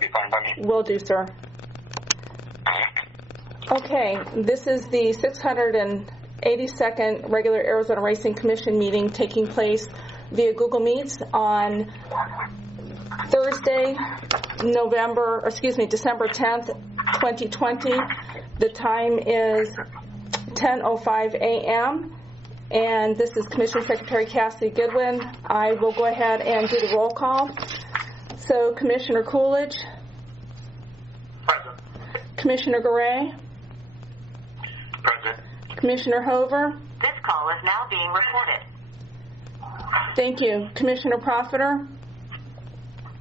Be fine by me. Will do, sir. Okay, this is the 682nd regular Arizona Racing Commission meeting taking place via Google Meets on Thursday, December 10th, 2020. The time is 10:05 a.m. and this is Commission Secretary Cassie Goodwin. I will go ahead and do the roll call. So, Commissioner Coolidge. Present. Commissioner Garay. Present. Commissioner Hover. This call is now being recorded. Thank you. Commissioner Profiter.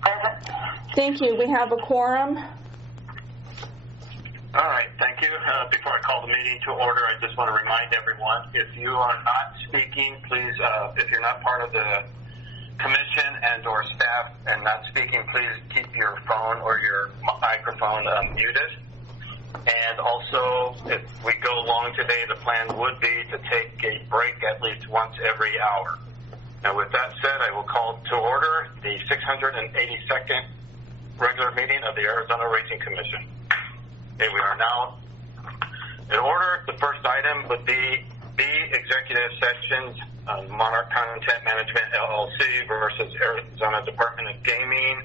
Present. Thank you. We have a quorum. All right, thank you. Before I call the meeting to order, I just want to remind everyone, if you are not speaking, please, if you're not part of the commission and or staff and not speaking, please keep your phone or your microphone muted. And also, if we go long today, the plan would be to take a break at least once every hour. Now, with that said, I will call to order the 682nd regular meeting of the Arizona Racing Commission. Okay, we are now in order. The first item would be B, executive sessions, Monarch Content Management, LLC versus Arizona Department of Gaming.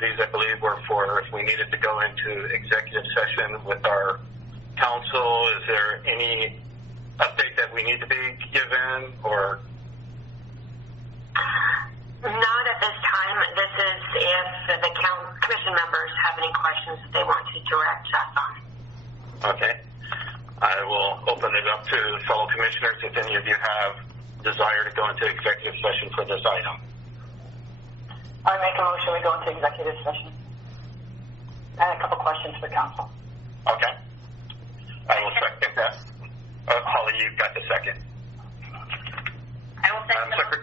These, I believe, were for if we needed to go into executive session with our counsel. Is there any update that we need to be given or? Not at this time. This is if the commission members have any questions that they want to direct us on. Okay. I will open it up to fellow commissioners if any of you have desire to go into executive session for this item. I make a motion we go into executive session. I have a couple questions for council. Okay. I will second that. Holly, you got the second. I will second the motion.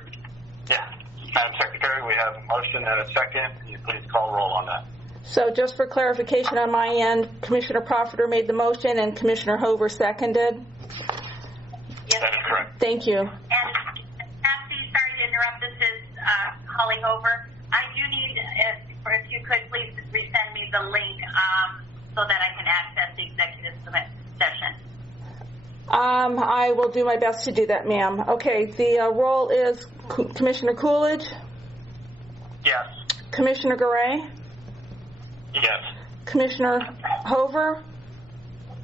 Madam Secretary, we have a motion and a second. Can you please call roll on that? So just for clarification on my end, Commissioner Profiter made the motion and Commissioner Hover seconded? Yes. That is correct. Thank you. And Cassie, sorry to interrupt. This is Holly Hover. I do need, if you could please resend me the link so that I can access the executive session. I will do my best to do that, ma'am. Okay, the roll is Commissioner Coolidge? Yes. Commissioner Garay? Yes. Commissioner Hover?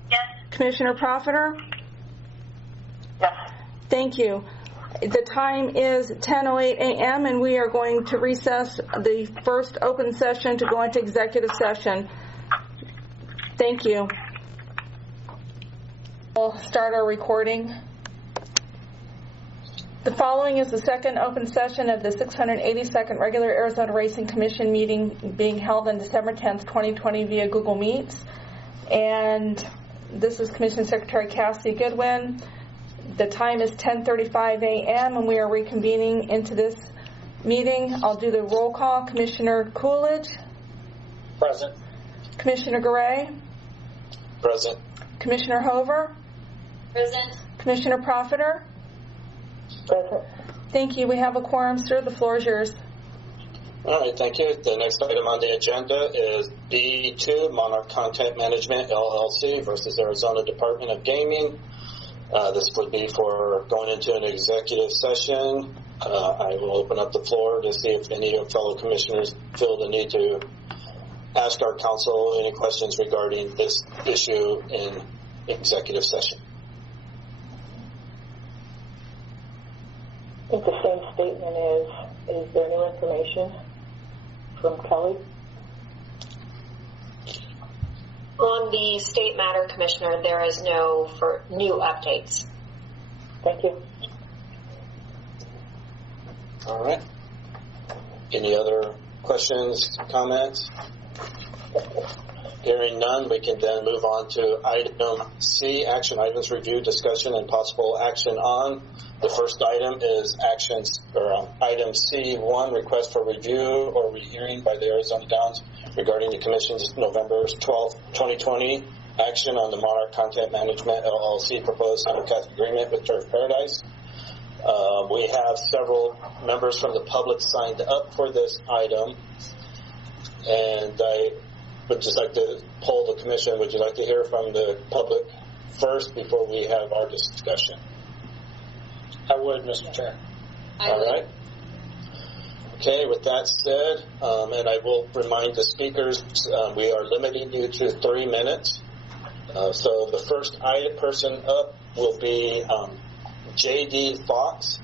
Yes. Commissioner Profiter? Yes. Thank you. The time is 10:08 a.m. and we are going to recess the first open session to go into executive session. Thank you. We'll start our recording. The following is the second open session of the 682nd regular Arizona Racing Commission meeting being held on December 10th, 2020 via Google Meets. And this is Commission Secretary Cassie Goodwin. The time is 10:35 a.m. and we are reconvening into this meeting. I'll do the roll call. Commissioner Coolidge? Present. Commissioner Garay? Present. Commissioner Hover? Present. Commissioner Profiter? Present. Thank you. We have a quorum, sir. The floor is yours. All right, thank you. The next item on the agenda is B2, Monarch Content Management, LLC versus Arizona Department of Gaming. This would be for going into an executive session. I will open up the floor to see if any of fellow commissioners feel the need to ask our counsel any questions regarding this issue in executive session. I think the same statement is there new information from Kelly? On the state matter, Commissioner, there is no for new updates. Thank you. All right. Any other questions, comments? Hearing none, we can then move on to item C, action items review, discussion, and possible action on. The first item is item C1, request for review or rehearing by the Arizona Downs regarding the Commission's November 12, 2020 action on the Monarch Content Management LLC proposed simulcast agreement with Turf Paradise. We have several members from the public signed up for this item. And I would just like to poll the commission. Would you like to hear from the public first before we have our discussion? I would, Mr. Chair. All right. Okay, with that said, and I will remind the speakers, we are limiting you to 3 minutes. So the first person up will be J.D. Fox.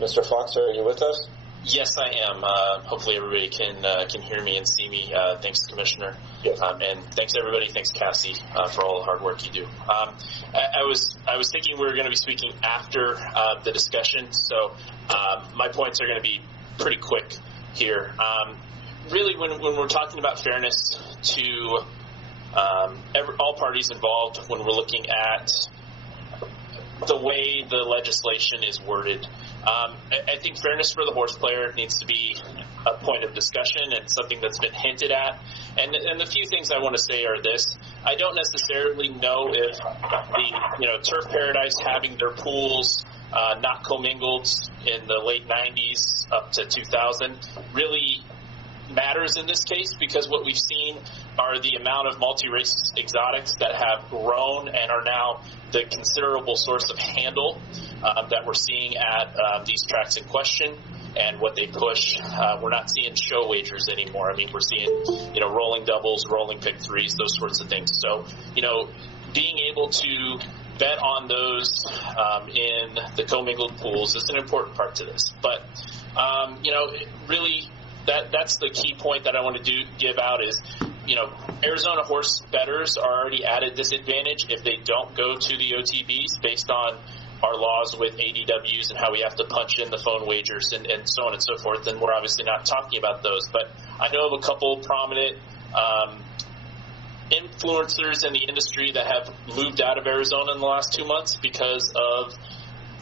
Mr. Fox, are you with us? Yes, I am. Hopefully everybody can hear me and see me. Thanks, Commissioner. Yes. And thanks, everybody. Thanks, Cassie, for all the hard work you do. I was thinking we were going to be speaking after the discussion, so my points are going to be pretty quick here. Really, when we're talking about fairness to all parties involved, when we're looking at the way the legislation is worded, I think fairness for the horse player needs to be a point of discussion and something that's been hinted at. And the few things I want to say are this: I don't necessarily know if the Turf Paradise having their pools not commingled in the late 90s up to 2000 really matters in this case, because what we've seen are the amount of multi-race exotics that have grown and are now the considerable source of handle that we're seeing at these tracks in question and what they push. We're not seeing show wagers anymore. I mean, we're seeing, rolling doubles, rolling pick threes, those sorts of things. So, being able to bet on those in the commingled pools is an important part to this. But, really, that's the key point that I want to give out is, Arizona horse bettors are already at a disadvantage if they don't go to the OTBs based on our laws with ADWs and how we have to punch in the phone wagers and so on and so forth. And we're obviously not talking about those. But I know of a couple prominent influencers in the industry that have moved out of Arizona in the last 2 months because of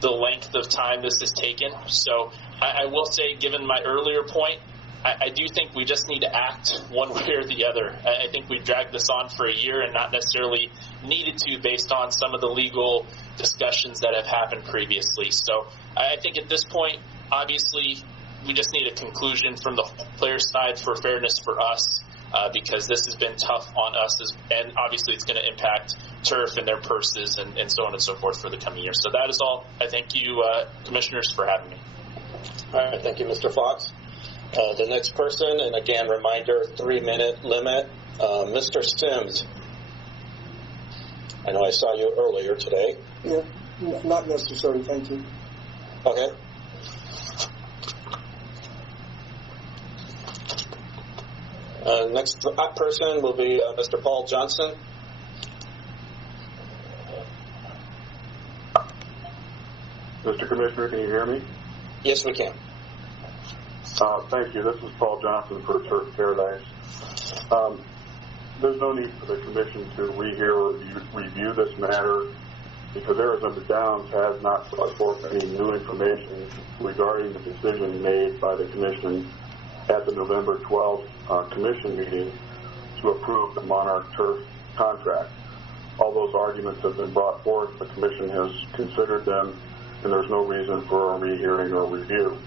the length of time this has taken. So I will say, given my earlier point, I do think we just need to act one way or the other. I think we've dragged this on for a year and not necessarily needed to based on some of the legal discussions that have happened previously. So I think at this point, obviously, we just need a conclusion from the player side for fairness for us, because this has been tough on us, and obviously it's going to impact Turf and their purses and so on and so forth for the coming year. So that is all. I thank you, commissioners, for having me. All right, thank you, Mr. Fox. The next person, and again, reminder, 3-minute limit, Mr. Sims. I know I saw you earlier today. Yeah, not necessarily, thank you. Okay. Next person will be Mr. Paul Johnson. Mr. Commissioner, can you hear me? Yes, we can. Thank you. This is Paul Johnson for Turf Paradise. There's no need for the Commission to rehear or review this matter because Arizona Downs has not brought forth any new information regarding the decision made by the Commission at the November 12th Commission meeting to approve the Monarch Turf contract. All those arguments have been brought forth. The Commission has considered them, and there's no reason for a rehearing or review.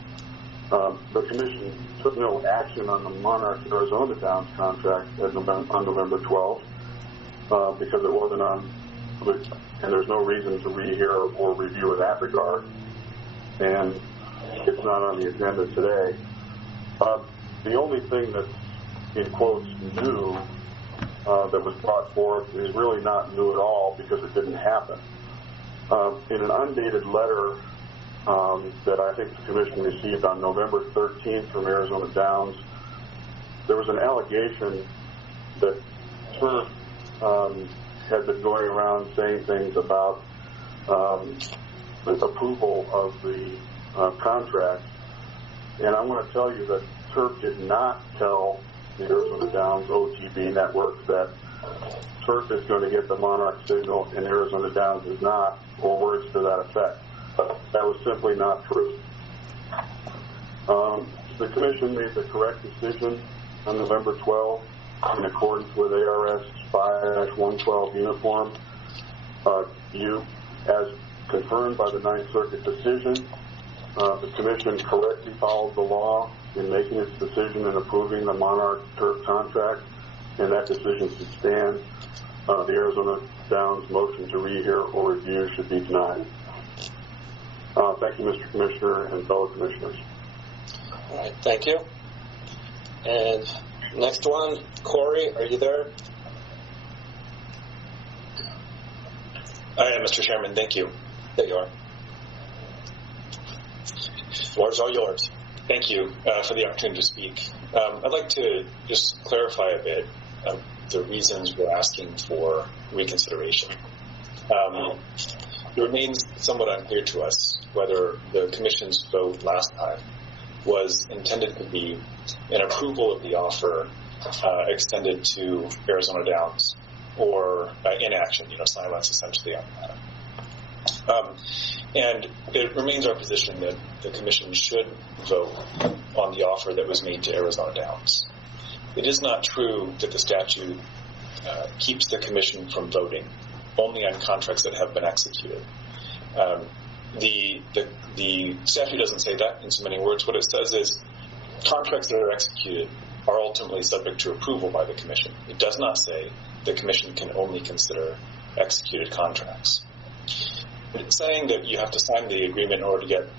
The Commission took no action on the Monarch Arizona Downs contract on November 12th because it wasn't on, and there's no reason to rehear or review in that regard. And it's not on the agenda today. The only thing that's, in quotes, new that was brought forth is really not new at all because it didn't happen. In an undated letter that I think the Commission received on November 13th from Arizona Downs, there was an allegation that Turf had been going around saying things about the approval of the contract. And I want to tell you that Turf did not tell the Arizona Downs OTB network that Turf is going to get the Monarch signal and Arizona Downs is not, or words to that effect. That was simply not true. The Commission made the correct decision on November 12th in accordance with ARS 5-112 uniform U, as confirmed by the Ninth Circuit decision. The Commission correctly followed the law in making its decision and approving the Monarch Turf contract, and that decision should stand. The Arizona Downs motion to rehear or review should be denied. Thank you, Mr. Commissioner and fellow commissioners. All right, thank you. And next one, Corey, are you there? I am, Mr. Chairman. Thank you. There you are. Floor's all yours. Thank you for the opportunity to speak. I'd like to just clarify a bit of the reasons we're asking for reconsideration. It remains somewhat unclear to us whether the Commission's vote last time was intended to be an approval of the offer extended to Arizona Downs or inaction, silence essentially on that. And it remains our position that the Commission should vote on the offer that was made to Arizona Downs. It is not true that the statute keeps the Commission from voting only on contracts that have been executed. The statute doesn't say that in so many words. What it says is contracts that are executed are ultimately subject to approval by the Commission. It does not say the Commission can only consider executed contracts. It's saying that you have to sign the agreement in order to get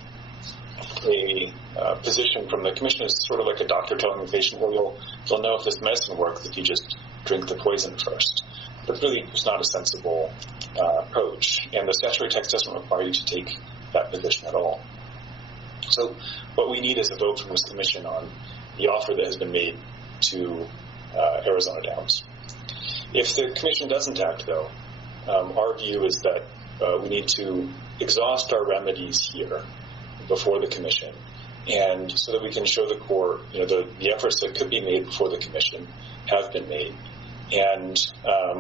a position from the Commission is sort of like a doctor telling the patient, well, you'll know if this medicine works if you just drink the poison first. But really, it's not a sensible approach, and the statutory text doesn't require you to take that position at all. So what we need is a vote from this Commission on the offer that has been made to Arizona Downs. If the Commission doesn't act, though, our view is that we need to exhaust our remedies here before the Commission, and so that we can show the court, the efforts that could be made before the Commission have been made, and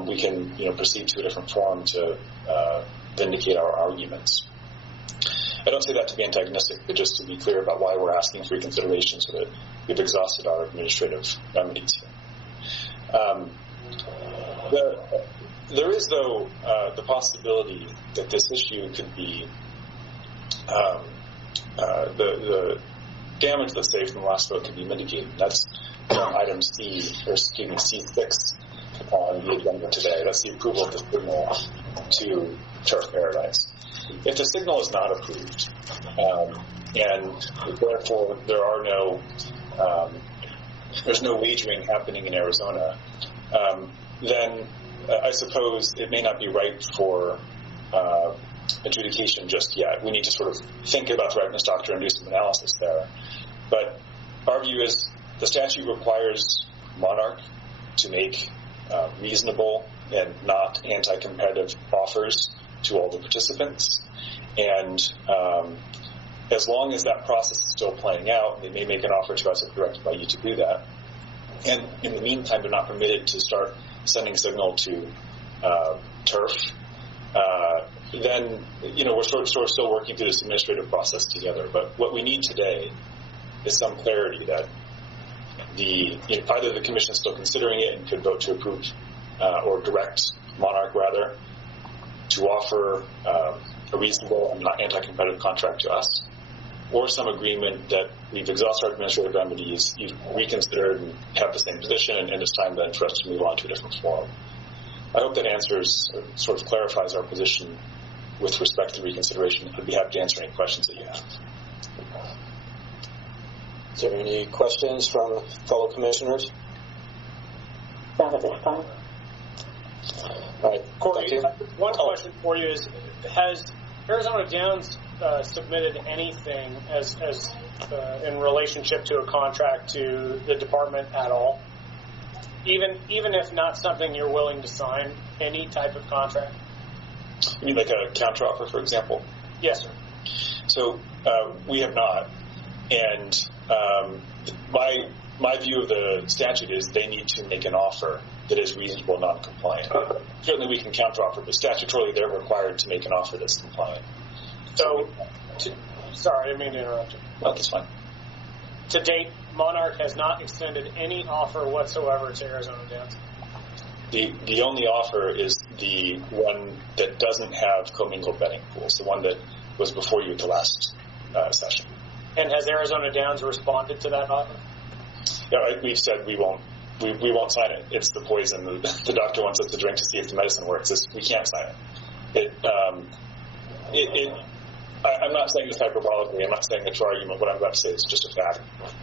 we can, proceed to a different forum to vindicate our arguments. I don't say that to be antagonistic, but just to be clear about why we're asking for reconsideration so that we've exhausted our administrative remedies here. There is, though, the possibility that this issue could be the damage, let's say, from the last vote could be mitigated. That's item C6 on the agenda today. That's the approval of the signal to Turf Paradise. If the signal is not approved, and therefore there are there's no wagering happening in Arizona, then I suppose it may not be right for adjudication just yet. We need to sort of think about the rightness doctrine and do some analysis there. But our view is the statute requires Monarch to make reasonable and not anti-competitive offers to all the participants. And as long as that process is still playing out, they may make an offer to us if directed by you to do that. And in the meantime, they're not permitted to start sending signal to Turf. Then, we're sort of still working through this administrative process together. But what we need today is some clarity that either the Commission is still considering it and could vote to approve or direct Monarch, rather, to offer a reasonable and not anti-competitive contract to us, or some agreement that we've exhausted our administrative remedies, you've reconsidered and have the same position, and it's time then for us to move on to a different forum. I hope that answers, sort of clarifies our position with respect to reconsideration. I'd be happy to answer any questions that you have. Is there any questions from fellow commissioners? Not at this time. All right. Corey, one question for you is, has Arizona Downs submitted anything as in relationship to a contract to the department at all? Even if not something you're willing to sign, any type of contract? You mean like a counteroffer, for example? Yes, sir. So we have not, and my view of the statute is they need to make an offer that is reasonable, non-compliant. Certainly we can counteroffer, but statutorily they're required to make an offer that's compliant. So, sorry, I didn't mean to interrupt you. No, that's fine. To date, Monarch has not extended any offer whatsoever to Arizona Downs. The only offer is the one that doesn't have commingled betting pools, the one that was before you at the last session. And has Arizona Downs responded to that offer? Yeah, we've said we won't sign it. It's the poison the doctor wants us to drink to see if the medicine works. We can't sign it. I'm not saying this hyperbolically. I'm not saying it's your argument. What I'm about to say is just a fact.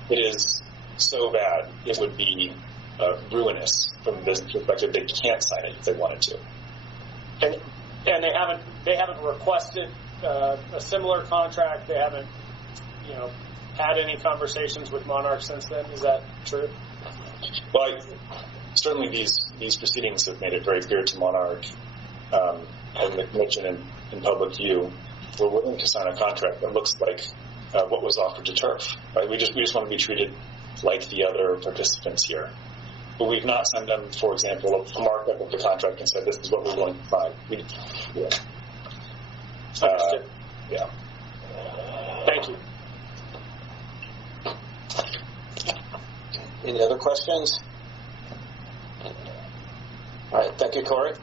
It is so bad it would be ruinous from this perspective. They can't sign it if they wanted to. And they haven't requested a similar contract. They haven't had any conversations with Monarch since then. Is that true? Well, certainly these proceedings have made it very clear to Monarch and the commission in public view we're willing to sign a contract that looks like what was offered to Turf. Right? We just want to be treated like the other participants here. But we've not sent them, for example, a markup of the contract and said this is what we're willing to sign. Understood. Yeah. Thank you. Any other questions? All right, thank you, Corey.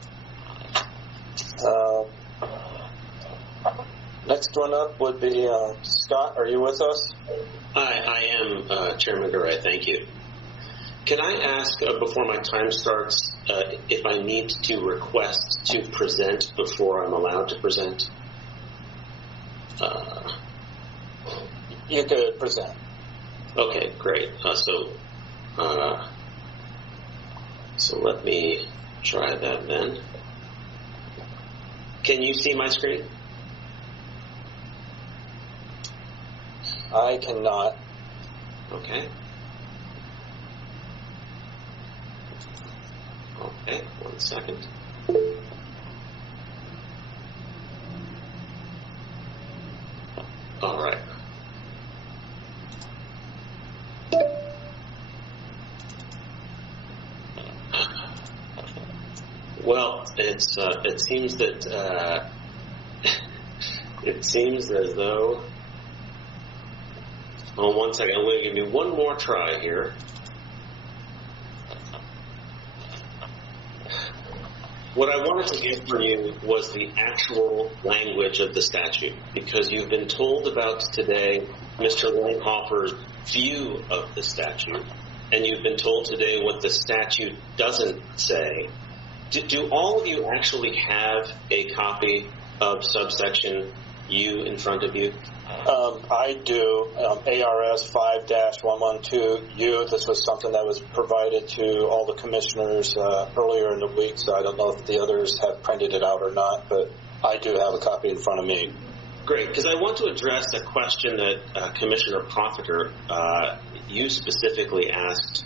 Next one up would be Scott. Are you with us? Hi, I am Chairman Garay. Thank you. Can I ask before my time starts if I need to request to present before I'm allowed to present? You could present. Okay, great. So let me try that then. Can you see my screen? I cannot. Okay. Okay, 1 second. All right. Well, it seems that it seems as though. Oh, 1 second. I'm going to give you one more try here. What I wanted to get from you was the actual language of the statute, because you've been told about today Mr. Langhofer's view of the statute, and you've been told today what the statute doesn't say. Do all of you actually have a copy of subsection U in front of you? I do. ARS 5-112U. This was something that was provided to all the commissioners earlier in the week, so I don't know if the others have printed it out or not, but I do have a copy in front of me. Great, because I want to address a question that Commissioner Profiter, you specifically asked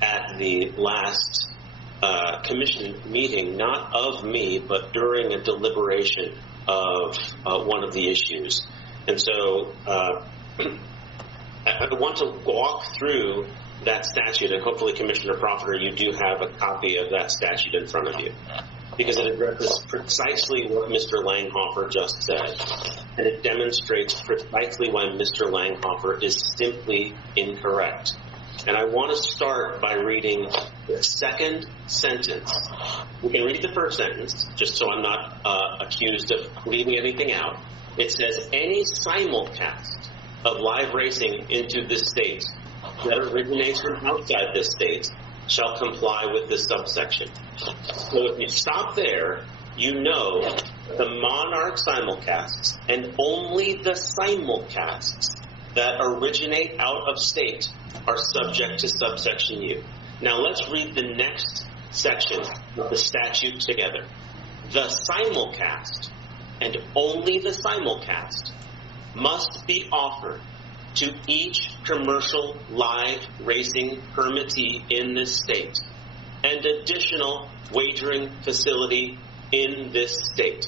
at the last commission meeting, not of me, but during a deliberation of one of the issues. And so I want to walk through that statute, and hopefully, Commissioner Profiter, you do have a copy of that statute in front of you, because it addresses precisely what Mr. Langhofer just said, and it demonstrates precisely why Mr. Langhofer is simply incorrect. And I want to start by reading the second sentence. We can read the first sentence, just so I'm not accused of leaving anything out. It says, any simulcast of live racing into this state that originates from outside this state shall comply with this subsection. So if you stop there, you know the Monarch simulcasts and only the simulcasts that originate out of state are subject to subsection U. Now let's read the next section of the statute together. The simulcast and only the simulcast must be offered to each commercial live racing permittee in this state and additional wagering facility in this state.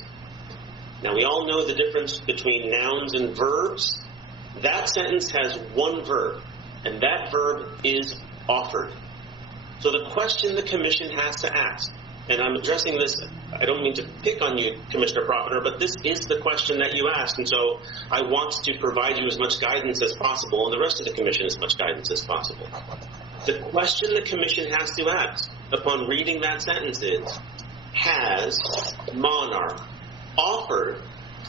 Now we all know the difference between nouns and verbs. That sentence has one verb, and that verb is offered. So the question the commission has to ask, and I'm addressing this, I don't mean to pick on you, Commissioner Profiter, but this is the question that you asked, and so I want to provide you as much guidance as possible, and the rest of the commission as much guidance as possible. The question the commission has to ask upon reading that sentence is, has Monarch offered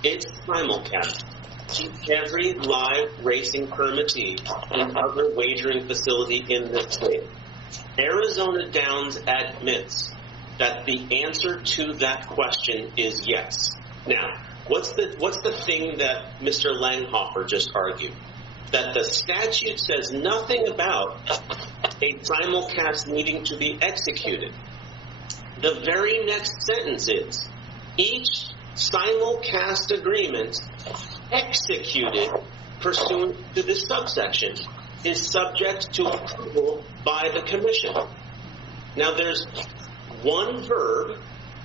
its simulcast to every live racing permittee and other wagering facility in this state. Arizona Downs admits that the answer to that question is yes. Now, what's the thing that Mr. Langhofer just argued? That the statute says nothing about a simulcast needing to be executed. The very next sentence is, each simulcast agreement executed pursuant to this subsection is subject to approval by the commission. Now there's one verb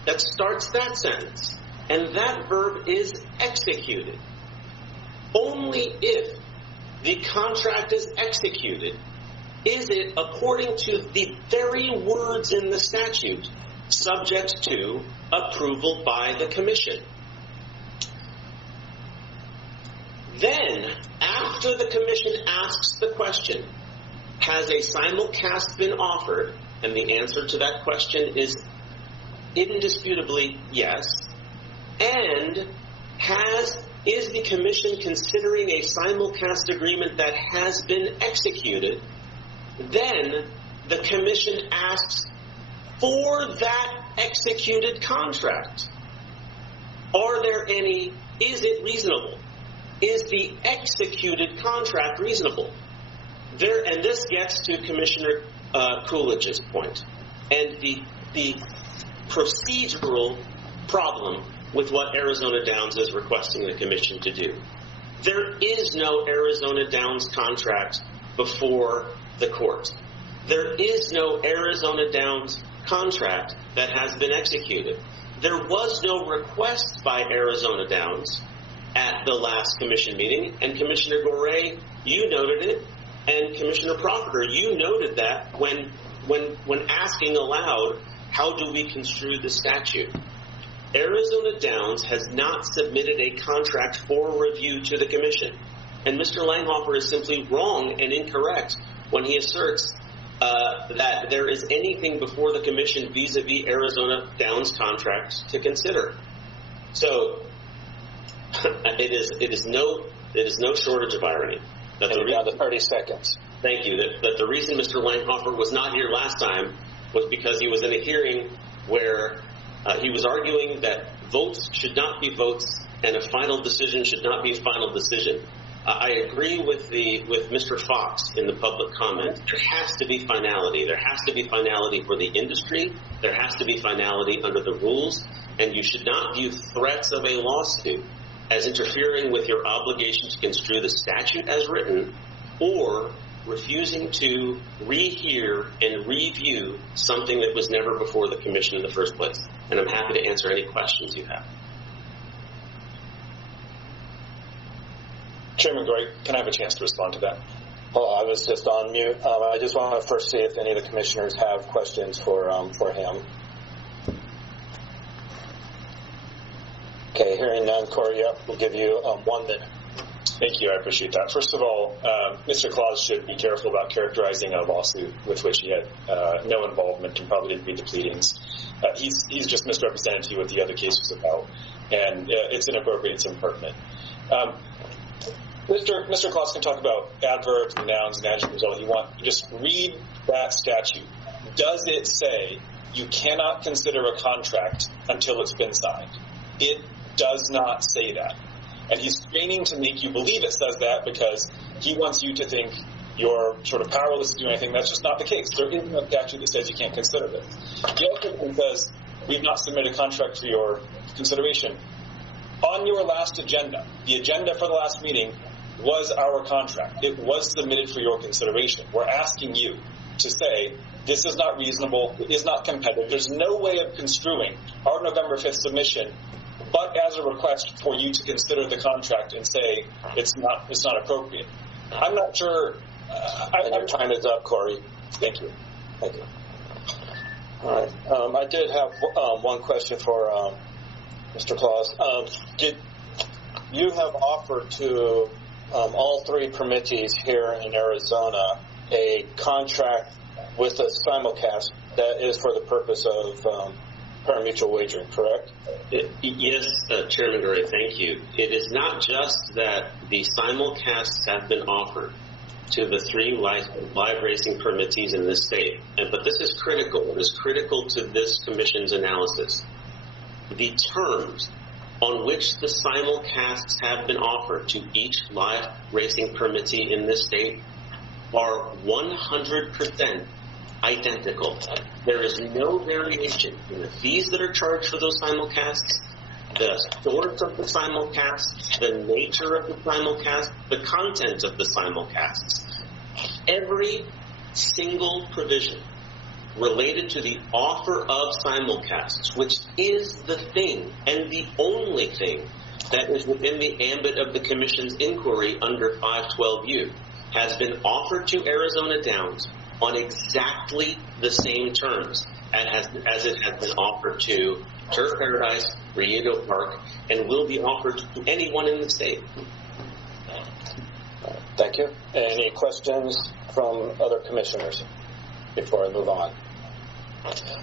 that starts that sentence, and that verb is executed. Only if the contract is executed is it, according to the very words in the statute, subject to approval by the commission. Then, after the commission asks the question, has a simulcast been offered? And the answer to that question is indisputably yes. And is the commission considering a simulcast agreement that has been executed? Then the commission asks for that executed contract. Is it reasonable? Is the executed contract reasonable? And this gets to Commissioner Coolidge's point, and the procedural problem with what Arizona Downs is requesting the commission to do. There is no Arizona Downs contract before the court. There is no Arizona Downs contract that has been executed. There was no request by Arizona Downs at the last commission meeting, and Commissioner Gorey, you noted it, and Commissioner Profiter, you noted that when asking aloud, how do we construe the statute? Arizona Downs has not submitted a contract for review to the commission, and Mr. Langhofer is simply wrong and incorrect when he asserts that there is anything before the commission vis-a-vis Arizona Downs contracts to consider. So it is no shortage of irony. That the 30 seconds. Thank you. That the reason Mr. Langhofer was not here last time was because he was in a hearing where he was arguing that votes should not be votes and a final decision should not be a final decision. I agree with Mr. Fox in the public comment. There has to be finality. There has to be finality for the industry. There has to be finality under the rules. And you should not view threats of a lawsuit as interfering with your obligation to construe the statute as written, or refusing to rehear and review something that was never before the commission in the first place. And I'm happy to answer any questions you have. Chairman Gorey, can I have a chance to respond to that? Oh, I was just on mute. I just want to first see if any of the commissioners have questions for him. Okay, hearing none, Corey, we'll give you 1 minute. Thank you. I appreciate that. First of all, Mr. Claus should be careful about characterizing a lawsuit with which he had no involvement and probably didn't read the pleadings. He's just misrepresented to you what the other case was about, and it's inappropriate, it's impertinent. Mr. Claus can talk about adverbs and nouns and adjectives all you want. Just read that statute. Does it say you cannot consider a contract until it's been signed? It does not say that. And he's straining to make you believe it says that because he wants you to think you're sort of powerless to do anything. That's just not the case. There is no statute that says you can't consider this. The other thing says we've not submitted a contract for your consideration. On your last agenda, the agenda for the last meeting was our contract. It was submitted for your consideration. We're asking you to say this is not reasonable, it is not competitive. There's no way of construing our November 5th submission but as a request for you to consider the contract and say it's not appropriate. I'm not sure. And your time is up, Corey. Thank you. Thank you. All right. I did have one question for Mr. Claus. Did you have offered to all 3 permittees here in Arizona a contract with a simulcast that is for the purpose of pari-mutuel wagering, correct? Yes, Chairman Gray, thank you. It is not just that the simulcasts have been offered to the 3 live racing permittees in this state, but this is critical. It is critical to this commission's analysis. The terms on which the simulcasts have been offered to each live racing permittee in this state are 100% identical. There is no variation in the fees that are charged for those simulcasts, the source of the simulcast, the nature of the simulcast, the content of the simulcasts. Every single provision related to the offer of simulcasts, which is the thing and the only thing that is within the ambit of the Commission's inquiry under 512U, has been offered to Arizona Downs on exactly the same terms as it has been offered to Turf Paradise, Riedo Park, and will be offered to anyone in the state. Thank you. Any questions from other commissioners before I move on?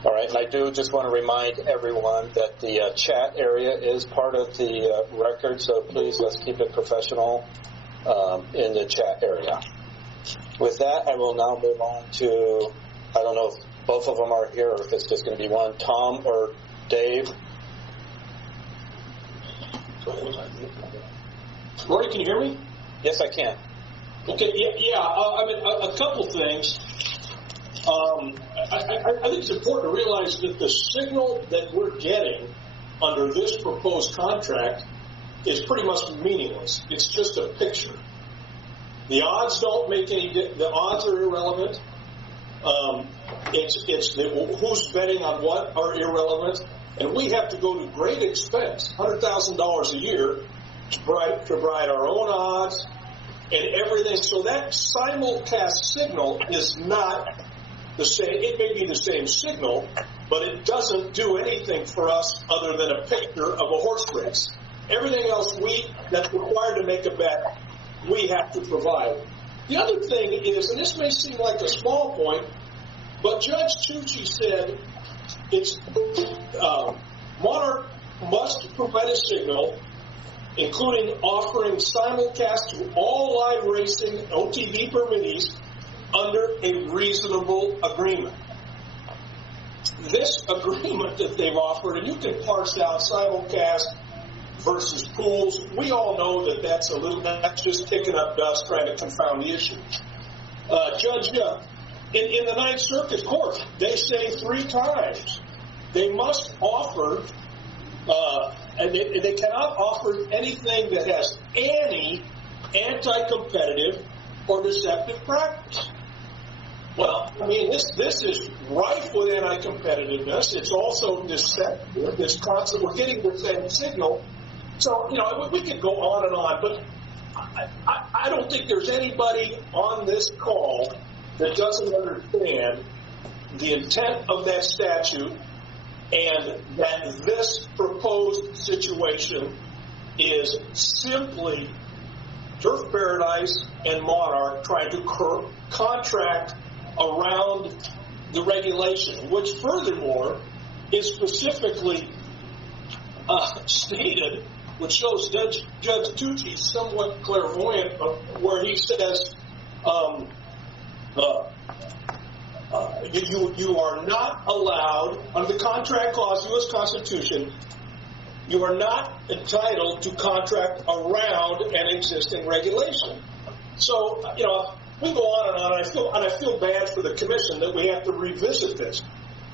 All right, and I do just want to remind everyone that the chat area is part of the record, so please let's keep it professional in the chat area. With that, I will now move on to, I don't know if both of them are here or if it's just going to be one, Tom or Dave. Rory, can you hear me? Yes, I can. Okay, I mean, a couple things. I think it's important to realize that the signal that we're getting under this proposed contract is pretty much meaningless. It's just a picture. The odds don't make the odds are irrelevant. Who's betting on what are irrelevant. And we have to go to great expense, $100,000 a year, to provide our own odds and everything. So that simulcast signal is not the same. It may be the same signal, but it doesn't do anything for us other than a picture of a horse race. Everything else that's required to make a bet, we have to provide. The other thing is, and this may seem like a small point, but Judge Tucci said it's Monarch must provide a signal, including offering simulcast to all live racing OTB permittees under a reasonable agreement. This agreement that they've offered, and you can parse out simulcast versus pools, we all know that that's just kicking up dust trying to confound the issue. Judge, in the Ninth Circuit Court, they say 3 times they must offer, and they cannot offer anything that has any anti-competitive or deceptive practice. Well, I mean, this is rife with anti-competitiveness. It's also deceptive. This concept, we're getting the same signal. So, we could go on and on, but I don't think there's anybody on this call that doesn't understand the intent of that statute and that this proposed situation is simply Turf Paradise and Monarch trying to contract around the regulation, which furthermore is specifically stated, which shows Judge Tucci somewhat clairvoyant, where he says you are not allowed, under the contract clause, U.S. Constitution, you are not entitled to contract around an existing regulation. So, we go on and on, and I feel bad for the commission that we have to revisit this.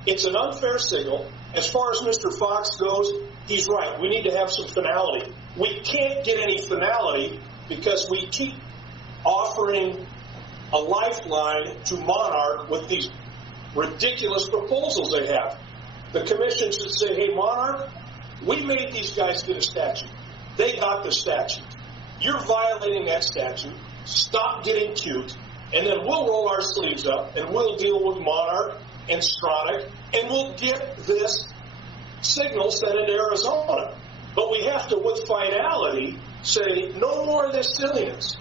It's an unfair signal. As far as Mr. Fox goes, he's right. We need to have some finality. We can't get any finality because we keep offering a lifeline to Monarch with these ridiculous proposals they have. The commission should say, hey, Monarch, we made these guys get a statute. They got the statute. You're violating that statute. Stop getting cute, and then we'll roll our sleeves up, and we'll deal with Monarch and Stronach, and we'll get this signal sent into Arizona. But we have to, with finality, say, no more of this silliness.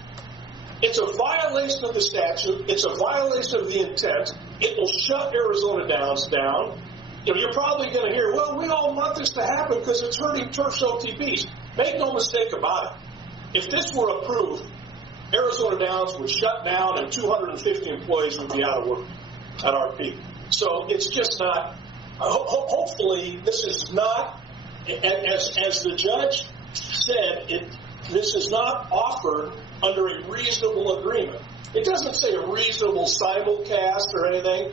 It's a violation of the statute. It's a violation of the intent. It will shut Arizona Downs down. You're probably going to hear, well, we all want this to happen because it's hurting Turf's OTBs. Make no mistake about it. If this were approved, Arizona Downs would shut down and 250 employees would be out of work at our peak. So it's just not, hopefully this is not, as the judge said, this is not offered under a reasonable agreement. It doesn't say a reasonable simulcast or anything.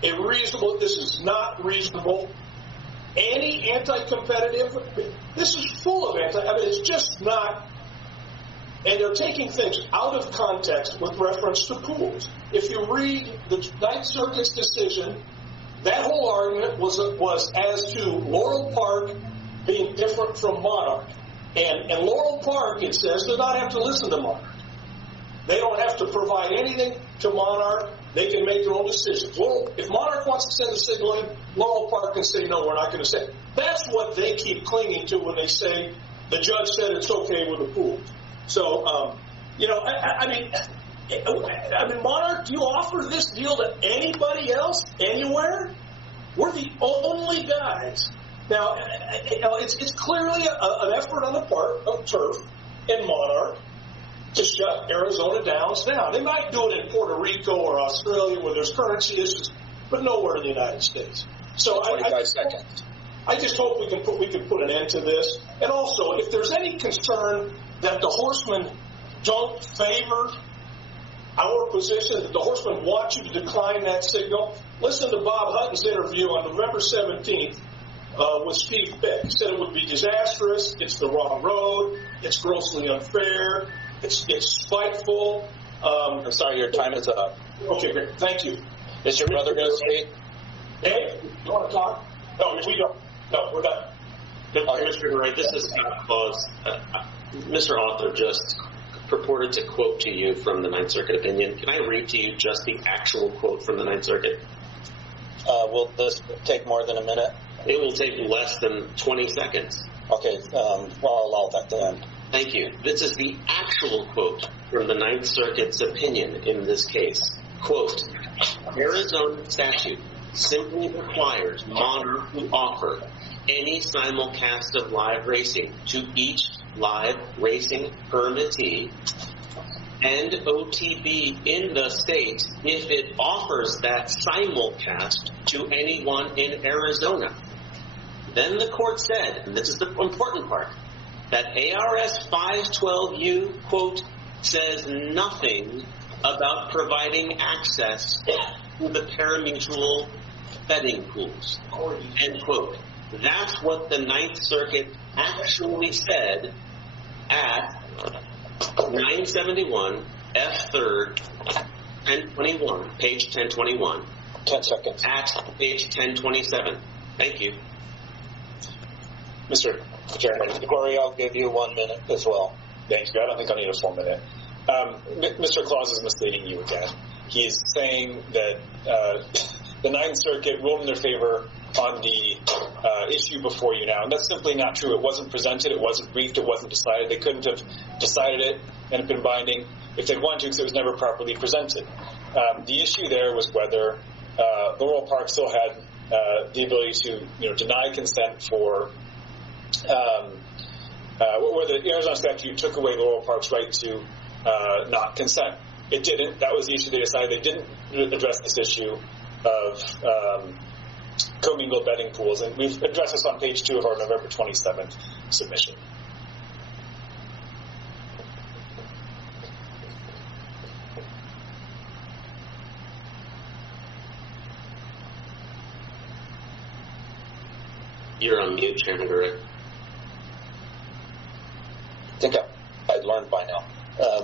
This is not reasonable. Any anti-competitive, this is full of it's just not, and they're taking things out of context with reference to pools. If you read the Ninth Circuit's decision, that whole argument was as to Laurel Park being different from Monarch. And Laurel Park, it says, does not have to listen to Monarch. They don't have to provide anything to Monarch. They can make their own decisions. If Monarch wants to send a signal in, Laurel Park can say, no, we're not going to send. That's what they keep clinging to when they say the judge said it's okay with the pool. So, I mean, Monarch, do you offer this deal to anybody else, anywhere? We're the only guys. Now, it's clearly an effort on the part of Turf and Monarch to shut Arizona Downs down. They might do it in Puerto Rico or Australia where there's currency issues, but nowhere in the United States. So 25 seconds. I just hope we can put an end to this. And also, if there's any concern that the horsemen don't favor our position, that the horsemen want you to decline that signal, listen to Bob Hutton's interview on November 17th with Steve Beck. He said it would be disastrous, it's the wrong road, it's grossly unfair, it's spiteful. I'm sorry, your time is up. Okay, great. Thank you. Is your brother going to speak? Hey, you want to talk? No, we don't. No, we're done. Mr. Murray, this is Scott Claus. Mr. Author just purported to quote to you from the Ninth Circuit opinion. Can I read to you just the actual quote from the Ninth Circuit? Will this take more than a minute? It will take less than 20 seconds. Okay, I'll allow that then. Thank you. This is the actual quote from the Ninth Circuit's opinion in this case. Quote, Arizona statute simply requires Monarch to offer any simulcast of live racing to each live racing permittee and OTB in the state if it offers that simulcast to anyone in Arizona. Then the court said, and this is the important part, that ARS 512U, quote, says nothing about providing access to the parimutuel betting pools, end quote. That's what the Ninth Circuit actually said at 971 F3rd 1021, page 1021. 10 seconds. At page 1027. Thank you. Mr. Chairman, Corey, I'll give you 1 minute as well. Thanks. I don't think I'll need a full minute. Mr. Claus is misleading you again. He's saying that the Ninth Circuit ruled in their favor on the issue before you now, and that's simply not true. It wasn't presented, it wasn't briefed, it wasn't decided. They couldn't have decided it and been binding if they'd wanted to, because it was never properly presented. The issue there was whether Laurel Park still had the ability to deny consent for where the Arizona statute took away Laurel Park's right to not consent. It didn't. That was the issue they decided. They didn't address this issue of commingled betting pools, and we've addressed this on page 2 of our November 27th submission. You're on mute, Chairman Gurrick. I think I'd learned by now.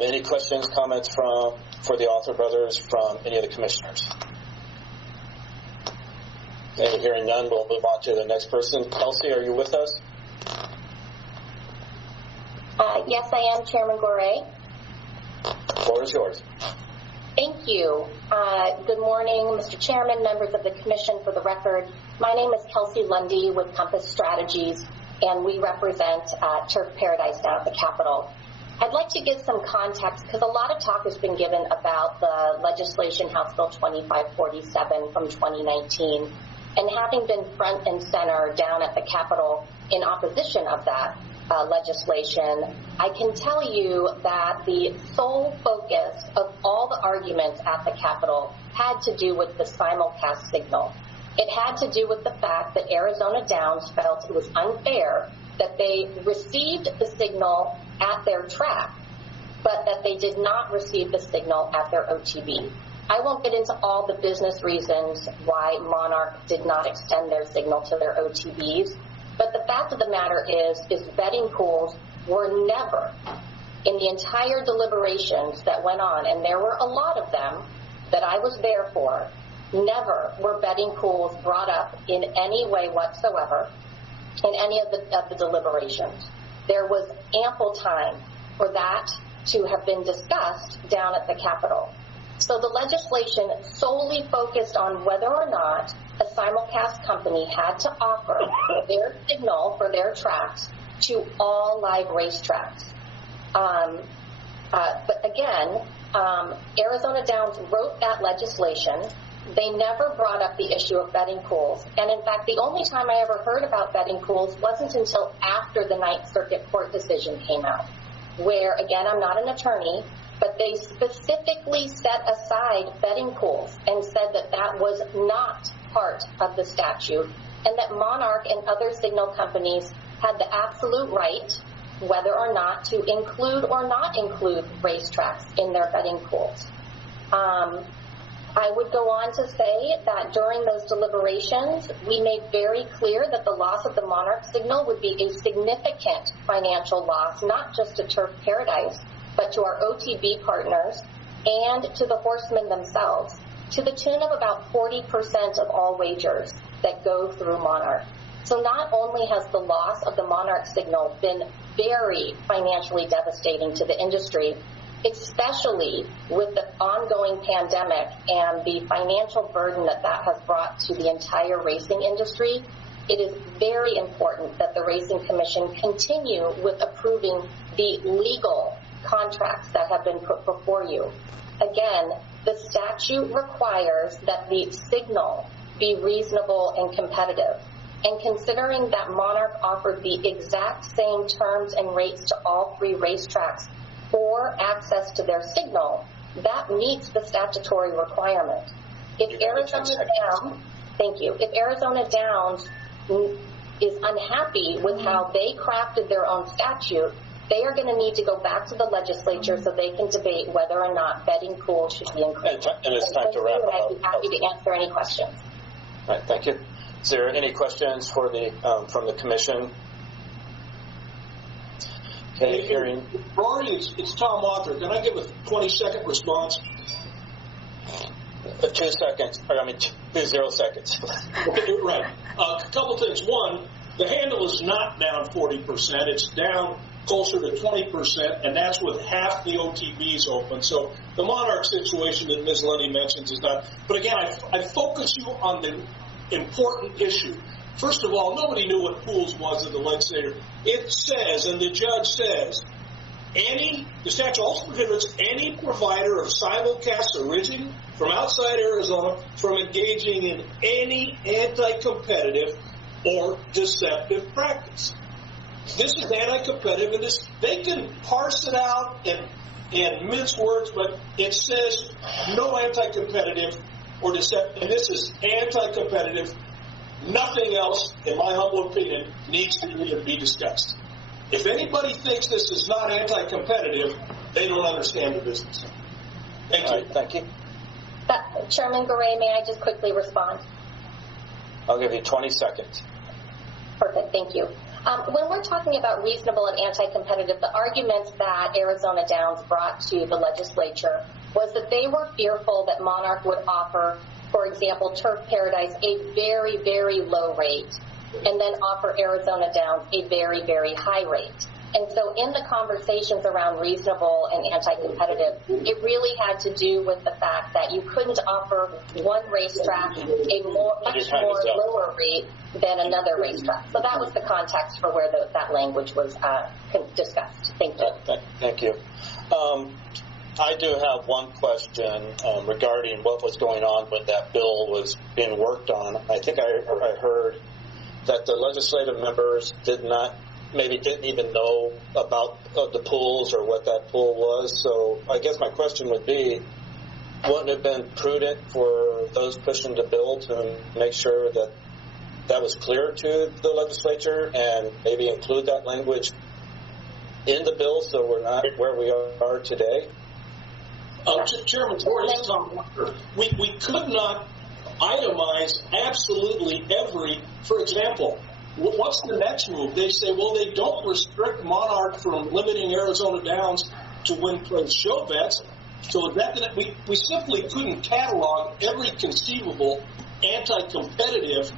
Any questions, comments for the Author brothers from any of the commissioners? And hearing none, we'll move on to the next person. Kelsey, are you with us? Yes, I am, Chairman Gorey. The floor is yours. Thank you. Good morning, Mr. Chairman, members of the Commission. For the record, my name is Kelsey Lundy with Compass Strategies, and we represent Turf Paradise down at the Capitol. I'd like to give some context because a lot of talk has been given about the legislation, House Bill 2547 from 2019. And having been front and center down at the Capitol in opposition of that legislation, I can tell you that the sole focus of all the arguments at the Capitol had to do with the simulcast signal. It had to do with the fact that Arizona Downs felt it was unfair that they received the signal at their track, but that they did not receive the signal at their OTB. I won't get into all the business reasons why Monarch did not extend their signal to their OTBs, but the fact of the matter is betting pools were never, in the entire deliberations that went on, and there were a lot of them that I was there for, never were betting pools brought up in any way whatsoever in any of the deliberations. There was ample time for that to have been discussed down at the Capitol. So the legislation solely focused on whether or not a simulcast company had to offer their signal for their tracks to all live racetracks. But again, Arizona Downs wrote that legislation. They never brought up the issue of betting pools. And in fact, the only time I ever heard about betting pools wasn't until after the Ninth Circuit Court decision came out, where, again, I'm not an attorney, but they specifically set aside betting pools and said that that was not part of the statute, and that Monarch and other signal companies had the absolute right, whether or not to include or not include racetracks in their betting pools. I would go on to say that during those deliberations, we made very clear that the loss of the Monarch signal would be a significant financial loss, not just to Turf Paradise, but to our OTB partners and to the horsemen themselves, to the tune of about 40% of all wagers that go through Monarch. So not only has the loss of the Monarch signal been very financially devastating to the industry, especially with the ongoing pandemic and the financial burden that that has brought to the entire racing industry, it is very important that the Racing Commission continue with approving the legal contracts that have been put before you. Again, the statute requires that the signal be reasonable and competitive. And considering that Monarch offered the exact same terms and rates to all three racetracks for access to their signal, that meets the statutory requirement. If Arizona Downs, thank you, if Arizona Downs is unhappy with how they crafted their own statute, they are going to need to go back to the legislature so they can debate whether or not betting pools should be included. And it's time to wrap up. I'd be happy to answer any questions. All right, thank you. Is there any questions for the from the commission? Okay, hearing. Rory, it's Tom Author. Can I give a 20-second response? 2 seconds. Or, I mean, 0 seconds. Okay, right. A couple things. One, the handle is not down 40%. It's down closer to 20%, and that's with half the OTBs open. So the Monarch situation that Ms. Lundy mentions is not. But again, I focus you on the important issue. First of all, nobody knew what pools was in the legislature. It says, and the judge says, the statute also prohibits any provider of simulcast originating from outside Arizona from engaging in any anti-competitive or deceptive practice. This is anti-competitive, and they can parse it out and mince words, but it says no anti-competitive or deceptive, and this is anti-competitive. Nothing else, in my humble opinion, needs to even be discussed. If anybody thinks this is not anti-competitive, they don't understand the business. Thank you. All right, thank you. Chairman Garay, may I just quickly respond? I'll give you 20 seconds. Perfect, thank you. When we're talking about reasonable and anti-competitive, the arguments that Arizona Downs brought to the legislature was that they were fearful that Monarch would offer, for example, Turf Paradise a very, very low rate, and then offer Arizona Downs a very, very high rate. And so in the conversations around reasonable and anti-competitive, it really had to do with the fact that you couldn't offer one racetrack a much more lower rate than another racetrack. So that was the context for where that language was discussed. Thank you. Thank you. I do have one question regarding what was going on when that bill was being worked on. I think I heard that the legislative members didn't even know about the pools or what that pool was. So I guess my question would be, wouldn't it have been prudent for those pushing the bill to make sure that that was clear to the legislature and maybe include that language in the bill so we're not where we are today? Chairman Torres, we could not itemize absolutely every, for example, what's the next move? They say, well, they don't restrict Monarch from limiting Arizona Downs to win-place show bets. So that we simply couldn't catalog every conceivable anti-competitive,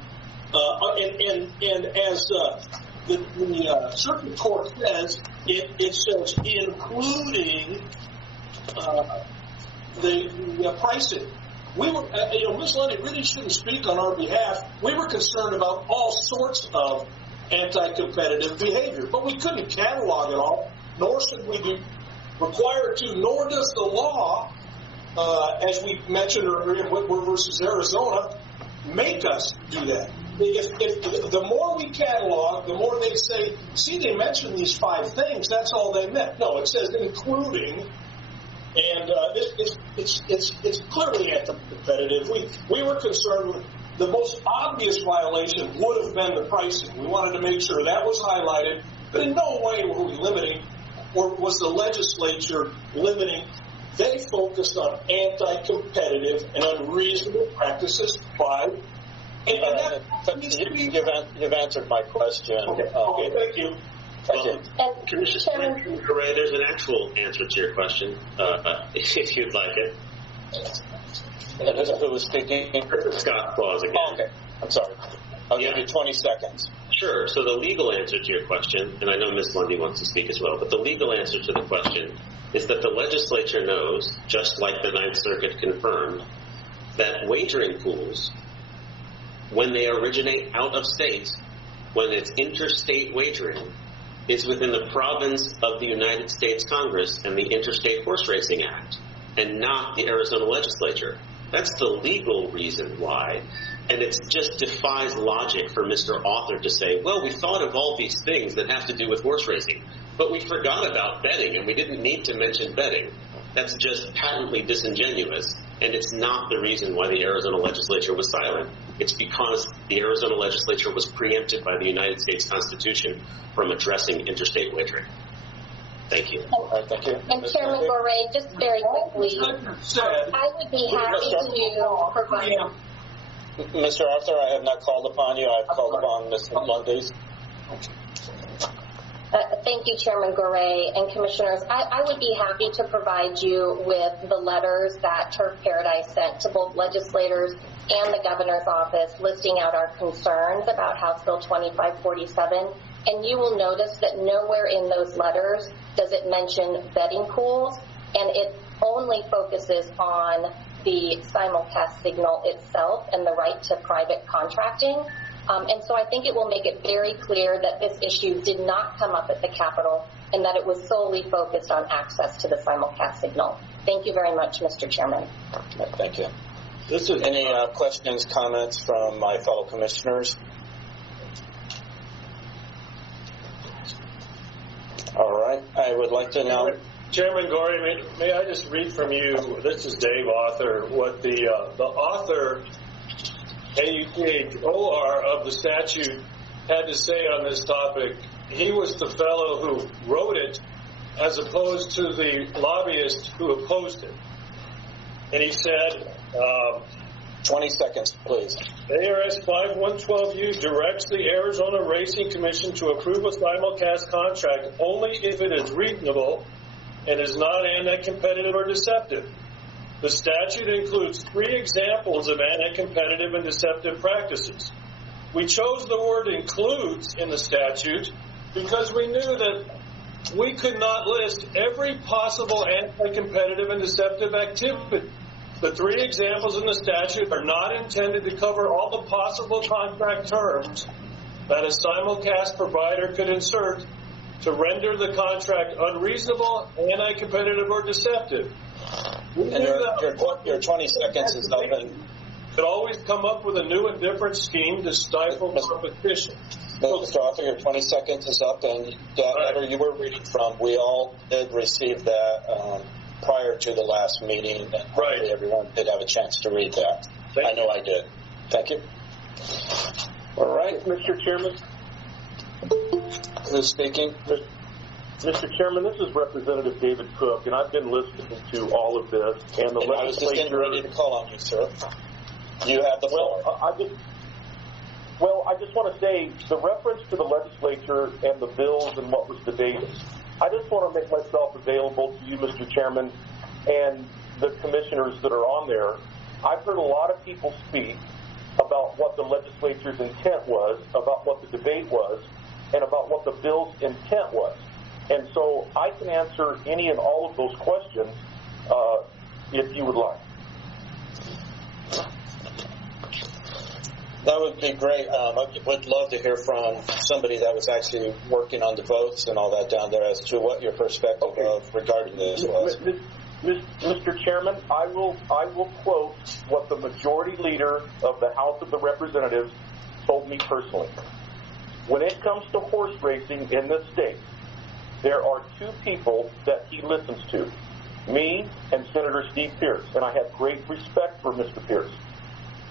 and as the circuit court says, it says including the pricing. We were, Ms. Lundy really shouldn't speak on our behalf. We were concerned about all sorts of anti-competitive behavior, but we couldn't catalog it all, nor should we be required to, nor does the law, as we mentioned earlier in Whitworth versus Arizona, make us do that. If the more we catalog, the more they say, see, they mentioned these 5 things, that's all they meant. No, it says including. And it's clearly anti-competitive. We were concerned with the most obvious violation would have been the pricing. We wanted to make sure that was highlighted, but in no way were we limiting, or was the legislature limiting. They focused on anti-competitive and unreasonable practices by. You've answered my question. Okay, thank you. Commissioner Correa, there's an actual answer to your question, if you'd like it. Who was speaking? Scott Claus again. Oh, okay. I'm sorry. I'll give you 20 seconds. Sure. So the legal answer to your question, and I know Ms. Lundy wants to speak as well, but the legal answer to the question is that the legislature knows, just like the Ninth Circuit confirmed, that wagering pools, when they originate out of state, when it's interstate wagering, is within the province of the United States Congress and the Interstate Horse Racing Act, and not the Arizona legislature. That's the legal reason why. And it just defies logic for Mr. Author to say, well, we thought of all these things that have to do with horse racing, but we forgot about betting, and we didn't need to mention betting. That's just patently disingenuous, and it's not the reason why the Arizona legislature was silent. It's because the Arizona legislature was preempted by the United States Constitution from addressing interstate wagering. Thank you. Thank you. And Chairman Gorey, just very quickly, I would be happy to provide. Mr. Arthur, I have not called upon you. I've called upon Ms. Lundy. Thank you, Chairman Gorey and Commissioners. I would be happy to provide you with the letters that Turf Paradise sent to both legislators and the governor's office listing out our concerns about House Bill 2547. And you will notice that nowhere in those letters does it mention betting pools, and it only focuses on the simulcast signal itself and the right to private contracting. And so I think it will make it very clear that this issue did not come up at the Capitol and that it was solely focused on access to the simulcast signal. Thank you very much, Mr. Chairman. Thank you. Any questions, comments from my fellow commissioners? All right. I would like to now... Chairman Gorey, may I just read from you, this is Dave Author, what the author, AUKHOR, of the statute had to say on this topic. He was the fellow who wrote it as opposed to the lobbyist who opposed it. And he said... 20 seconds, please. ARS 5112U directs the Arizona Racing Commission to approve a simulcast contract only if it is reasonable and is not anti-competitive or deceptive. The statute includes 3 examples of anti-competitive and deceptive practices. We chose the word includes in the statute because we knew that we could not list every possible anti-competitive and deceptive activity. The 3 examples in the statute are not intended to cover all the possible contract terms that a simulcast provider could insert to render the contract unreasonable, anti-competitive, or deceptive. And your 20 seconds is up. And could always come up with a new and different scheme to stifle competition. Mr. Arthur, your 20 seconds is up, and that letter you were reading from, we all did receive that prior to the last meeting, and hopefully everyone did have a chance to read that. I know I did. Thank you. All right. Mr. Chairman? Who's speaking? Mr. Chairman, this is Representative David Cook, and I've been listening to all of this, and the legislature... I was just getting ready to call on you, sir. You have the floor. I just want to say, the reference to the legislature and the bills and what was debated, I just want to make myself available to you, Mr. Chairman, and the commissioners that are on there. I've heard a lot of people speak about what the legislature's intent was, about what the debate was, and about what the bill's intent was. And so I can answer any and all of those questions if you would like. That would be great. I would love to hear from somebody that was actually working on the votes and all that down there as to what your perspective of regarding this was. Mr. Chairman, I will quote what the majority leader of the House of the Representatives told me personally. When it comes to horse racing in this state, there are two people that he listens to, me and Senator Steve Pearce, and I have great respect for Mr. Pearce.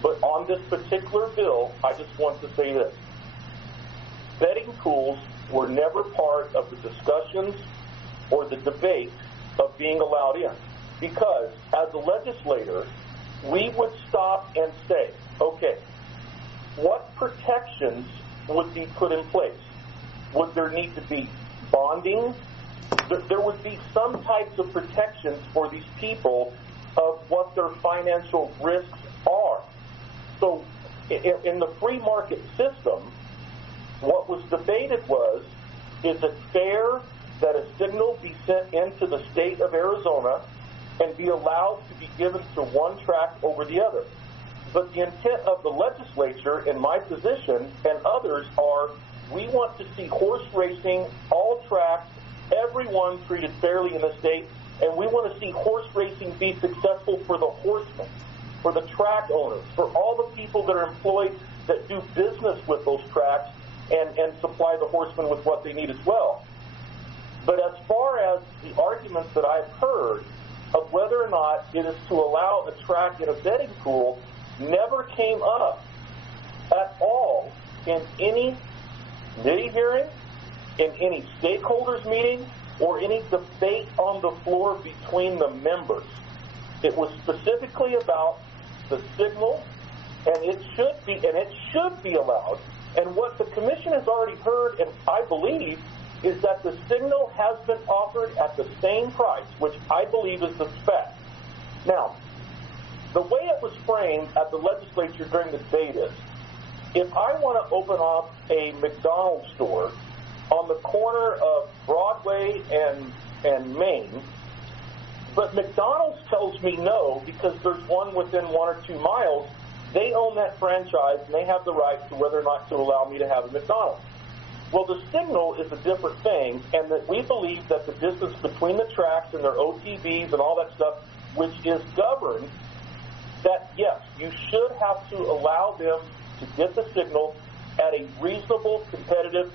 But on this particular bill, I just want to say this. Betting pools were never part of the discussions or the debate of being allowed in. Because as a legislator, we would stop and say, okay, what protections would be put in place? Would there need to be bonding? There would be some types of protections for these people of what their financial risks are. So in the free market system, what was debated was, is it fair that a signal be sent into the state of Arizona and be allowed to be given to one track over the other? But the intent of the legislature, in my position, and others are, we want to see horse racing, all tracks, everyone treated fairly in the state, and we want to see horse racing be successful for the horsemen, for the track owners, for all the people that are employed that do business with those tracks and supply the horsemen with what they need as well. But as far as the arguments that I've heard of whether or not it is to allow a track in a betting pool never came up at all in any committee hearing, in any stakeholders meeting, or any debate on the floor between the members. It was specifically about the signal, and it should be allowed. And what the commission has already heard, and I believe, is that the signal has been offered at the same price, which I believe is the spec. Now, the way it was framed at the legislature during the debate is, if I want to open up a McDonald's store on the corner of Broadway and Main, but McDonald's tells me no because there's one within 1 or 2 miles, they own that franchise and they have the right to whether or not to allow me to have a McDonald's. Well, the signal is a different thing, and that we believe that the distance between the tracks and their OTVs and all that stuff, which is governed, that yes, you should have to allow them to get the signal at a reasonable, competitive,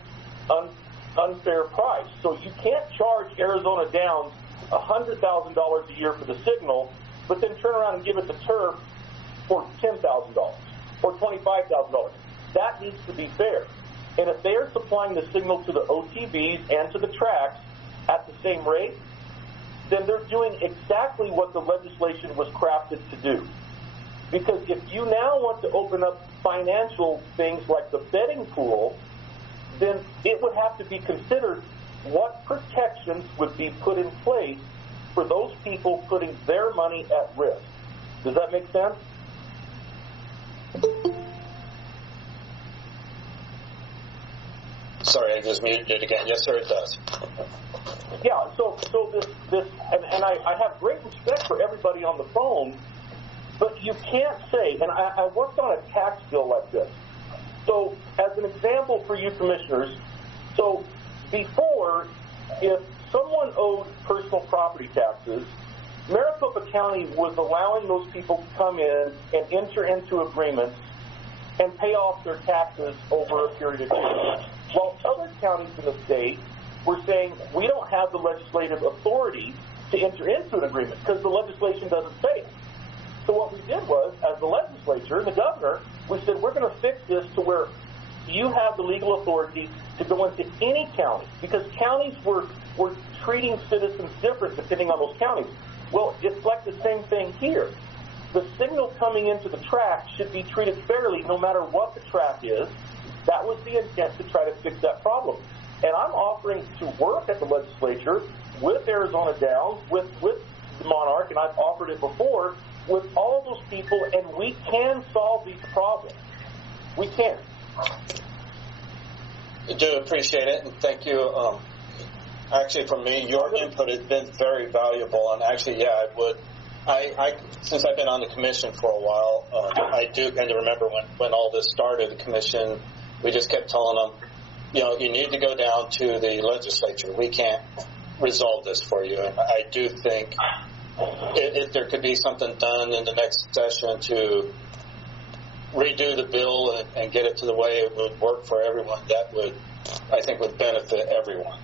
unfair price. So you can't charge Arizona Downs $100,000 a year for the signal, but then turn around and give it to Turf for $10,000 or $25,000. That needs to be fair. And if they are supplying the signal to the OTVs and to the tracks at the same rate, then they're doing exactly what the legislation was crafted to do. Because if you now want to open up financial things like the betting pool, then it would have to be considered what protections would be put in place for those people putting their money at risk. Does that make sense? Sorry, I just muted it again. Yes, sir, it does. Yeah, so this and I have great respect for everybody on the phone, but you can't say, and I worked on a tax bill like this. So as an example for you commissioners, so before, if someone owed personal property taxes Maricopa County was allowing those people to come in and enter into agreements and pay off their taxes over a period of time, while other counties in the state were saying, we don't have the legislative authority to enter into an agreement because the legislation doesn't say it. So what we did was, as the legislature and the governor, we said, we're going to fix this to where you have the legal authority to go into any county, because counties were treating citizens different depending on those counties. Well, it's like the same thing here. The signal coming into the track should be treated fairly no matter what the track is. That was the intent to try to fix that problem. And I'm offering to work at the legislature with Arizona Downs, with Monarch, and I've offered it before, with all those people, and we can solve these problems. We can. I do appreciate it, and thank you. Actually, for me, your input has been very valuable, and actually, yeah, I would. Since I've been on the commission for a while, I do kind of remember when all this started, the commission, we just kept telling them, you need to go down to the legislature. We can't resolve this for you. And I do think if there could be something done in the next session to redo the bill and get it to the way it would work for everyone, that would, I think, would benefit everyone.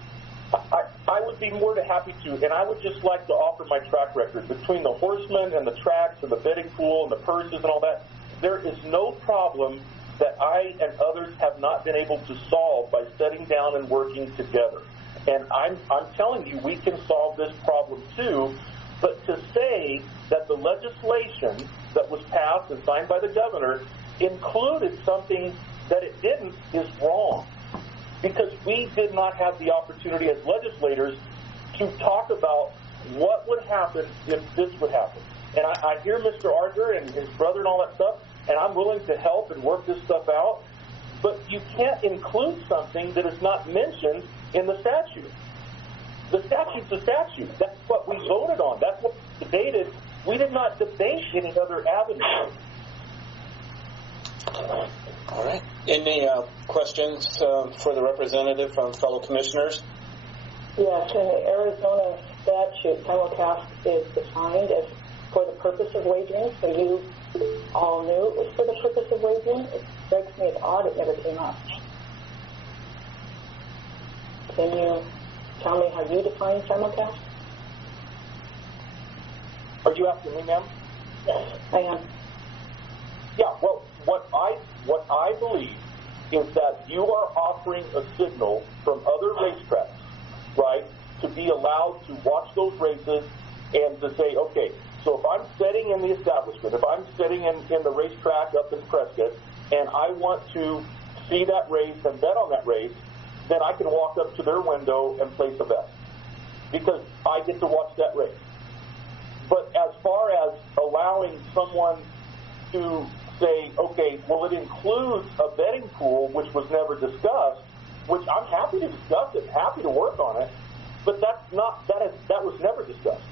I would be more than happy to, and I would just like to offer my track record between the horsemen and the tracks and the betting pool and the purses and all that. There is no problem that I and others have not been able to solve by sitting down and working together. And I'm telling you, we can solve this problem too. But to say that the legislation that was passed and signed by the governor included something that it didn't is wrong. Because we did not have the opportunity as legislators to talk about what would happen if this would happen. And I hear Mr. Arthur and his brother and all that stuff, and I'm willing to help and work this stuff out. But you can't include something that is not mentioned in the statute. The statute's a statute. That's what we voted on. That's what we debated. We did not debate any other avenue. All right. Any questions for the representative from fellow commissioners? Yes, in the Arizona statute, simulcast is defined as for the purpose of wagering, so you all knew it was for the purpose of wagering. It strikes me as odd it never came up. Can you tell me how you define simulcast? Are you asking me, ma'am? Yes, I am. Yeah, well, what I believe is that you are offering a signal from other racetracks, right, to be allowed to watch those races and to say, okay, so if I'm sitting in the establishment, if I'm sitting in the racetrack up in Prescott, and I want to see that race and bet on that race, then I can walk up to their window and place a bet because I get to watch that race. But as far as allowing someone to say, okay, well, it includes a betting pool, which was never discussed, which I'm happy to discuss it, happy to work on it, but that was never discussed.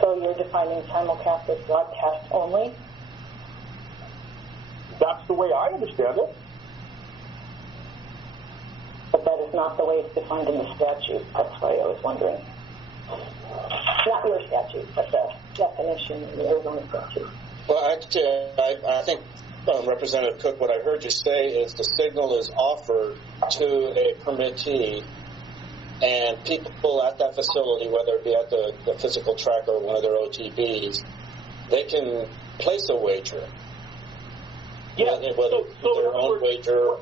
So you're defining simulcast as broadcast only? That's the way I understand it. But that is not the way it's defined in the statute. That's why I was wondering. Not your statute, but the definition in the Arizona statute. Well, I think, Representative Cook, what I heard you say is the signal is offered to a permittee, and people at that facility, whether it be at the physical track or one of their OTBs, they can place a wager. Yeah, whether their own wager.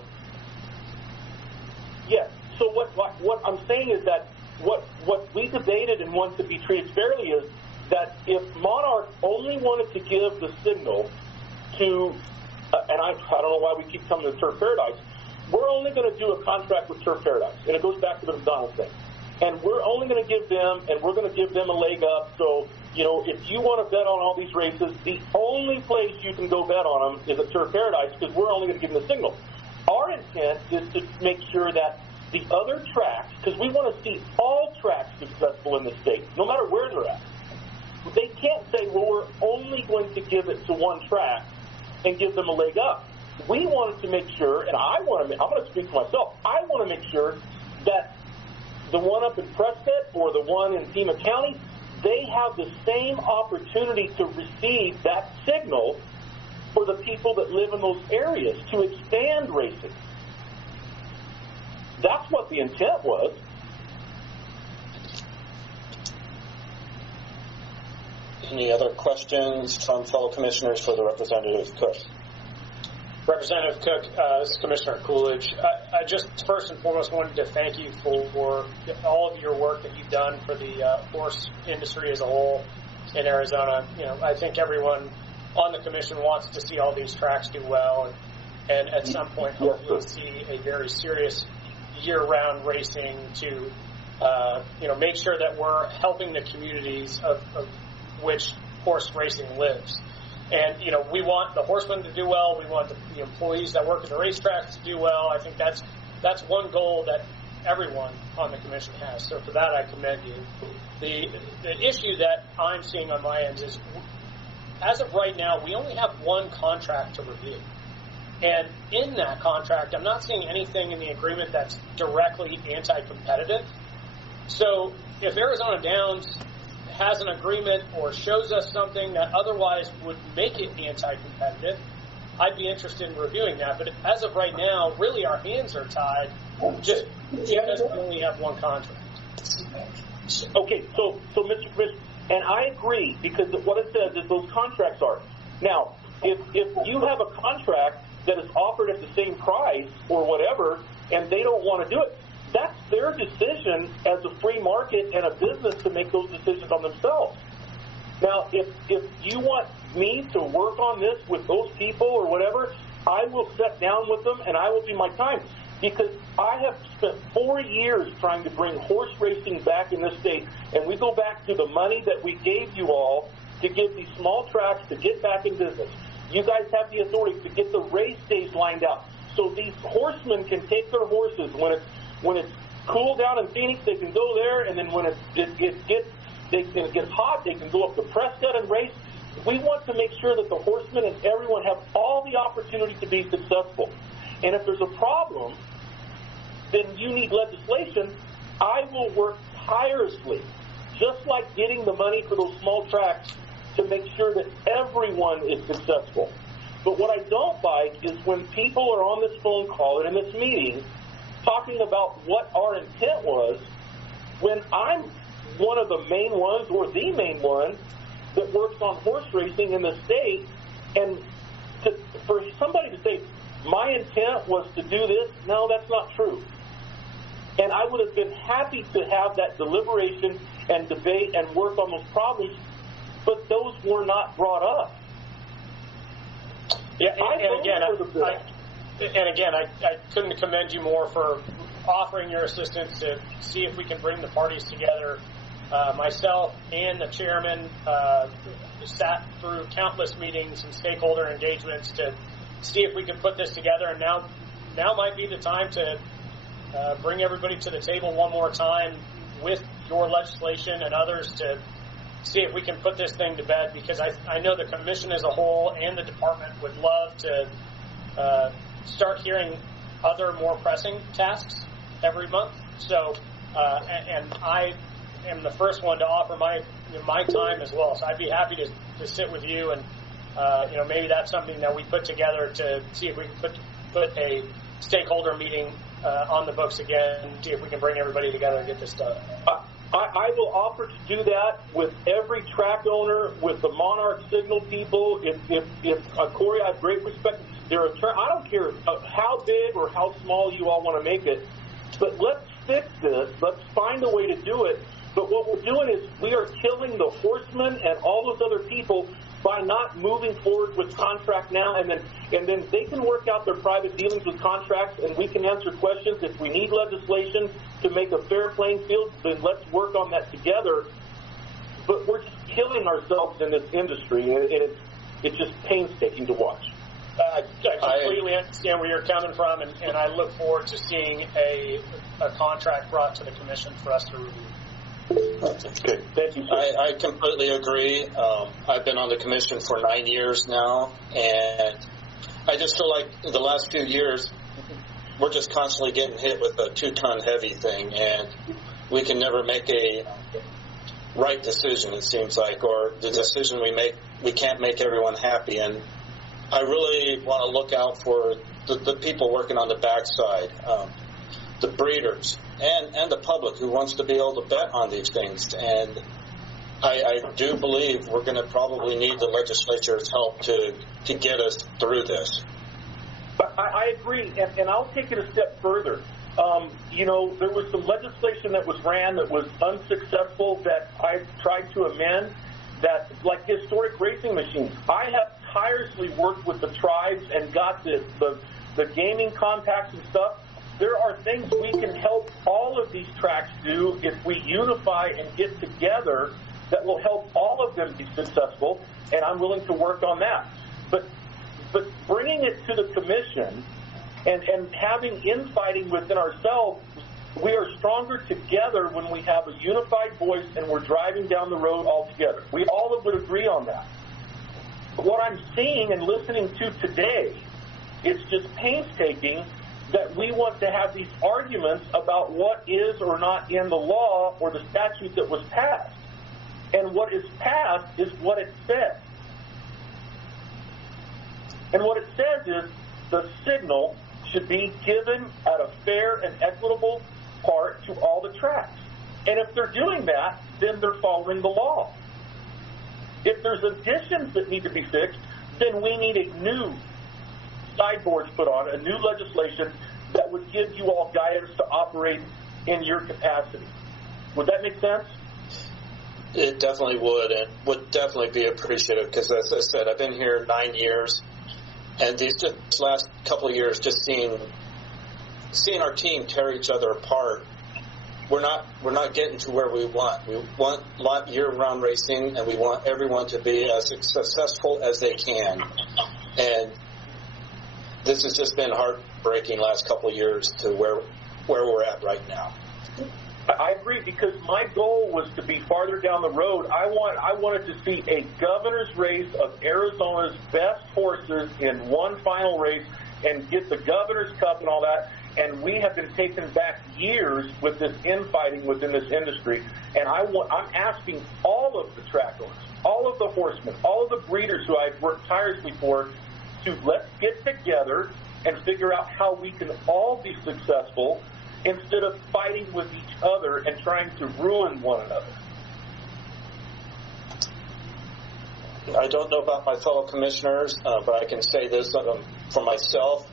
Yes. So what I'm saying is that what we debated and want to be treated fairly is that if Monarch only wanted to give the signal to, and I don't know why we keep coming to Turf Paradise, we're only going to do a contract with Turf Paradise, and it goes back to the McDonald's thing. And we're only going to give them, and we're going to give them a leg up. So, if you want to bet on all these races, the only place you can go bet on them is at Turf Paradise because we're only going to give them the signal. Our intent is to make sure that the other tracks, because we want to see all tracks successful in the state, no matter where they're at. They can't say, well, we're only going to give it to one track and give them a leg up. We wanted to make sure, and I'm going to speak for myself, I want to make sure that the one up in Prescott or the one in Pima County, they have the same opportunity to receive that signal for the people that live in those areas to expand racing. That's what the intent was. Any other questions from fellow commissioners for the Representative Cook? Representative Cook, this is Commissioner Coolidge. I just first and foremost wanted to thank you for all of your work that you've done for the horse industry as a whole in Arizona. You know, I think everyone on the commission wants to see all these tracks do well, and at some point hopefully see a very serious year-round racing to make sure that we're helping the communities of which horse racing lives. And, we want the horsemen to do well. We want the employees that work at the racetracks to do well. I think that's one goal that everyone on the commission has. So for that, I commend you. The issue that I'm seeing on my end is, as of right now, we only have one contract to review. And in that contract, I'm not seeing anything in the agreement that's directly anti-competitive. So if Arizona Downs has an agreement or shows us something that otherwise would make it anti-competitive, I'd be interested in reviewing that. But as of right now, really our hands are tied just because we only have one contract. Okay, so Mr. Chris, and I agree, because what it says is those contracts are. Now, if you have a contract that is offered at the same price or whatever, and they don't want to do it, that's their decision as a free market and a business to make those decisions on themselves. Now, if you want me to work on this with those people or whatever, I will sit down with them and I will do my time. Because I have spent 4 years trying to bring horse racing back in this state, and we go back to the money that we gave you all to give these small tracks to get back in business. You guys have the authority to get the race days lined out so these horsemen can take their horses when it's cool down in Phoenix, they can go there, and then when it gets hot, they can go up to Prescott and race. We want to make sure that the horsemen and everyone have all the opportunity to be successful. And if there's a problem, then you need legislation. I will work tirelessly, just like getting the money for those small tracks, to make sure that everyone is successful. But what I don't like is when people are on this phone call and in this meeting talking about what our intent was, when I'm one of the main ones or the main one that works on horse racing in the state, and for somebody to say, my intent was to do this, no, that's not true. And I would have been happy to have that deliberation and debate and work on those problems, but those were not brought up. Yeah, and again, I couldn't commend you more for offering your assistance to see if we can bring the parties together. Myself and the chairman sat through countless meetings and stakeholder engagements to see if we can put this together. And now might be the time to bring everybody to the table one more time with your legislation and others to see if we can put this thing to bed, because I know the commission as a whole and the department would love to start hearing other more pressing tasks every month. So, and I am the first one to offer my time as well. So I'd be happy to sit with you, and maybe that's something that we put together to see if we can put a stakeholder meeting on the books again, see if we can bring everybody together and get this done. I will offer to do that with every track owner, with the Monarch Signal people. If Corey, I have great respect. I don't care how big or how small you all want to make it, but let's fix this. Let's find a way to do it. But what we're doing is we are killing the horsemen and all those other people by not moving forward with contract now, and then they can work out their private dealings with contracts, and we can answer questions. If we need legislation to make a fair playing field, then let's work on that together. But we're just killing ourselves in this industry, and it's just painstaking to watch. I completely understand where you're coming from, and I look forward to seeing a contract brought to the commission for us to review. Okay, thank you, sir. I completely agree. I've been on the commission for 9 years now, and I just feel like the last few years we're just constantly getting hit with a 2-ton heavy thing, and we can never make right decision, it seems like, or the decision we make, we can't make everyone happy. And I really want to look out for the people working on the backside, the breeders, and the public who wants to be able to bet on these things. And I do believe we're going to probably need the legislature's help to get us through this. But I agree, and I'll take it a step further. There was some legislation that was ran that was unsuccessful that I tried to amend, that, like historic racing machines. I have tirelessly worked with the tribes and got the gaming compacts and stuff. There are things we can help all of these tracks do if we unify and get together that will help all of them be successful, and I'm willing to work on that. But bringing it to the commission and having infighting within ourselves, we are stronger together when we have a unified voice and we're driving down the road all together. We all would agree on that. But what I'm seeing and listening to today, it's just painstaking that we want to have these arguments about what is or not in the law or the statute that was passed. And what is passed is what it says. And what it says is the signal should be given at a fair and equitable part to all the tracks. And if they're doing that, then they're following the law. If there's additions that need to be fixed, then we need a new sideboards put on, a new legislation that would give you all guidance to operate in your capacity. Would that make sense? It definitely would, and would definitely be appreciative, because as I said, I've been here 9 years, and these just last couple of years, just seeing our team tear each other apart, we're not getting to where we want. We want year-round racing, and we want everyone to be as successful as they can. And this has just been heartbreaking last couple of years to where we're at right now. I agree, because my goal was to be farther down the road. I wanted to see a governor's race of Arizona's best horses in one final race and get the governor's cup and all that. And we have been taken back years with this infighting within this industry. And I'm asking all of the track owners, all of the horsemen, all of the breeders who I've worked tirelessly for, to let's get together and figure out how we can all be successful instead of fighting with each other and trying to ruin one another. I don't know about my fellow commissioners, but I can say this for myself.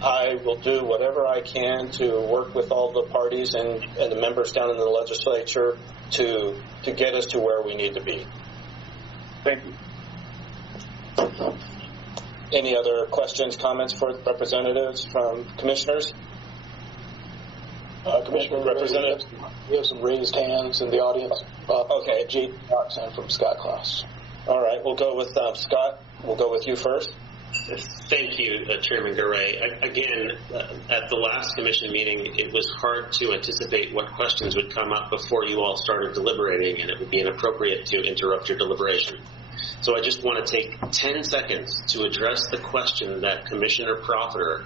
I will do whatever I can to work with all the parties and the members down in the legislature to get us to where we need to be. Thank you. Any other questions, comments for representatives from commissioners? Commissioner Representative, we have some raised hands in the audience. Okay. J.D. Roxanne from Scott Class. All right, we'll go with Scott. We'll go with you first. Thank you, Chairman Garay. Again, at the last commission meeting, it was hard to anticipate what questions would come up before you all started deliberating, and it would be inappropriate to interrupt your deliberation. So I just want to take 10 seconds to address the question that Commissioner Profiter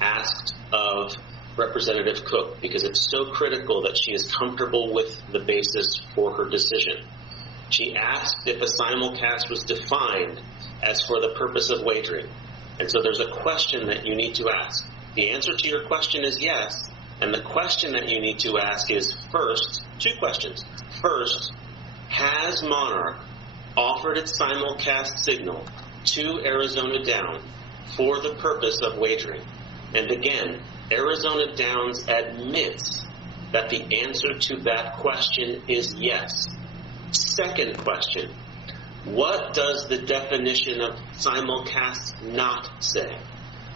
asked of Representative Cook, because it's so critical that she is comfortable with the basis for her decision. She asked if a simulcast was defined as for the purpose of wagering. And so there's a question that you need to ask. The answer to your question is yes, and the question that you need to ask is first, two questions. First, has Monarch offered its simulcast signal to Arizona Down for the purpose of wagering? And again, Arizona Downs admits that the answer to that question is yes. Second question, what does the definition of simulcast not say?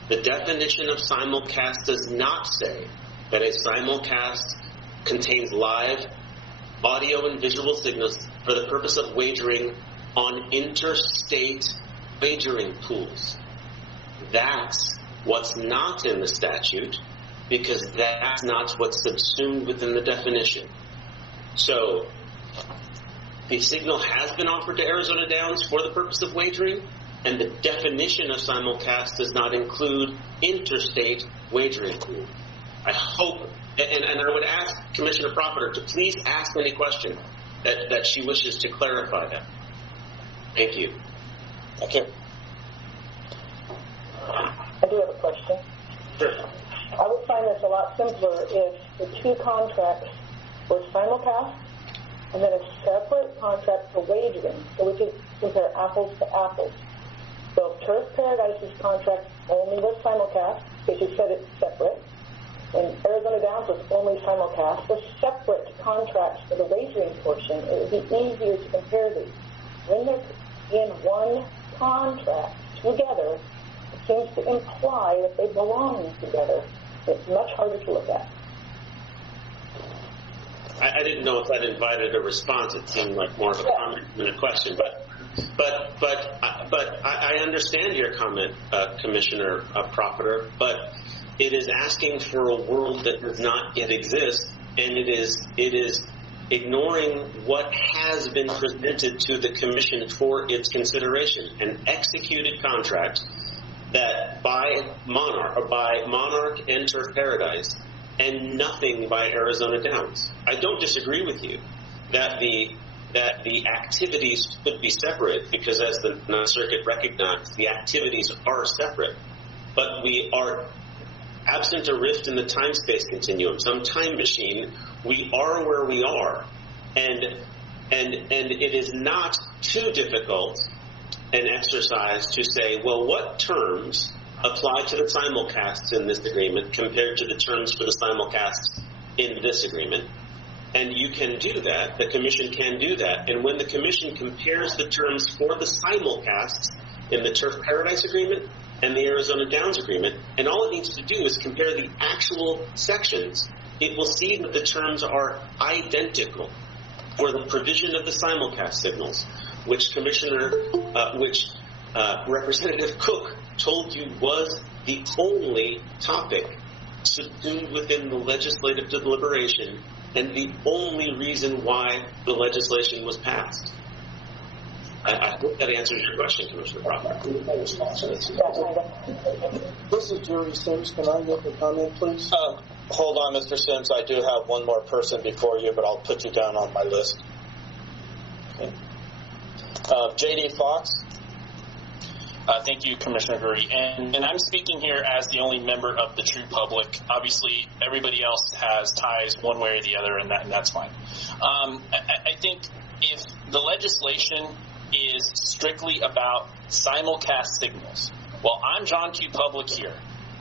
The definition of simulcast does not say that a simulcast contains live audio and visual signals for the purpose of wagering on interstate wagering pools. That's what's not in the statute, because that's not what's subsumed within the definition. So the signal has been offered to Arizona Downs for the purpose of wagering, and the definition of simulcast does not include interstate wagering pool. I hope, and I would ask Commissioner Profiter to please ask any question that she wishes to clarify that. Thank you. Thank you. I do have a question. Sure. I would find this a lot simpler if the two contracts were simulcast and then a separate contract for wagering, so we could compare apples to apples. So if Turf Paradise's contract only was simulcast, because you said it's separate, and Arizona Downs was only simulcast, with separate contracts for the wagering portion, it would be easier to compare these. When they're in one contract together, it seems to imply that they belong together. It's much harder to look at. I didn't know if that invited a response. It seemed like more of a comment than a question. But I understand your comment, Commissioner Profiter. But it is asking for a world that does not yet exist, and it is ignoring what has been presented to the Commission for its consideration. An executed contract that by Monarch and Turf Paradise, and nothing by Arizona Downs. I don't disagree with you that the activities could be separate, because as the Ninth Circuit recognized, the activities are separate. But we are absent a rift in the time-space continuum, some time machine. We are where we are, and it is not too difficult an exercise to say, well, what terms apply to the simulcasts in this agreement compared to the terms for the simulcasts in this agreement? And you can do that. The Commission can do that. And when the Commission compares the terms for the simulcasts in the Turf Paradise Agreement and the Arizona Downs Agreement, and all it needs to do is compare the actual sections, it will see that the terms are identical for the provision of the simulcast signals, which Representative Cook told you was the only topic subsumed within the legislative deliberation and the only reason why the legislation was passed. I hope that answers your question, Commissioner Profiter. This is Jerry Sims. Can I make a comment, please? Hold on, Mr. Sims. I do have one more person before you, but I'll put you down on my list. Okay. J.D. Fox. Thank you, Commissioner Gurry. And I'm speaking here as the only member of the true public. Obviously, everybody else has ties one way or the other, and that's fine. I think if the legislation is strictly about simulcast signals, well, I'm John Q. Public here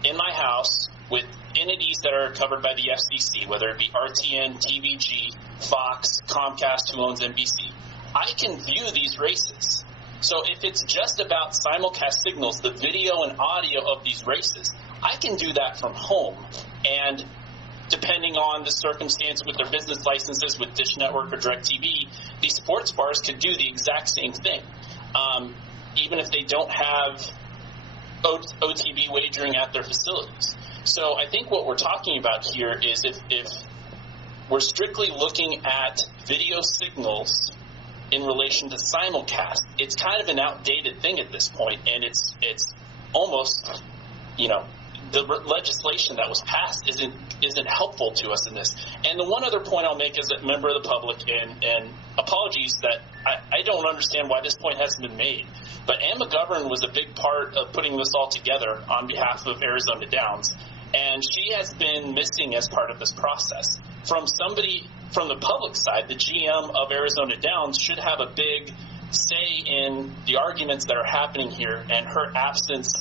in my house with entities that are covered by the FCC, whether it be RTN, TVG, Fox, Comcast, who owns NBC. I can view these races. So if it's just about simulcast signals, the video and audio of these races, I can do that from home. And depending on the circumstance with their business licenses with Dish Network or DirecTV, these sports bars could do the exact same thing, even if they don't have OTB wagering at their facilities. So I think what we're talking about here is if we're strictly looking at video signals in relation to simulcast, it's kind of an outdated thing at this point, and it's almost, the legislation that was passed isn't helpful to us in this. And the one other point I'll make as a member of the public, and apologies that I don't understand why this point hasn't been made, but Ann McGovern was a big part of putting this all together on behalf of Arizona Downs, and she has been missing as part of this process. From the public side, the GM of Arizona Downs should have a big say in the arguments that are happening here, and her absence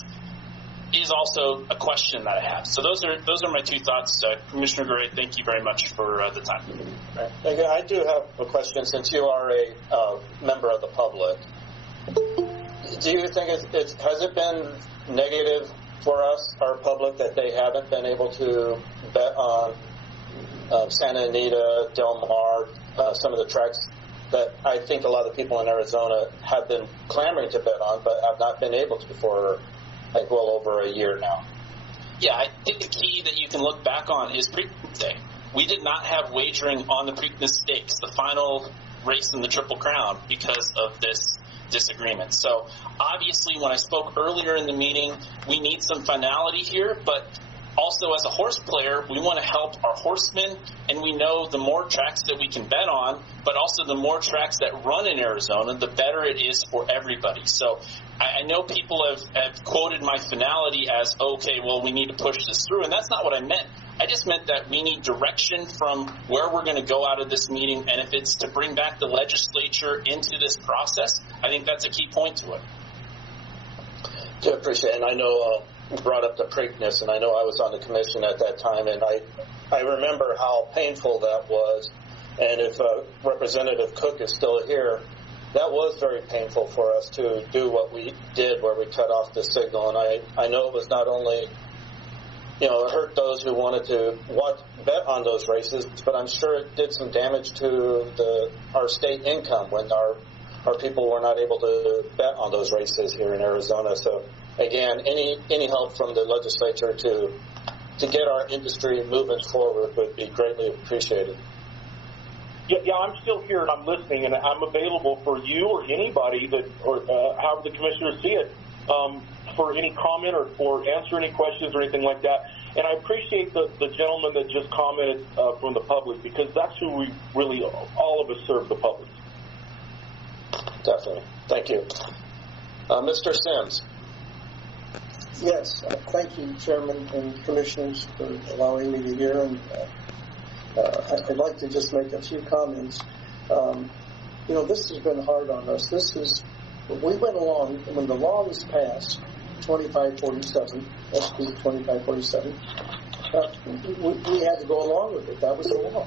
is also a question that I have. So those are my two thoughts. Commissioner Gray, thank you very much for the time. Thank you. I do have a question, since you are a member of the public. Do you think has it been negative for us, our public, that they haven't been able to bet on Santa Anita, Del Mar, some of the tracks that I think a lot of people in Arizona have been clamoring to bet on, but have not been able to for well over a year now? Yeah, I think the key that you can look back on is Preakness Day. We did not have wagering on the Preakness Stakes, the final race in the Triple Crown, because of this disagreement. So obviously, when I spoke earlier in the meeting, we need some finality here, but Also, as a horse player, we want to help our horsemen, and we know the more tracks that we can bet on, but also the more tracks that run in Arizona, the better it is for everybody. So I know people have quoted my finality as, okay, well, we need to push this through, and that's not what I meant. I just meant that we need direction from where we're going to go out of this meeting, and if it's to bring back the legislature into this process, I think that's a key point to it. I appreciate it, and I know brought up the Preakness, and I know I was on the commission at that time, and I remember how painful that was. And if Representative Cook is still here, that was very painful for us to do what we did, where we cut off the signal. And I know it was not only, it hurt those who wanted to bet on those races, but I'm sure it did some damage to our state income when our people were not able to bet on those races here in Arizona. So again, any help from the legislature to get our industry moving forward would be greatly appreciated. Yeah, I'm still here and I'm listening, and I'm available for you or anybody or however the commissioners see it, for any comment or answer any questions or anything like that. And I appreciate the gentleman that just commented from the public, because that's who we really, all of us serve, the public. Definitely. Thank you. Mr. Sims. Yes, thank you, Chairman and Commissioners, for allowing me to hear. And I'd like to just make a few comments. This has been hard on us. We went along, when the law was passed, 2547, SB 2547, we had to go along with it. That was the law.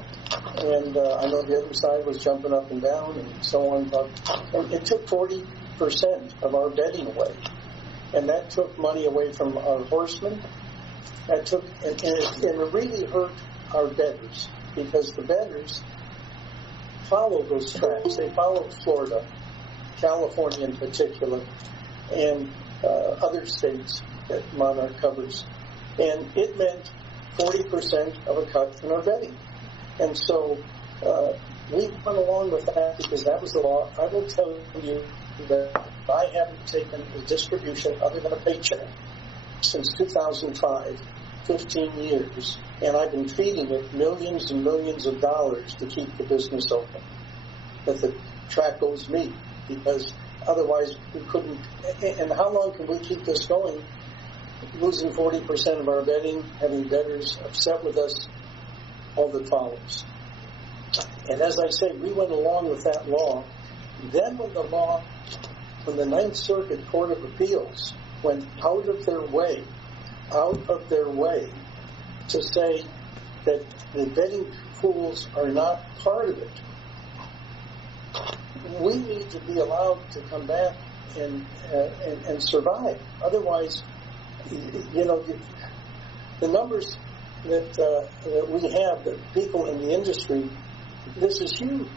And I know the other side was jumping up and down and so on. And it took 40% of our betting away. And that took money away from our horsemen. And it really hurt our bettors, because the bettors follow those tracks. They follow Florida, California in particular, and other states that Monarch covers. And it meant 40% of a cut in our betting. And so we went along with that because that was the law. I will tell you that I haven't taken a distribution other than a paycheck since 2005, 15 years, and I've been feeding it millions and millions of dollars to keep the business open. But the track owes me, because otherwise we couldn't. And how long can we keep this going? Losing 40% of our betting, having bettors upset with us, all that follows. And as I say, we went along with that law. Then when the Ninth Circuit Court of Appeals went out of their way to say that the betting pools are not part of it, we need to be allowed to come back and survive. Otherwise, the numbers that we have, the people in the industry, this is huge.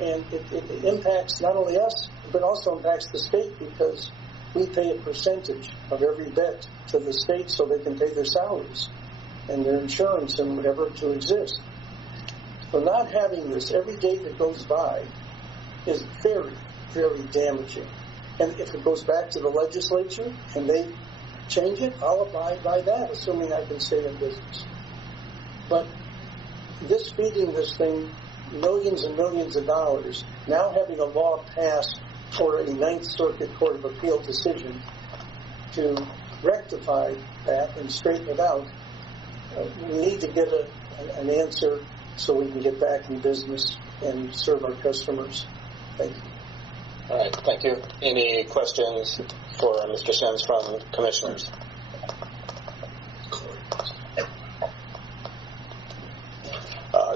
And it impacts not only us, but also impacts the state, because we pay a percentage of every bet to the state so they can pay their salaries and their insurance and whatever to exist. So not having this every day that goes by is very, very damaging. And if it goes back to the legislature and they change it, I'll abide by that, assuming I can stay in business. But this feeding this thing millions and millions of dollars, now having a law passed for a Ninth Circuit Court of Appeal decision to rectify that and straighten it out, we need to get an answer so we can get back in business and serve our customers. Thank you. All right, thank you. Any questions for Mr. Sims from commissioners?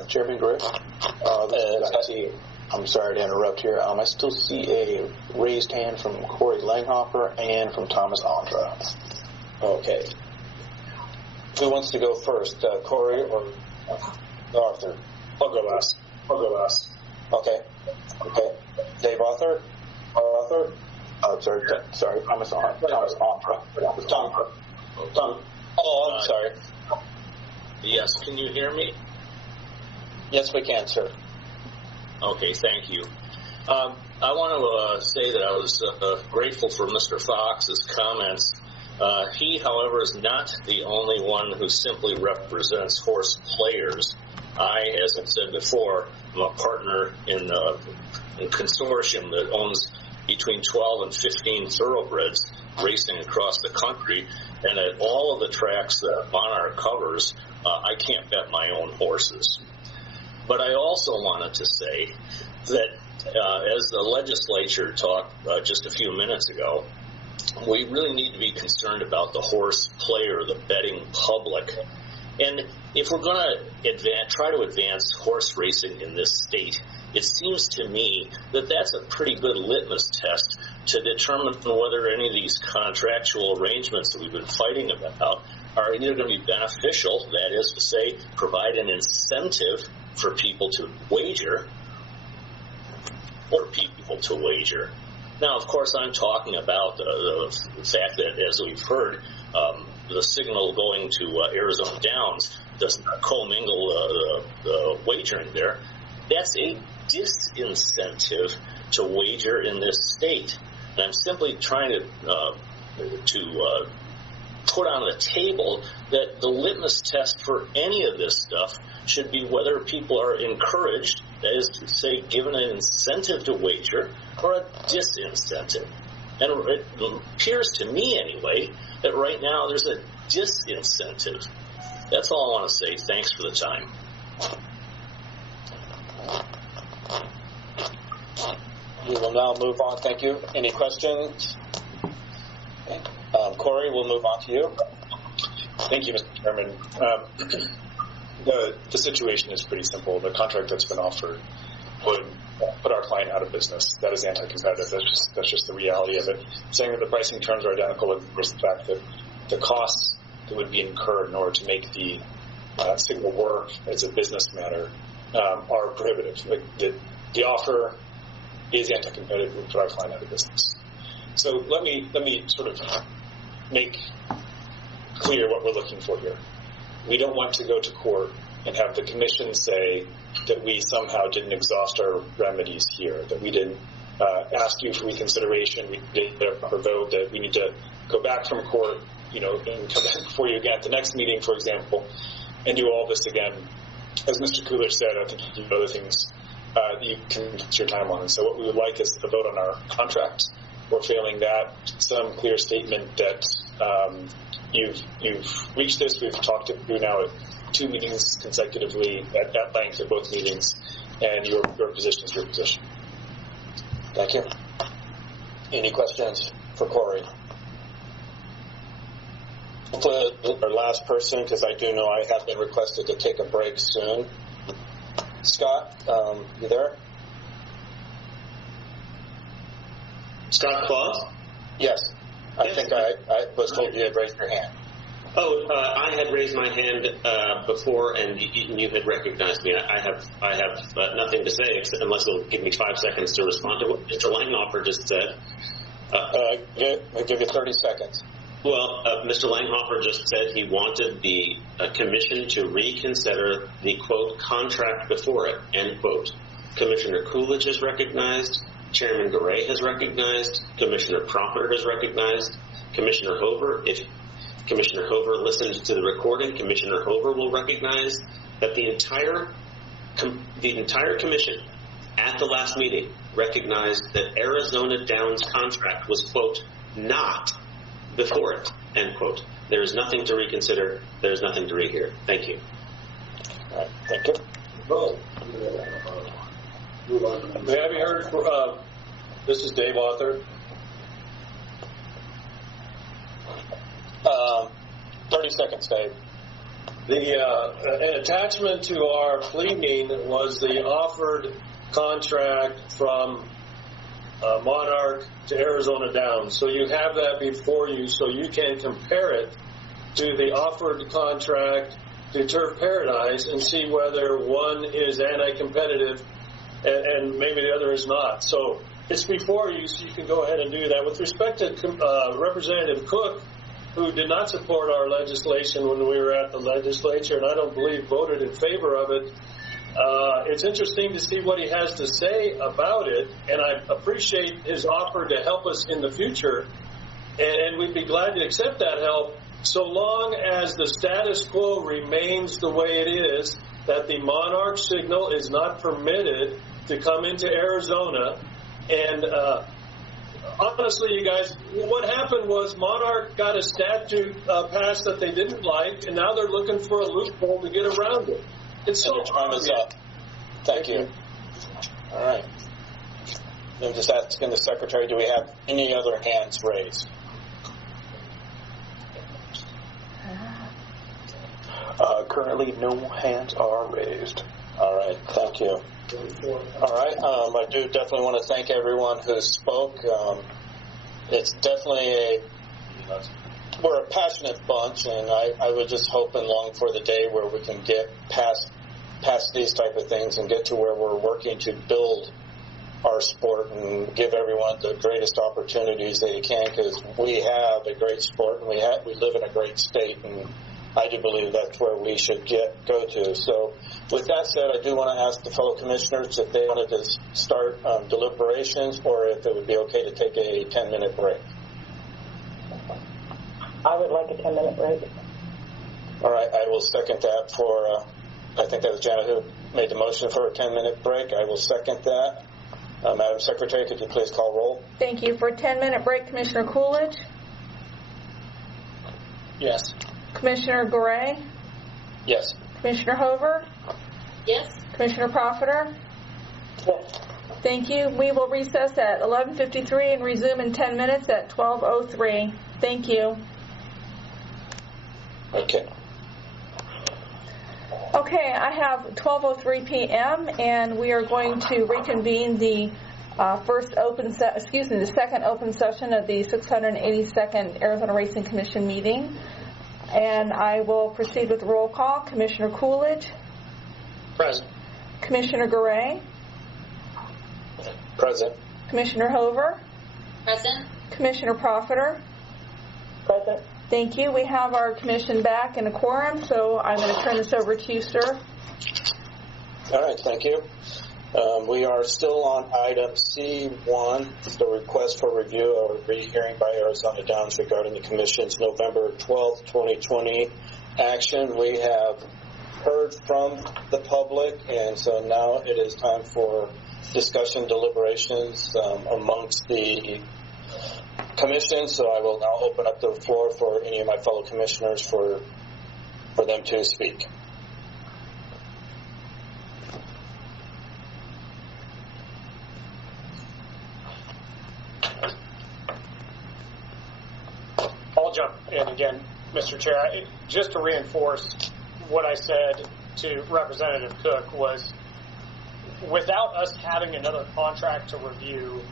Chairman Gray, I'm sorry to interrupt here. I still see a raised hand from Corey Langhoffer and from Thomas Andra. Okay. Who wants to go first, Corey or Arthur? I'll go last. Okay. Dave Arthur? Sorry, Thomas Andra. Tom. Oh, I'm sorry. Yes, can you hear me? Yes, we can, sir. Okay, thank you. I want to say that I was grateful for Mr. Fox's comments He, however, is not the only one who simply represents horse players. I, as I've said before, am a partner in a consortium that owns between 12 and 15 thoroughbreds racing across the country, and at all of the tracks that Monarch covers, I can't bet my own horses. But I also wanted to say that as the legislature talked just a few minutes ago, we really need to be concerned about the horse player, the betting public. And if we're going to try to advance horse racing in this state, it seems to me that that's a pretty good litmus test to determine whether any of these contractual arrangements that we've been fighting about are either going to be beneficial, that is to say, provide an incentive for people to wager, or people to wager. Now, of course, I'm talking about the fact that, as we've heard, the signal going to Arizona Downs does not commingle the wagering there. That's a disincentive to wager in this state. And I'm simply trying to put on the table that the litmus test for any of this stuff should be whether people are encouraged, that is to say, given an incentive to wager or a disincentive. And it appears to me, anyway, that right now there's a disincentive. That's all I want to say. Thanks for the time. We will now move on. Thank you. Any questions? Okay. Corey, we'll move on to you. Thank you, Mr. Chairman. The situation is pretty simple. The contract that's been offered would put our client out of business. That is anti-competitive. That's just the reality of it. Saying that the pricing terms are identical is the fact that the costs that would be incurred in order to make the signal work as a business matter are prohibitive. The offer is anti-competitive and put our client out of business. So let me sort of make clear what we're looking for here. We don't want to go to court and have the commission say that we somehow didn't exhaust our remedies here, that we didn't ask you for reconsideration, we didn't get a proper vote, that we need to go back from court, and come back before you again at the next meeting, for example, and do all this again. As Mr. Coolidge said, I think you do other things you can put your time on. And so what we would like is a vote on our contract, or failing that, some clear statement that you've reached this. We've talked it through now at 2 meetings consecutively at that length at both meetings, and your position is your position. Thank you. Any questions for Corey? Our last person, because I do know I have been requested to take a break soon. Scott, you there? Scott Claus? Yes. I think I was told you had raised your hand. Oh, I had raised my hand before, and you had recognized me. I have nothing to say unless you'll give me 5 seconds to respond to what Mr. Langhofer just said. I'll give you 30 seconds. Well, Mr. Langhofer just said he wanted the commission to reconsider the, quote, contract before it, end quote. Commissioner Coolidge has recognized, Chairman Garay has recognized, Commissioner Profiter has recognized, Commissioner Hover, if Commissioner Hover listens to the recording, Commissioner Hover will recognize that the entire commission at the last meeting recognized that Arizona Downs contract was, quote, not before it, end quote. There is nothing to reconsider. There is nothing to rehear. Thank you. All right. Thank you. May I be heard? This is Dave Arthur. 30 seconds, Dave. An attachment to our pleading was the offered contract from Monarch to Arizona Downs. So you have that before you, so you can compare it to the offered contract to Turf Paradise and see whether one is anti-competitive and maybe the other is not. So it's before you, so you can go ahead and do that. With respect to Representative Cook, who did not support our legislation when we were at the legislature, and I don't believe voted in favor of it, it's interesting to see what he has to say about it, and I appreciate his offer to help us in the future. and we'd be glad to accept that help so long as the status quo remains the way it is, that the Monarch signal is not permitted to come into Arizona. And honestly, you guys, what happened was Monarch got a statute passed that they didn't like, and now they're looking for a loophole to get around it. It's so time is up. Thank you. All right. I'm just asking the Secretary, do we have any other hands raised? Currently, no hands are raised. All right, thank you. All right, I do definitely want to thank everyone who spoke. It's definitely we're a passionate bunch, and I would just hope and long for the day where we can get past these type of things and get to where we're working to build our sport and give everyone the greatest opportunities they can, because we have a great sport and we live in a great state, and I do believe that's where we should go to. So with that said, I do want to ask the fellow commissioners if they wanted to start deliberations or if it would be okay to take a 10-minute break. I would like a 10-minute break. All right, I will second that for, I think that was Janet who made the motion for a 10-minute break. I will second that. Madam Secretary, could you please call roll? Thank you. For a 10-minute break, Commissioner Coolidge? Yes. Commissioner Garay? Yes. Commissioner Hover? Yes. Commissioner Profiter? Yes. Thank you. We will recess at 11:53 and resume in 10 minutes at 12:03. Thank you. Okay. Okay, I have 12:03 p.m. and we are going to reconvene the the second open session of the 682nd Arizona Racing Commission meeting. And I will proceed with the roll call. Commissioner Coolidge? Present. Commissioner Garay? Present. Commissioner Hover? Present. Commissioner Profiter? Present. Thank you. We have our commission back in a quorum, so I'm going to turn this over to you, sir. All right, thank you. We are still on item C1, the request for review of a rehearing by Arizona Downs regarding the Commission's November 12th, 2020 action. We have heard from the public, and so now it is time for discussion deliberations amongst the Commission. So I will now open up the floor for any of my fellow commissioners for them to speak. I'll jump in again, Mr. Chair. Just to reinforce what I said to Representative Cook was, without us having another contract to review,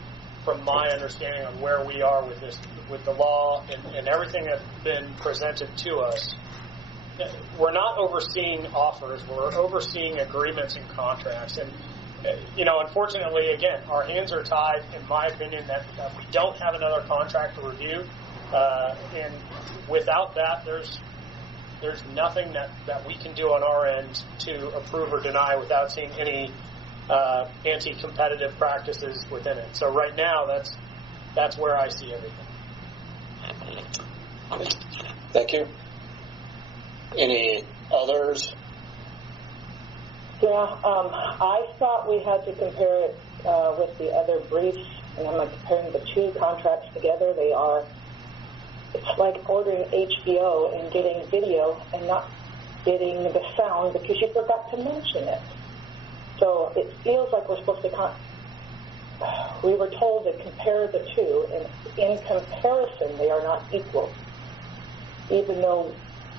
from my understanding on where we are with this, with the law and everything that's been presented to us, we're not overseeing offers, we're overseeing agreements and contracts. And, unfortunately, again, our hands are tied, in my opinion, that we don't have another contract to review. And without that, there's nothing that we can do on our end to approve or deny without seeing any anti-competitive practices within it. So right now, that's where I see everything. Thank you. Any others? Yeah, I thought we had to compare it with the other briefs, and I'm not comparing the two contracts together. It's like ordering HBO and getting video and not getting the sound because you forgot to mention it. So it feels like we're supposed to we were told to compare the two, and in comparison, they are not equal. Even though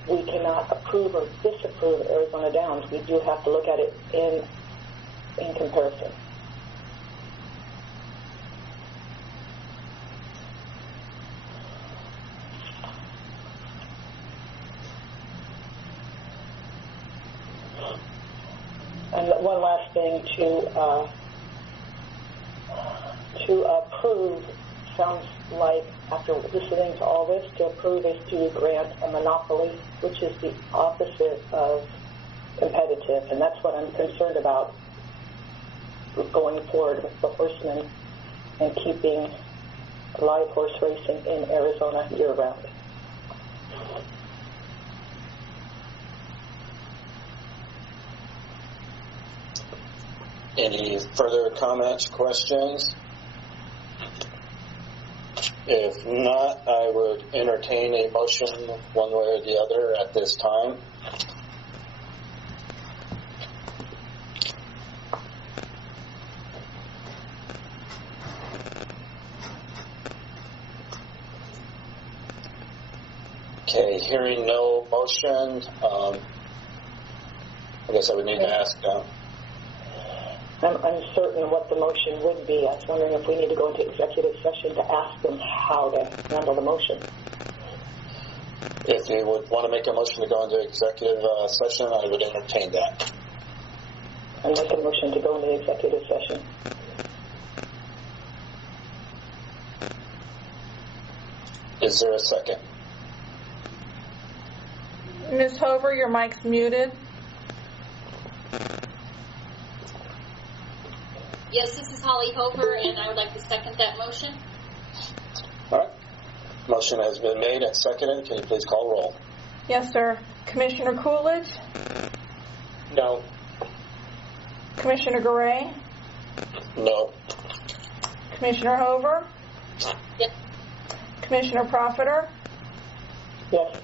we cannot approve or disapprove Arizona Downs, we do have to look at it in comparison. And one last thing, to approve sounds like, after listening to all this, to approve is to grant a monopoly, which is the opposite of competitive, and that's what I'm concerned about going forward with the horsemen and keeping live horse racing in Arizona year-round. Any further comments, questions? If not, I would entertain a motion one way or the other at this time. Okay, hearing no motion, I guess I would need to ask. I'm uncertain what the motion would be. I was wondering if we need to go into executive session to ask them how to handle the motion. If you would want to make a motion to go into executive session, I would entertain that. I make a motion to go into executive session. Is there a second? Ms. Hover, your mic's muted. Yes, this is Holly Hover, and I would like to second that motion. All right. Motion has been made and seconded. Can you please call roll? Yes, sir. Commissioner Coolidge? No. Commissioner Garay? No. Commissioner Hover? Yes. Commissioner Profiter? Yes.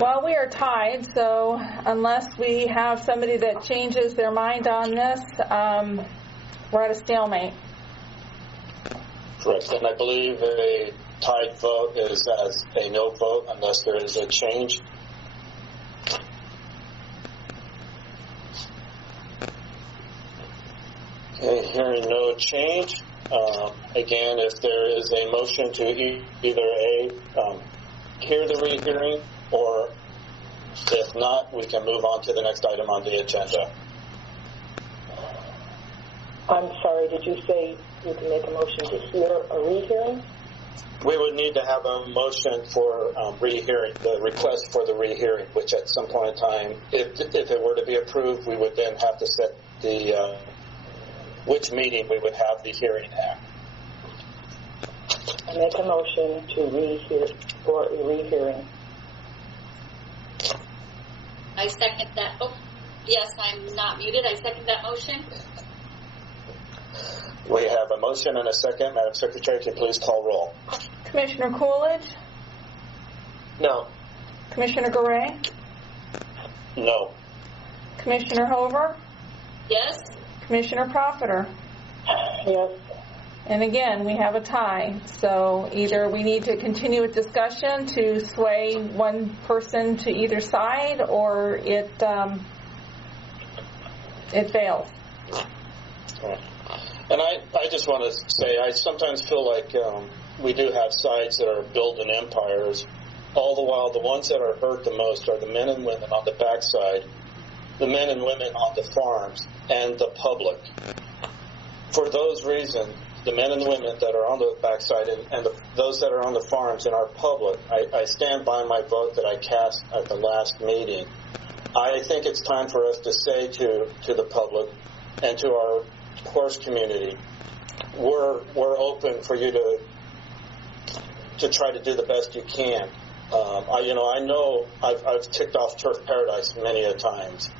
Well, we are tied, so unless we have somebody that changes their mind on this, we're at a stalemate. Correct. And I believe a tied vote is as a no vote unless there is a change. Okay, hearing no change. Again, if there is a motion to either hear the rehearing, or if not, we can move on to the next item on the agenda. I'm sorry, did you say you can make a motion to hear a rehearing? We would need to have a motion for rehearing, the request for the rehearing, which at some point in time, if it were to be approved, we would then have to set the which meeting we would have the hearing at. I make a motion to rehear for a rehearing. I second that. Oh, yes, I'm not muted. I second that motion. We have a motion and a second. Madam Secretary, can you please call roll? Commissioner Coolidge? No. Commissioner Garay? No. Commissioner Hover? Yes. Commissioner Profiter? Yes. And again, we have a tie. So either we need to continue with discussion to sway one person to either side, or it fails. Right. And I just want to say, I sometimes feel like we do have sides that are building empires. All the while, the ones that are hurt the most are the men and women on the backside, the men and women on the farms, and the public. For those reasons, the men and women that are on the backside and those that are on the farms and our public, I stand by my vote that I cast at the last meeting. I think it's time for us to say to the public and to our horse community, we're open for you to try to do the best you can. I know I've ticked off Turf Paradise many a times,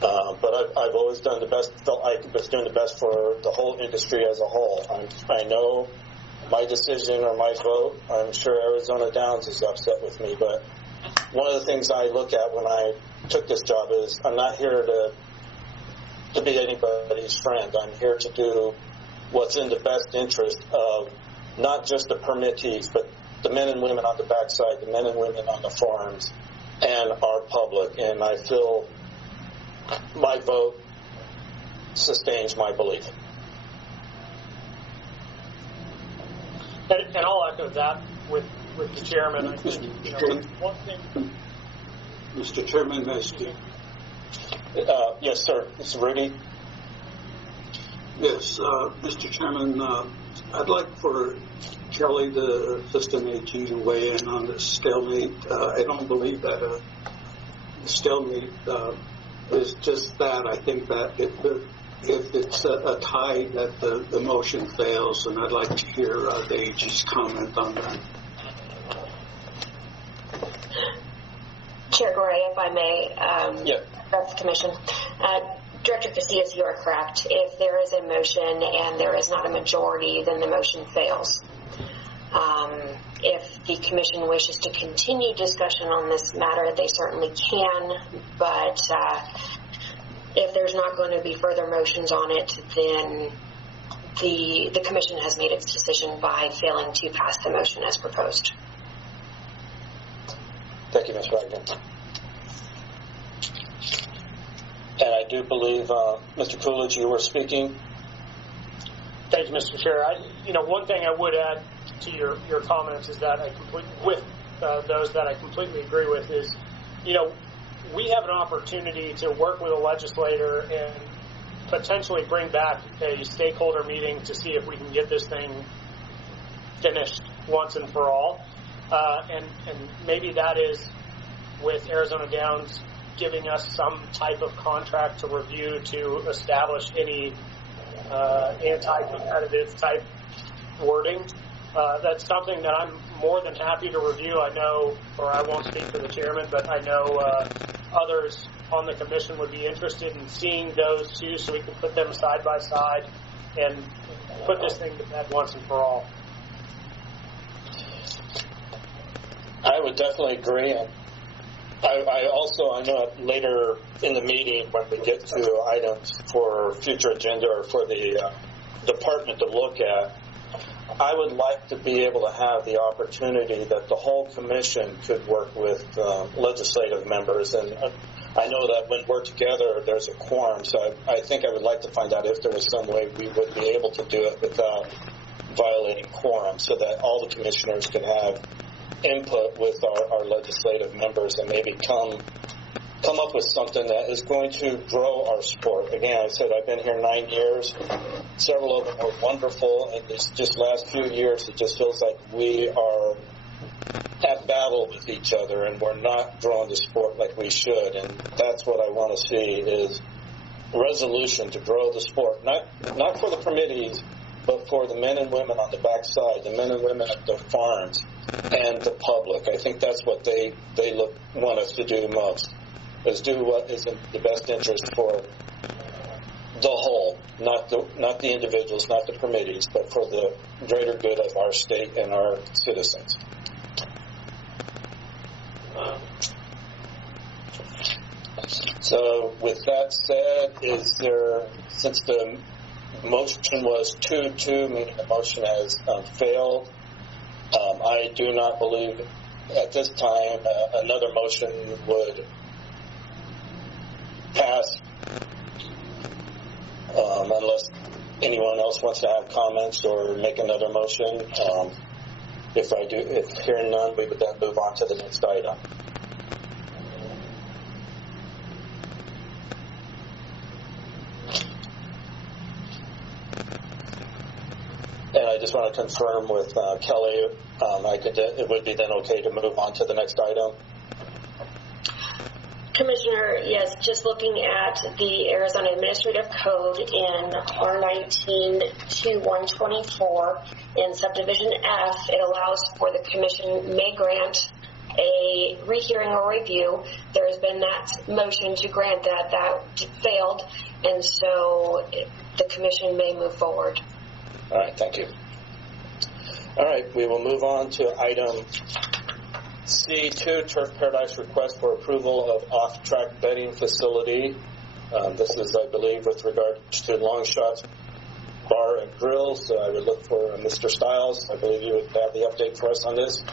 but I've always done the best. Felt I was doing the best for the whole industry as a whole. I know my decision or my vote. I'm sure Arizona Downs is upset with me, but one of the things I look at when I took this job is I'm not here to be anybody's friend. I'm here to do what's in the best interest of not just the permittees, but the men and women on the backside, the men and women on the farms, and our public. And I feel my vote sustains my belief. And I'll echo that with the chairman. I think, one thing. Mr. Chairman, may I speak? Yes, sir. This is Rudy. Yes, Mr. Chairman, I'd like for Kelly, the assistant AG, to weigh in on this stalemate. I don't believe that a stalemate is just that. I think that if it's a tie, that the motion fails, and I'd like to hear the AG's comment on that. Chair Gorey, if I may, address the commission. Director Casillas, you are correct. If there is a motion and there is not a majority, then the motion fails. If the commission wishes to continue discussion on this matter, they certainly can, but if there's not going to be further motions on it, then the commission has made its decision by failing to pass the motion as proposed. Thank you, Ms. Wagner. And I do believe, Mr. Coolidge, you were speaking. Thank you, Mr. Chair. One thing I would add to your comments is that those that I completely agree with is, we have an opportunity to work with a legislator and potentially bring back a stakeholder meeting to see if we can get this thing finished once and for all. And maybe that is with Arizona Downs giving us some type of contract to review to establish any anti-competitive type wording. That's something that I'm more than happy to review. I know, or I won't speak for the chairman, but I know others on the commission would be interested in seeing those two so we can put them side by side and put this thing to bed once and for all. I would definitely agree. I know later in the meeting when we get to items for future agenda or for the department to look at, I would like to be able to have the opportunity that the whole commission could work with legislative members. And I know that when we're together, there's a quorum. So I think I would like to find out if there was some way we would be able to do it without violating quorum so that all the commissioners can have input with our legislative members and maybe come up with something that is going to grow our sport. Again, I said I've been here 9 years. Several of them were wonderful, and this just last few years it just feels like we are at battle with each other and we're not growing the sport like we should. And that's what I want to see is resolution to grow the sport, not for the committees, but for the men and women on the backside, the men and women at the farms, and the public. I think that's what they want us to do most, is do what is in the best interest for the whole, not the individuals, not the committees, but for the greater good of our state and our citizens. So with that said, since the motion was 2-2, meaning the motion has failed, I do not believe at this time another motion would pass unless anyone else wants to have comments or make another motion. If hearing none, we would then move on to the next item. And I just want to confirm with Kelly, it would be then okay to move on to the next item? Commissioner, yes, just looking at the Arizona Administrative Code in R19-124 in Subdivision F, it allows for the commission may grant a rehearing or review. There has been that motion to grant that. That failed, and so the commission may move forward. All right, thank you. All right, we will move on to item C2, Turf Paradise request for approval of off-track betting facility. This is, I believe, with regard to Long Shots Bar and Grill. So I would look for Mr. Stiles. I believe you would have the update for us on this.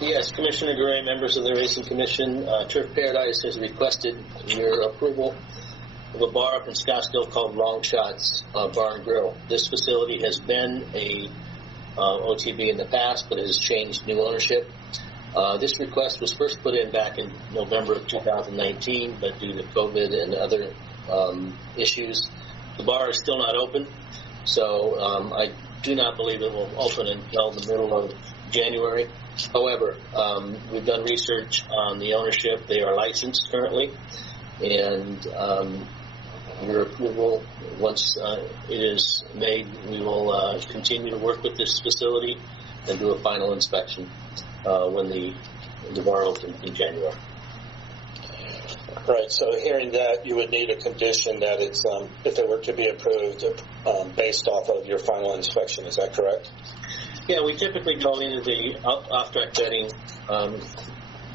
Yes, Commissioner Gray, members of the Racing Commission, Turf Paradise has requested your approval of a bar up in Scottsdale called Long Shots Bar and Grill. This facility has been a OTB in the past, but it has changed new ownership. This request was first put in back in November of 2019, but due to COVID and other issues, the bar is still not open. So I do not believe it will open until the middle of January. However, we've done research on the ownership. They are licensed currently, and your approval. Once it is made, we will continue to work with this facility and do a final inspection when the bar opens in January. Right. So hearing that, you would need a condition that it's if it were to be approved based off of your final inspection. Is that correct? Yeah, we typically go into the off-track betting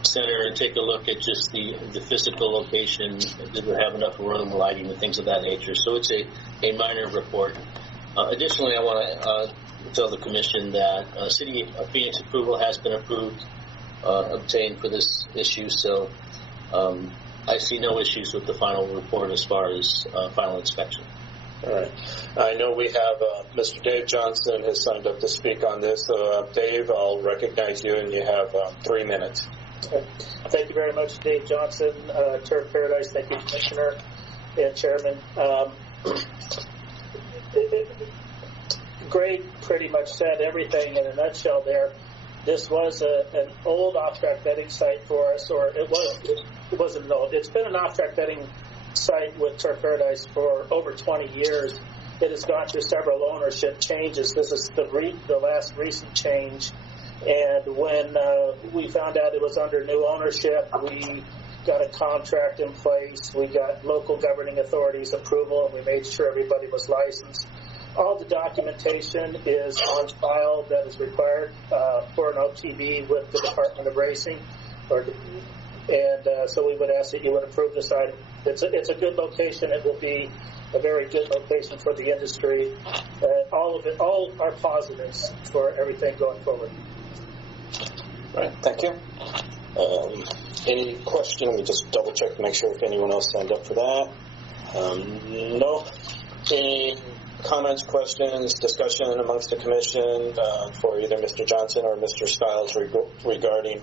center and take a look at just the physical location. Does it have enough room, lighting, and things of that nature? So it's a minor report. Additionally, I want to tell the Commission that City of Phoenix approval has been obtained for this issue. So I see no issues with the final report as far as final inspection. All right. I know we have Mr. Dave Johnson has signed up to speak on this. Dave, I'll recognize you, and you have 3 minutes. Thank you very much, Dave Johnson, Turf Paradise. Thank you, Commissioner and Chairman. Greg pretty much said everything in a nutshell there. This was an old off-track betting site for us, or it wasn't old. It's been an off-track betting site with Turf Paradise for over 20 years. It has gone through several ownership changes. This is the last recent change. And when we found out it was under new ownership, we got a contract in place. We got local governing authorities' approval, and we made sure everybody was licensed. All the documentation is on file that is required for an OTB with the Department of Racing. So we would ask that you would approve this item. It's a good location. It will be a very good location for the industry. All are positives for everything going forward. Right. Thank you. Any question? Let me just double check to make sure if anyone else signed up for that. No. Any comments, questions, discussion amongst the Commission for either Mr. Johnson or Mr. Stiles regarding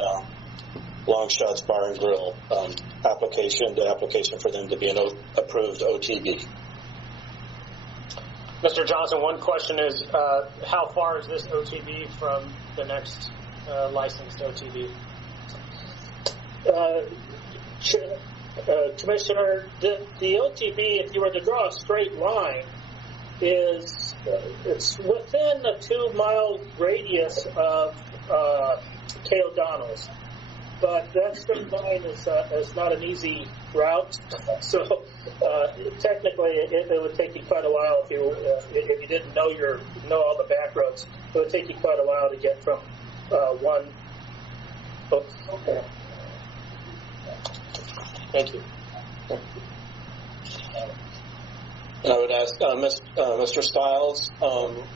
Long Shots Bar and Grill the application for them to be an approved OTB? Mr. Johnson, one question is, how far is this OTB from the next licensed OTB? Commissioner, the OTB, if you were to draw a straight line, it's within a 2-mile radius of K. O'Donnell's. But that straight line is not an easy route, so technically it would take you quite a while if you didn't know all the back roads. It would take you quite a while to get from one. Okay. Thank you. And I would ask Mr. Stiles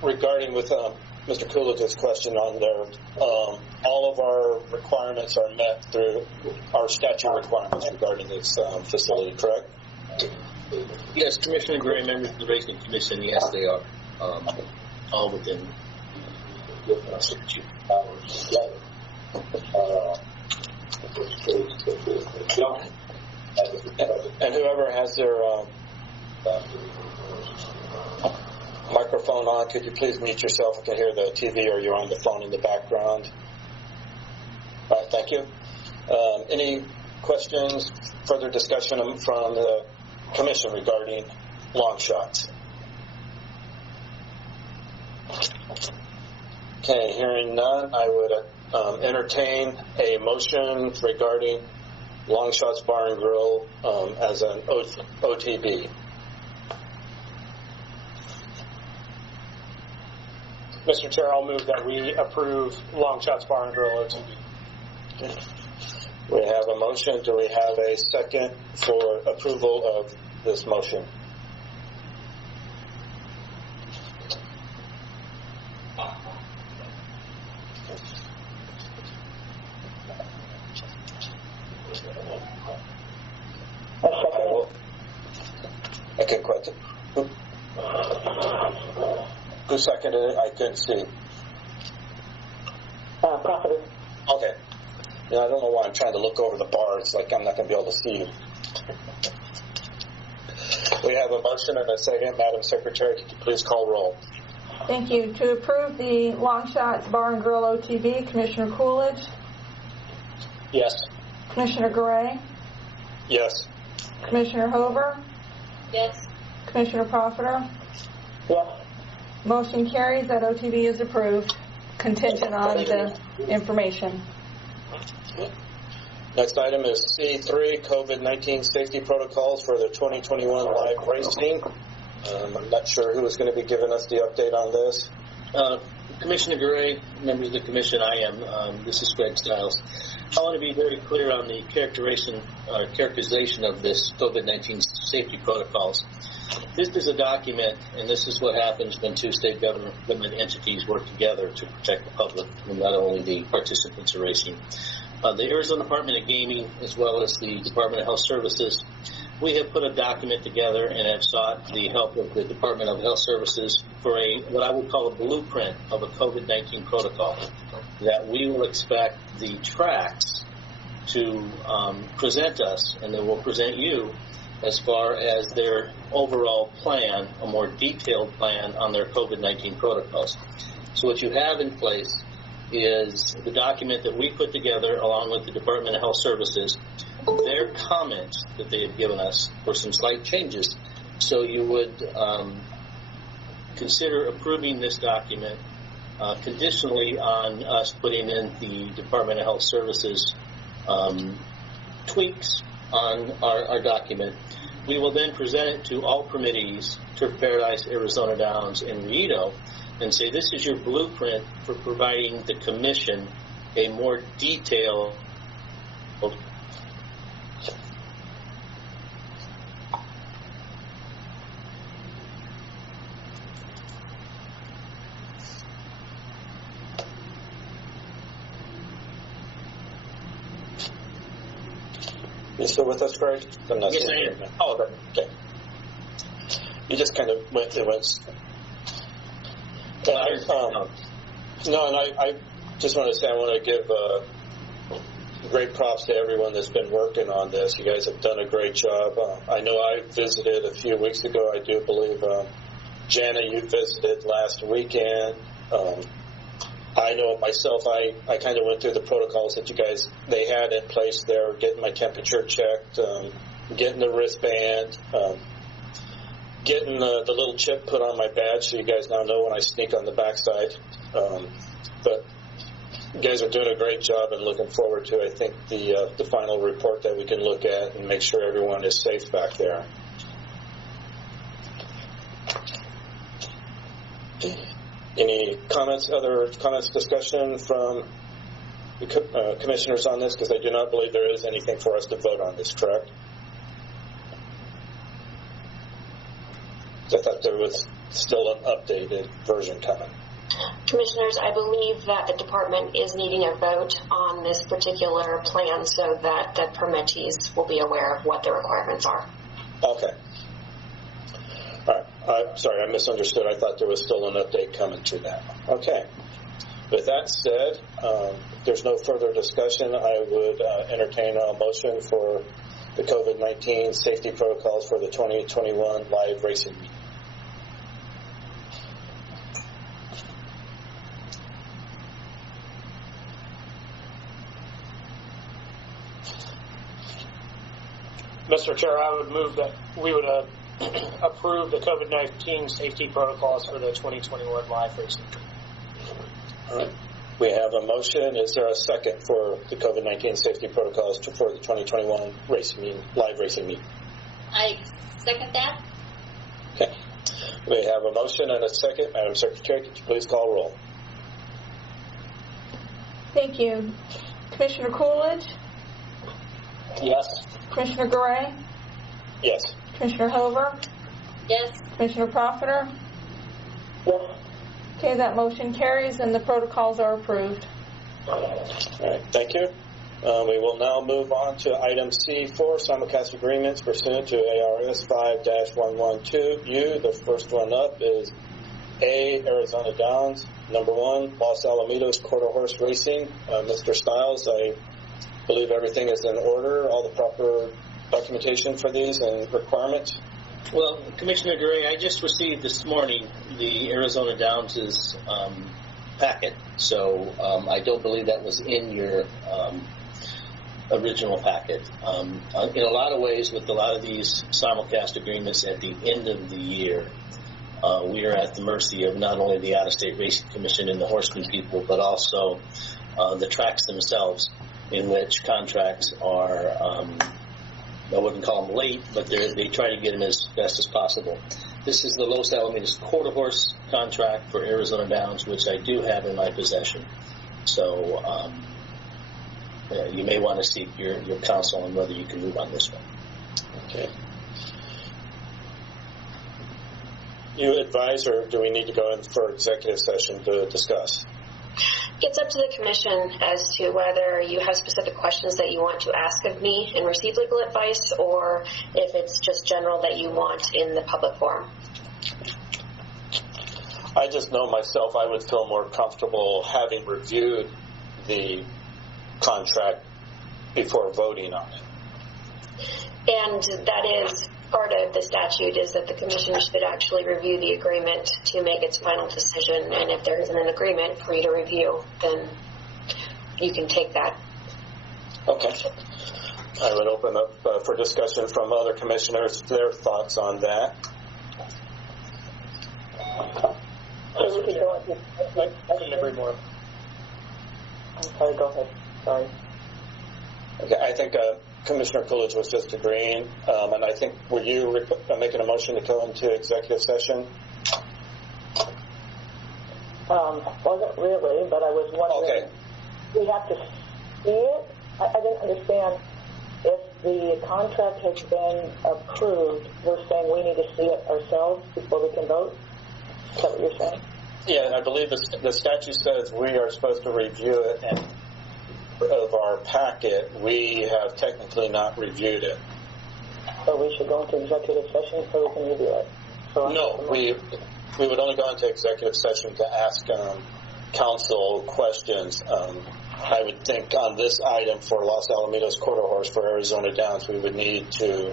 regarding with Mr. Coolidge's question on there. All of our requirements are met through our statute requirements regarding this facility, correct? Yes, Commissioner Gray, members of the Racing Commission, yes, they are all within statute. And whoever has their microphone on, could you please mute yourself? I can hear the TV or you're on the phone in the background. All right, thank you. Any questions, further discussion from the Commission regarding Long Shots? Okay, hearing none, I would entertain a motion regarding Long Shots Bar and Grill as an OTB. Mr. Chair, I'll move that we approve Long Shots Bar and Grill OTB. We have a motion. Do we have a second for approval of this motion? I couldn't quite. Who seconded it? I couldn't see. Prophet. Okay. Yeah, I don't know why I'm trying to look over the bar. It's like I'm not going to be able to see you. We have a motion and a second. Madam Secretary, could you please call roll? Thank you. To approve the Long Shots Bar and Grill OTB, Commissioner Coolidge? Yes. Commissioner Gray? Yes. Commissioner Hover? Yes. Commissioner Profiter? Yes. Motion carries. That OTB is approved, contingent on the information. Next item is C3, COVID-19 safety protocols for the 2021 live racing. I'm not sure who is going to be giving us the update on this. Commissioner Gray, members of the commission, I am. This is Greg Stiles. I want to be very clear on the characterization of this COVID-19 safety protocols. This is a document, and this is what happens when two state government entities work together to protect the public, and not only the participants of racing. The Arizona Department of Gaming, as well as the Department of Health Services, we have put a document together and have sought the help of the Department of Health Services for what I would call a blueprint of a COVID-19 protocol that we will expect the tracks to present us, and then we'll present you as far as their overall plan, a more detailed plan on their COVID-19 protocols. So what you have in place is the document that we put together along with the Department of Health Services, their comments that they have given us for some slight changes. So you would consider approving this document conditionally on us putting in the Department of Health Services tweaks on our document. We will then present it to all permittees, Turf Paradise, Arizona Downs, and Rito, and say this is your blueprint for providing the commission a more detailed You still with us, Greg? Yes, I am. Oh, okay. You just kind of went through it. I just want to say I want to give great props to everyone that's been working on this. You guys have done a great job. I know I visited a few weeks ago. I do believe, Jana, you visited last weekend. I know myself, I kind of went through the protocols that they had in place there, getting my temperature checked, getting the wristband, getting the little chip put on my badge so you guys now know when I sneak on the backside. But you guys are doing a great job and looking forward to, I think, the final report that we can look at and make sure everyone is safe back there. Any comments, other comments, discussion from the commissioners on this? Because I do not believe there is anything for us to vote on this, correct? I thought there was still an updated version coming. Commissioners, I believe that the department is needing a vote on this particular plan so that the permittees will be aware of what the requirements are. Okay. All right. I'm sorry, I misunderstood. I thought there was still an update coming to that. Okay. With that said, if there's no further discussion, I would entertain a motion for the COVID-19 safety protocols for the 2021 live racing meet. Mr. Chair, I would move that we would approve the COVID-19 safety protocols for the 2021 live racing. All right. We have a motion. Is there a second for the COVID-19 safety protocols for the 2021 live racing meet? I second that. Okay. We have a motion and a second. Madam Secretary, could you please call roll? Thank you. Commissioner Coolidge? Yes. Commissioner Gray? Yes. Commissioner Hover? Yes. Commissioner Profiter? Yes. Okay, that motion carries and the protocols are approved. All right, thank you. We will now move on to item C4, simulcast agreements pursuant to ARS 5-112U. The first one up is A, Arizona Downs. Number 1, Los Alamitos Quarter Horse Racing. Mr. Stiles, I believe everything is in order, all the proper documentation for these and requirements? Well, Commissioner Gray, I just received this morning the Arizona Downs' packet, so I don't believe that was in your original packet. In a lot of ways, with a lot of these simulcast agreements at the end of the year, we are at the mercy of not only the Out-of-State Racing Commission and the horsemen people, but also the tracks themselves, in which contracts are, I wouldn't call them late, but they try to get them as best as possible. This is the Los Alamitos quarter horse contract for Arizona Downs, which I do have in my possession. So you may want to seek your counsel on whether you can move on this one. Okay. You advise, or do we need to go in for executive session to discuss? It's up to the commission as to whether you have specific questions that you want to ask of me and receive legal advice, or if it's just general that you want in the public forum. I just know myself, I would feel more comfortable having reviewed the contract before voting on it. And that is part of the statute, is that the commission should actually review the agreement to make its final decision. And if there isn't an agreement for you to review, then you can take that. Okay. I would open up for discussion from other commissioners, their thoughts on that. I couldn't agree more. I'm sorry, go ahead. Sorry. Okay, I think Commissioner Coolidge was just agreeing, and I think, were you making a motion to go into executive session? Wasn't really, but I was wondering, we have to see it? I didn't understand. If the contract has been approved, we're saying we need to see it ourselves before we can vote? Is that what you're saying? Yeah, and I believe the statute says we are supposed to review it, and of our packet, we have technically not reviewed it. So we should go into executive session so we can review it? So no, we would only go into executive session to ask council questions. I would think on this item for Los Alamitos quarter horse for Arizona Downs, we would need to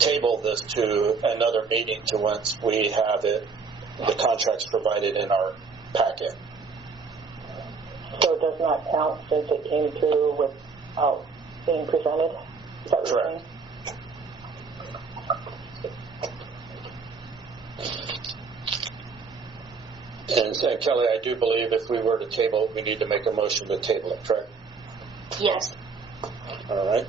table this to another meeting to once we have it, the contracts provided in our packet. So it does not count since it came through without being presented? Is that what you're saying? And Kelly, I do believe if we were to table it, we need to make a motion to table it, correct? Yes. All right.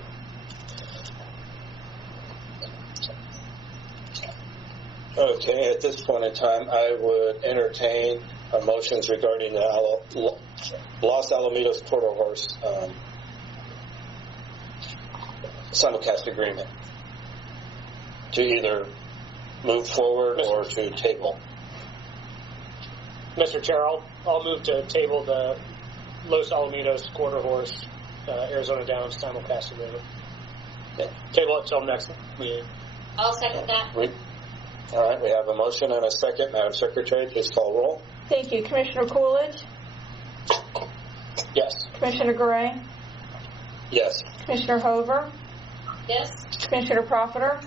Okay, at this point in time, I would entertain motions regarding the Los Alamitos quarter horse simulcast agreement to either move forward or to table. Mr. Chair, I'll move to table the Los Alamitos quarter horse Arizona Downs simulcast agreement. Okay. Table it till next meeting. I'll second that. All right, we have a motion and a second. Madam Secretary, please call roll. Thank you. Commissioner Coolidge? Yes. Commissioner Gray? Yes. Commissioner Hover? Yes. Commissioner Profiter?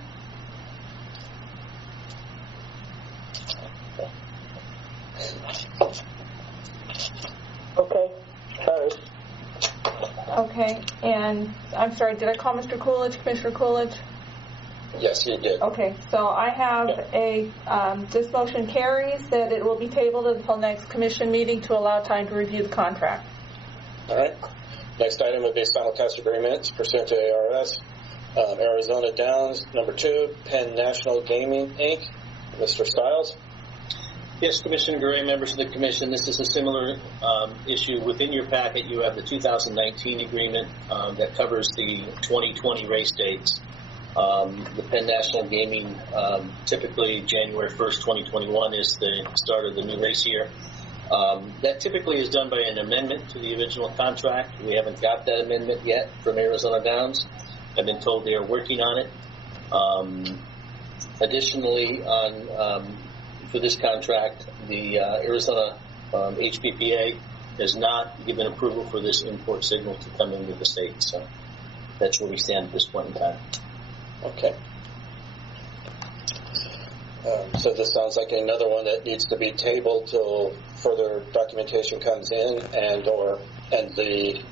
Okay. Sorry. Okay, and I'm sorry, did I call Mr. Coolidge, Commissioner Coolidge? Yes, you did. Okay, so I have this motion carries that it will be tabled until next commission meeting to allow time to review the contract. All right. Next item would be simulcast agreements pursuant to ARS. Arizona Downs, number 2, Penn National Gaming, Inc. Mr. Stiles. Yes, Commissioner Gray, members of the Commission, this is a similar issue. Within your packet, you have the 2019 agreement that covers the 2020 race dates. The Penn National Gaming, typically January 1st, 2021 is the start of the new race year. That typically is done by an amendment to the original contract. We haven't got that amendment yet from Arizona Downs. I've been told they are working on it. Additionally, for this contract, the Arizona HPPA has not given approval for this import signal to come into the state. So that's where we stand at this point in time. Okay. So this sounds like another one that needs to be tabled till further documentation comes in and the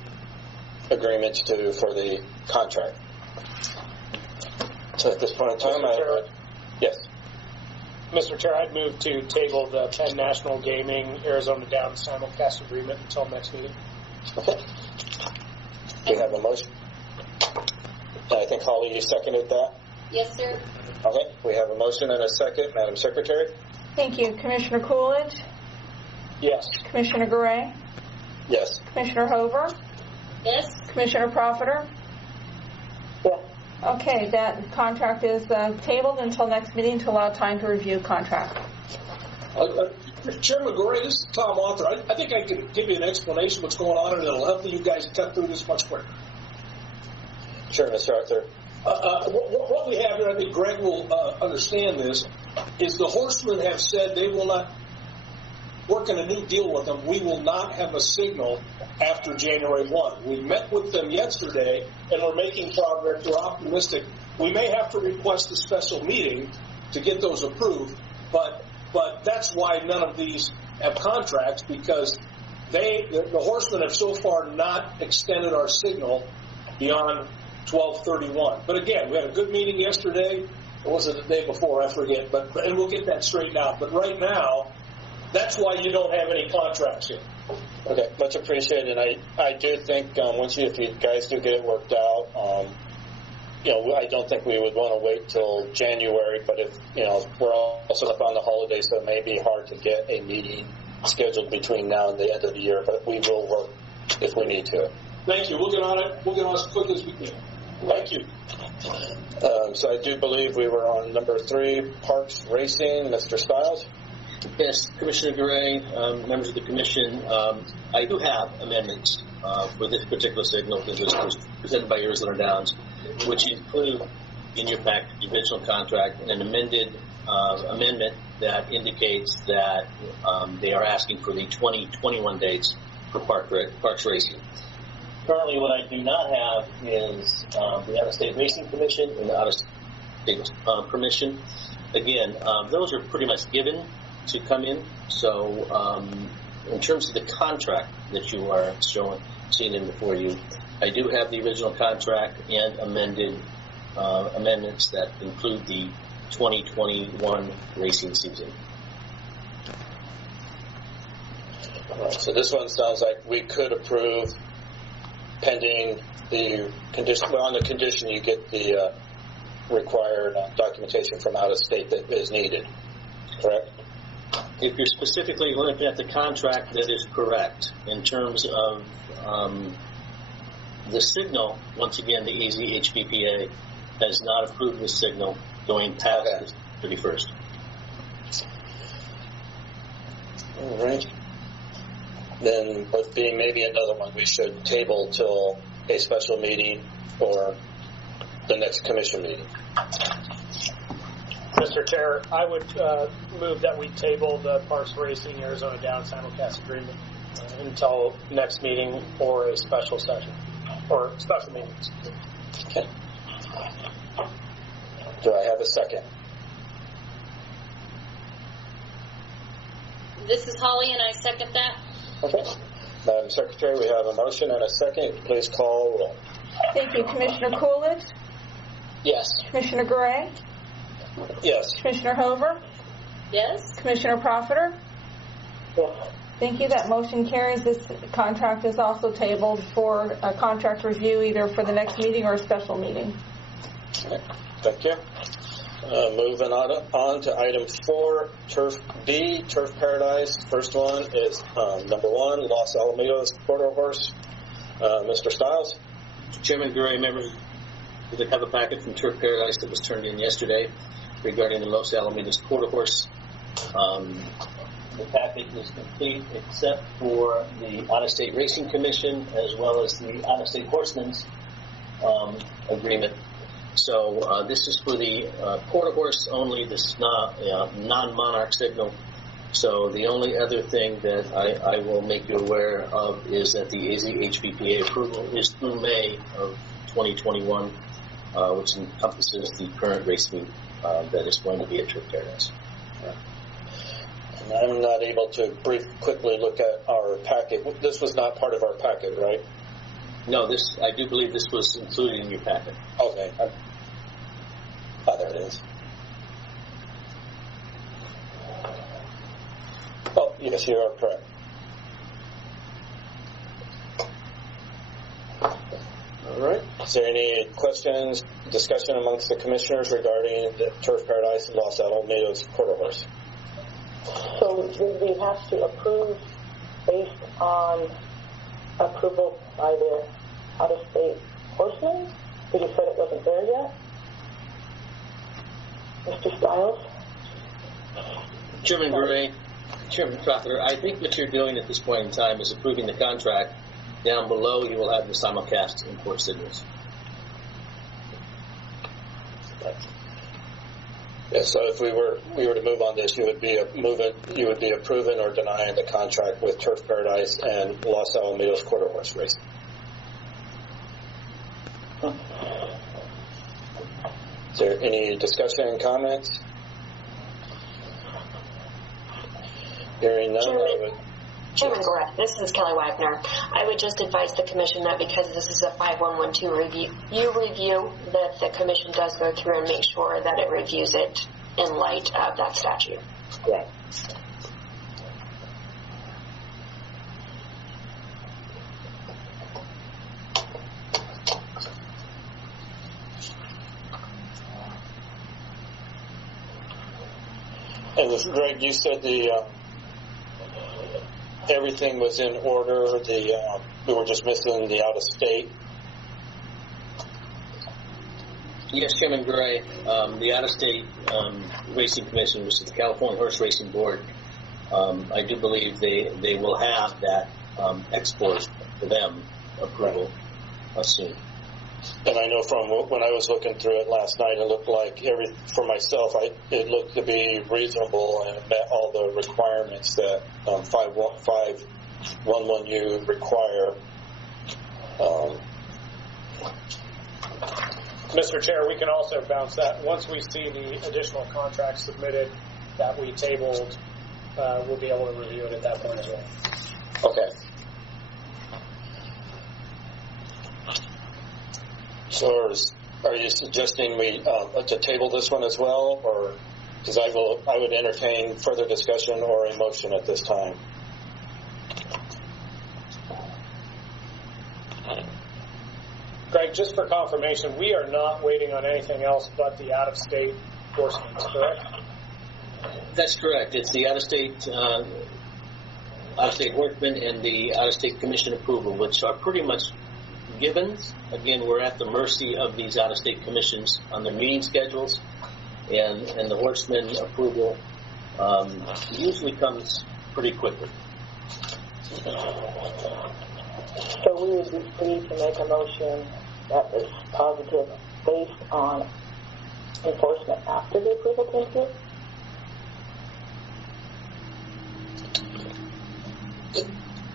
agreements for the contract. So at this point in time, yes. Mr. Chair, I'd move to table the Penn National Gaming Arizona Downs simulcast agreement until next meeting. Okay. We have a motion. I think, Holly, you seconded that? Yes, sir. Okay. We have a motion and a second. Madam Secretary? Thank you. Commissioner Coolidge? Yes. Commissioner Gray? Yes. Commissioner Hover? Yes. Commissioner Profiter? Yes. Okay, that contract is tabled until next meeting to allow time to review contract. Chairman Gray, this is Tom Arthur. I think I can give you an explanation of what's going on, and it'll help you guys cut through this much quicker. Sure, Mr. Arthur. What we have here, I think Greg will understand this, is the Horsemen have said they will not work in a new deal with them. We will not have a signal after January 1. We met with them yesterday, and we're making progress. We're optimistic. We may have to request a special meeting to get those approved, but that's why none of these have contracts, because the Horsemen have so far not extended our signal beyond 12/31. But again, we had a good meeting yesterday. Or was it the day before? I forget. And we'll get that straightened out. But right now, that's why you don't have any contracts yet. Okay, much appreciated. And I do think if you guys do get it worked out, I don't think we would want to wait till January. But if we're also up on the holidays, so it may be hard to get a meeting scheduled between now and the end of the year. But we will work if we need to. Thank you. We'll get on it. We'll get on as quick as we can. Thank you. So I do believe we were on number 3, Parks Racing. Mr. Stiles? Yes, Commissioner Gray, members of the Commission, I do have amendments for this particular signal that was presented by Arizona Downs, which include in your pack the original contract and an amended amendment that indicates that they are asking for the 2021 dates for Parks Racing. Currently, what I do not have is the Out-of-State Racing Commission and the Out-of-State Permission. Again, those are pretty much given to come in. So in terms of the contract that you are seeing in before you, I do have the original contract and amended amendments that include the 2021 racing season. All right, so this one sounds like we could approve pending the condition, on the condition you get the required documentation from out of state that is needed, correct? If you're specifically looking at the contract, that is correct. In terms of the signal, once again, the AZHBPA has not approved the signal going past the 31st. All right. Then, but being maybe another one, we should table till a special meeting or the next commission meeting. Mr. Chair, I would move that we table the Parks Racing Arizona Downs simulcast agreement until next meeting or a special session or special meetings. Okay. Do I have a second? This is Holly, and I second that. Okay. Madam Secretary, we have a motion and a second. Please call roll. Thank you. Commissioner Coolidge? Yes. Commissioner Gray? Yes. Commissioner Hover? Yes. Commissioner Profiter? Yes. Thank you. That motion carries. This contract is also tabled for a contract review either for the next meeting or a special meeting. Okay. Thank you. Moving on to item 4, Turf B, Turf Paradise. First one is number 1, Los Alamitos Quarter Horse. Mr. Stiles? Chairman Gray, members, we have a packet from Turf Paradise that was turned in yesterday regarding the Los Alamitos Quarter Horse. The packet is complete except for the Out-of-State Racing Commission as well as the Out-of-State Horsemen's agreement. So this is for the quarter horse only. This is not non-monarch signal. So the only other thing that I will make you aware of is that the AZHBPA approval is through May of 2021, which encompasses the current racing that is going to be at Turf Paradise. And I'm not able to quickly look at our packet. This was not part of our packet, right? No, I do believe this was included in your packet. Okay. There it is. Oh, yes, you are correct. All right. Is there any questions, discussion amongst the commissioners regarding the Turf Paradise and Los Alamitos quarter horse? So do we have to approve based on approval by the out-of-state horsemen? Because you said it wasn't there yet. Mr. Stiles? Chairman Gray, Chairman Proctor, I think what you're doing at this point in time is approving the contract. Down below, you will have the simulcast import signals. Yeah, so if we were to move on this, you would be approving or denying the contract with Turf Paradise and Los Alamitos quarter horse racing. Is there any discussion and comments? Hearing none, Chairman Gore, this is Kelly Wagner. I would just advise the Commission that because this is a 5112 review, that the Commission does go through and make sure that it reviews it in light of that statute. Right. And Greg, you said everything was in order. We were just missing the out of state. Yes, Chairman Gray. The out of state racing commission, which is the California Horse Racing Board, I do believe they will have that export for them approval soon. And I know from when I was looking through it last night, it looked like for myself, it looked to be reasonable and met all the requirements that 511U require. Mr. Chair, we can also bounce that. Once we see the additional contracts submitted that we tabled, we'll be able to review it at that point as well. Okay. So are you suggesting we to table this one as well, or because I would entertain further discussion or a motion at this time? Greg, just for confirmation, we are not waiting on anything else but the out-of-state horsemen, correct? That's correct. It's the out-of-state horsemen and the out-of-state commission approval, which are pretty much givens. Again, we're at the mercy of these out-of-state commissions on their meeting schedules, and the horseman approval usually comes pretty quickly. So we would be free to make a motion that is positive based on enforcement after the approval came through?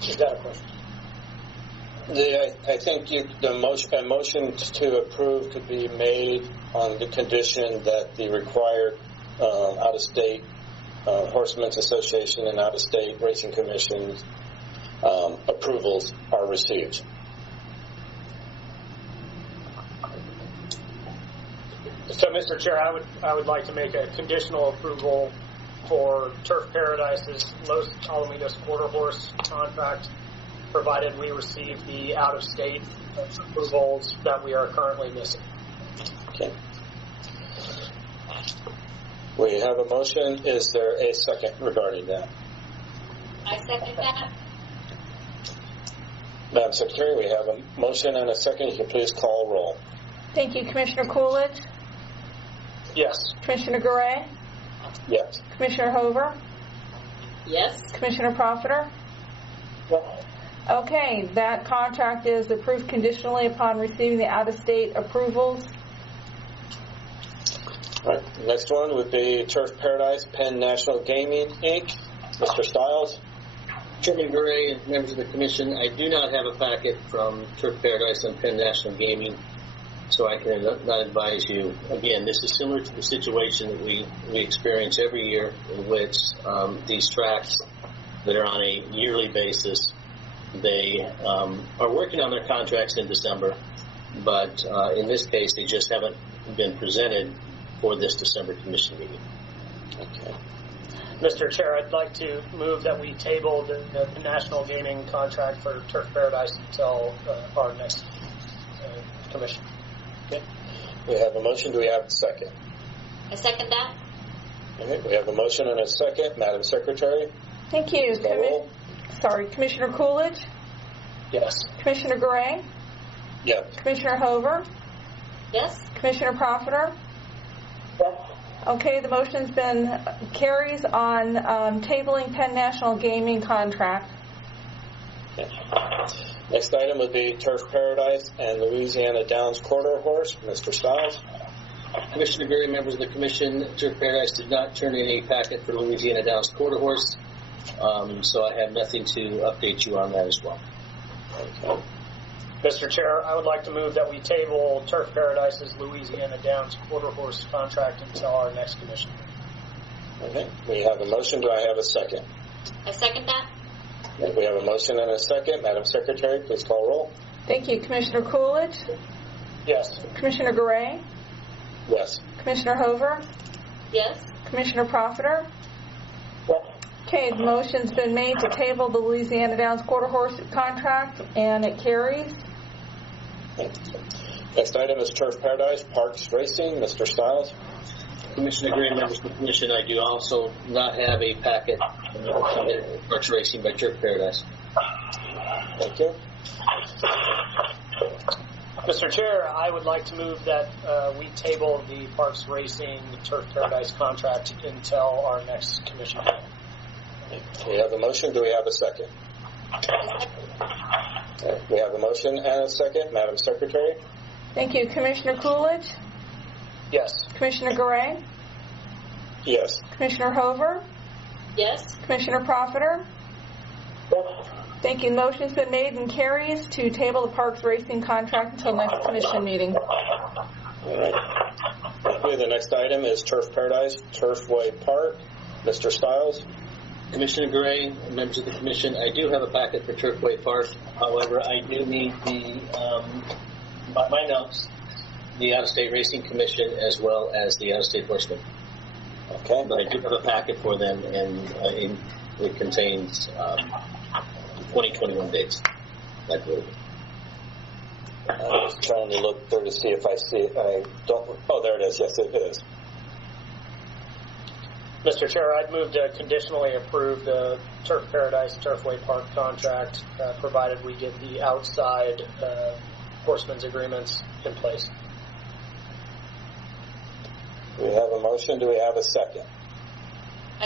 Is that a question? I think a motion to approve could be made on the condition that the required out-of-state Horsemen's Association and out-of-state racing commissions approvals are received. So, Mr. Chair, I would like to make a conditional approval for Turf Paradise's Los Alamitos quarter horse contract, provided we receive the out-of-state approvals that we are currently missing. Okay. We have a motion. Is there a second regarding that? I second that. Madam Secretary, we have a motion and a second. You can please call roll. Thank you. Commissioner Coolidge? Yes. Commissioner Garay? Yes. Commissioner Hover? Yes. Commissioner Profiter? Yes. Okay, that contract is approved conditionally upon receiving the out-of-state approvals. All right. The next one would be Turf Paradise Penn National Gaming, Inc. Mr. Stiles? Chairman Gray and members of the Commission, I do not have a packet from Turf Paradise and Penn National Gaming, so I can not advise you. Again, this is similar to the situation that we experience every year, in which these tracks that are on a yearly basis They are working on their contracts in December, but in this case, they just haven't been presented for this December commission meeting. Okay. Mr. Chair, I'd like to move that we table the national gaming contract for Turf Paradise until our next commission. Okay. We have a motion. Do we have a second? I second that. Okay. We have a motion and a second. Madam Secretary? Thank you. Commissioner Coolidge? Yes. Commissioner Gray? Yes. Commissioner Hover? Yes. Commissioner Profiter? Yes. Okay, the motion's been carries on tabling Penn National Gaming contract. Okay. Next item would be Turf Paradise and Louisiana Downs Quarter Horse. Mr. Stiles. Commissioner Gray, members of the Commission, Turf Paradise did not turn in a packet for Louisiana Downs Quarter Horse, so I have nothing to update you on that as well. Okay. Mr. Chair, I would like to move that we table Turf Paradise's Louisiana Downs Quarter Horse contract until our next commission. Okay. We have a motion. Do I have a second? I second that. Okay. We have a motion and a second. Madam Secretary, please call roll. Thank you. Commissioner Coolidge? Yes. Commissioner Gray? Yes. Commissioner Hover? Yes. Commissioner Profiter? Yes. Okay, the motion's been made to table the Louisiana Downs Quarter Horse contract, and it carries. Next item is Turf Paradise Parks Racing. Mr. Stiles. Commissioner Gray, members of the Commission, I do also not have a packet for Parks Racing by Turf Paradise. Thank you. Mr. Chair, I would like to move that we table the Parks Racing Turf Paradise contract until our next commission. We have a motion. Do we have a second? Okay. We have a motion and a second. Madam Secretary? Thank you. Commissioner Coolidge? Yes. Commissioner Gray? Yes. Commissioner Hover? Yes. Commissioner Profiter? Yes. Thank you. Motion's been made and carries to table the Parks Racing contract until next commission meeting. All right. Okay, the next item is Turf Paradise Turfway Park. Mr. Stiles? Commissioner Gray, members of the Commission, I do have a packet for Turfway Park. However, I do need by my notes, the Out-of-State Racing Commission as well as the Out-of-State Horsemen. Okay. But I do have a packet for them, and it contains 2021 dates, I believe. I was trying to look there to see if I see it. I don't. Oh, there it is. Yes, it is. Mr. Chair, I'd move to conditionally approve the Turf Paradise Turfway Park contract, provided we get the outside horsemen's agreements in place. Do we have a motion? Do we have a second?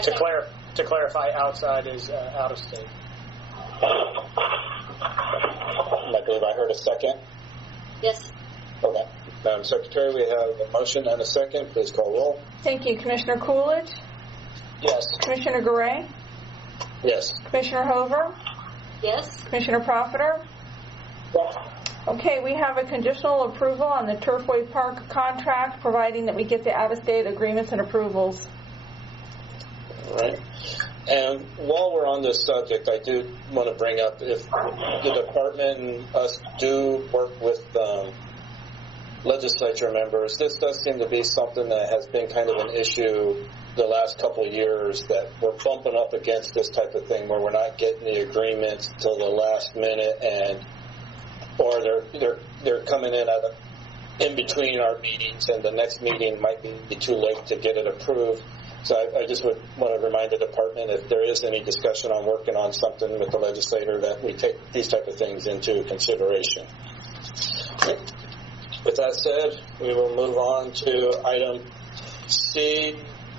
To clarify, outside is out of state. I believe I heard a second. Yes. Okay. Madam Secretary, we have a motion and a second. Please call roll. Thank you. Commissioner Coolidge? Yes. Commissioner Gray? Yes. Commissioner Hover? Yes. Commissioner Profiter? Yes. Okay, we have a conditional approval on the Turfway Park contract, providing that we get the out-of-state agreements and approvals. All right. And while we're on this subject, I do want to bring up, if the department and us do work with legislature members, this does seem to be something that has been kind of an issue the last couple of years, that we're bumping up against this type of thing where we're not getting the agreements till the last minute, or they're coming in between our meetings, and the next meeting might be too late to get it approved. So I just would want to remind the department, if there is any discussion on working on something with the legislator, that we take these type of things into consideration. With that said, we will move on to item C5,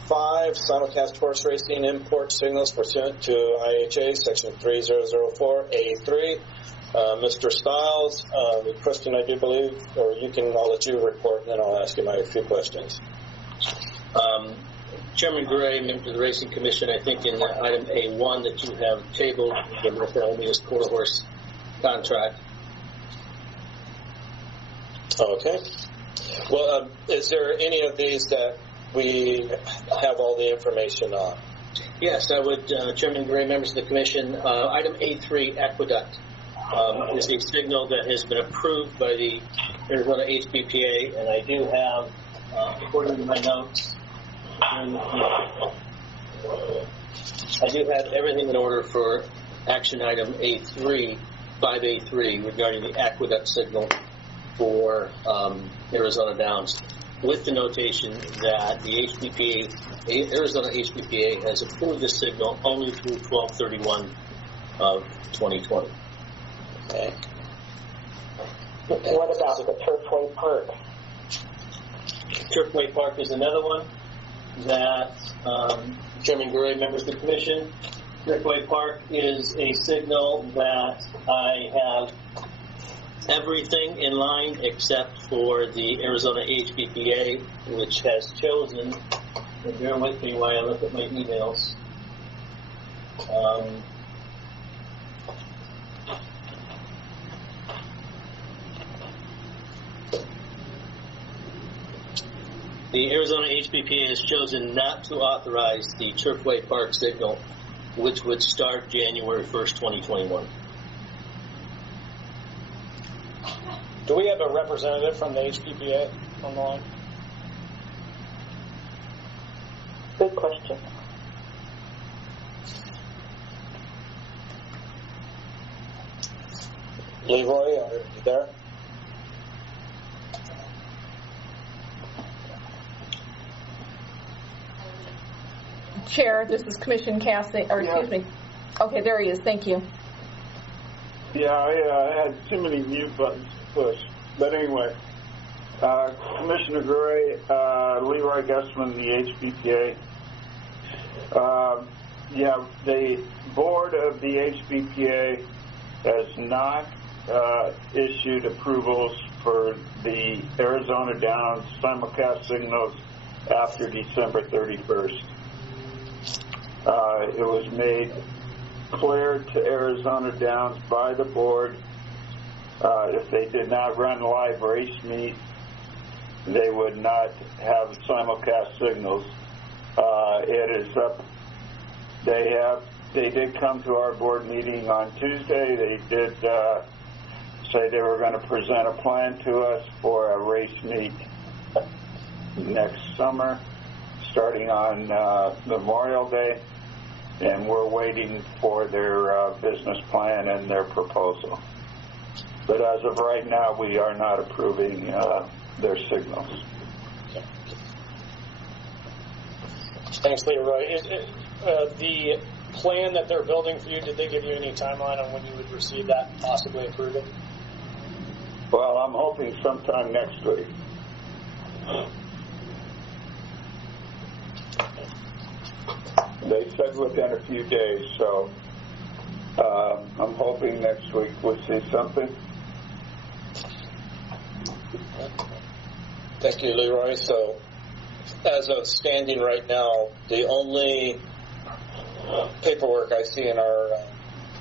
simulcast horse racing import signals pursuant to IHA section 3004A3. Mr. Stiles, the question I do believe, or I'll let you report, and then I'll ask you my few questions. Chairman Gray, member of the Racing Commission, I think in item A1 that you have tabled the North Alameda's quarter horse contract. Okay. Well, is there any of these that we have all the information on? Yes, I would, Chairman Gray, members of the Commission. Item A3, Aqueduct. is a signal that has been approved by the Arizona HPPA, and I do have, according to my notes, I do have everything in order for action item A3, 5A3, regarding the aqueduct signal for Arizona Downs, with the notation that the Arizona HPPA has approved the signal only through 12/31 of 2020. Okay. What about the Turfway Park? Turfway Park is another one that Chairman Gray, members of the commission. Turfway Park is a signal that I have everything in line except for the Arizona HPPA, which has chosen, and bear with me while I look at my emails. The Arizona HPPA has chosen not to authorize the Turfway Park signal, which would start January 1st, 2021. Do we have a representative from the HPPA on the line? Good question. Leroy, are you there? Chair, this is Commissioner Cassidy, or excuse me. Okay, there he is. Thank you. Yeah, I had too many mute buttons to push. But anyway, Commissioner Gray, Leroy Gussman, the HPPA. The board of the HPPA has not issued approvals for the Arizona Downs simulcast signals after December 31st. It was made clear to Arizona Downs by the board if they did not run live race meets, they would not have simulcast signals. It is up. They did come to our board meeting on Tuesday. They did say they were going to present a plan to us for a race meet next summer, starting on Memorial Day. And we're waiting for their business plan and their proposal. But as of right now, we are not approving their signals. Thanks, Leroy. The plan that they're building for you, did they give you any timeline on when you would receive that and possibly approve it? Well, I'm hoping sometime next week. They said within a few days, so I'm hoping next week we'll see something. Thank you, Leroy. So, as of standing right now, the only paperwork I see in our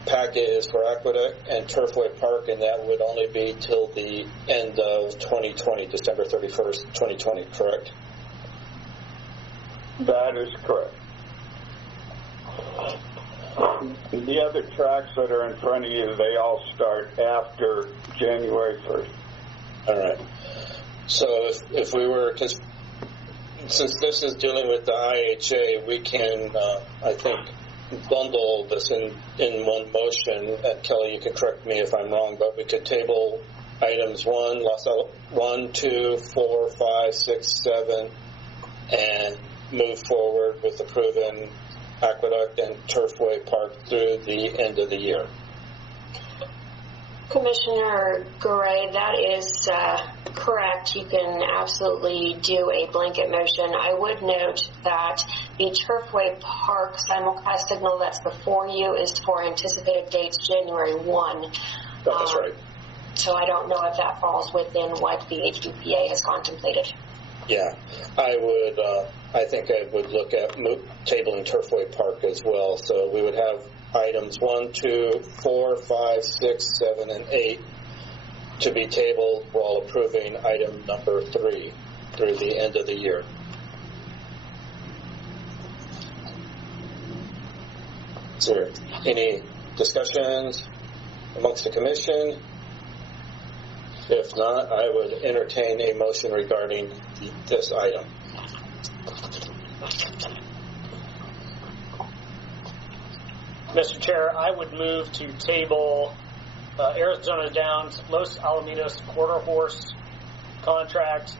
packet is for Aqueduct and Turfway Park, and that would only be till the end of 2020, December 31st, 2020, correct? That is correct. The other tracks that are in front of you, they all start after January 1st. All right. So if we were, because since this is dealing with the IHA, we can, I think, bundle this in one motion. Kelly, you can correct me if I'm wrong, but we could table items 1, 2, 4, 5, 6, 7, and move forward with approving Aqueduct and Turfway Park through the end of the year. Commissioner Gray, that is correct. You can absolutely do a blanket motion. I would note that the Turfway Park simulcast signal that's before you is for anticipated dates January 1. That's right. So I don't know if that falls within what the HPPA has contemplated. Yeah, I think I would look at tabling Turfway Park as well. So we would have items 1, 2, 4, 5, 6, 7, and 8 to be tabled while approving item number 3 through the end of the year. Is there any discussions? amongst the commission? If not, I would entertain a motion regarding this item. Mr. Chair, I would move to table Arizona Downs Los Alamitos Quarter Horse contract,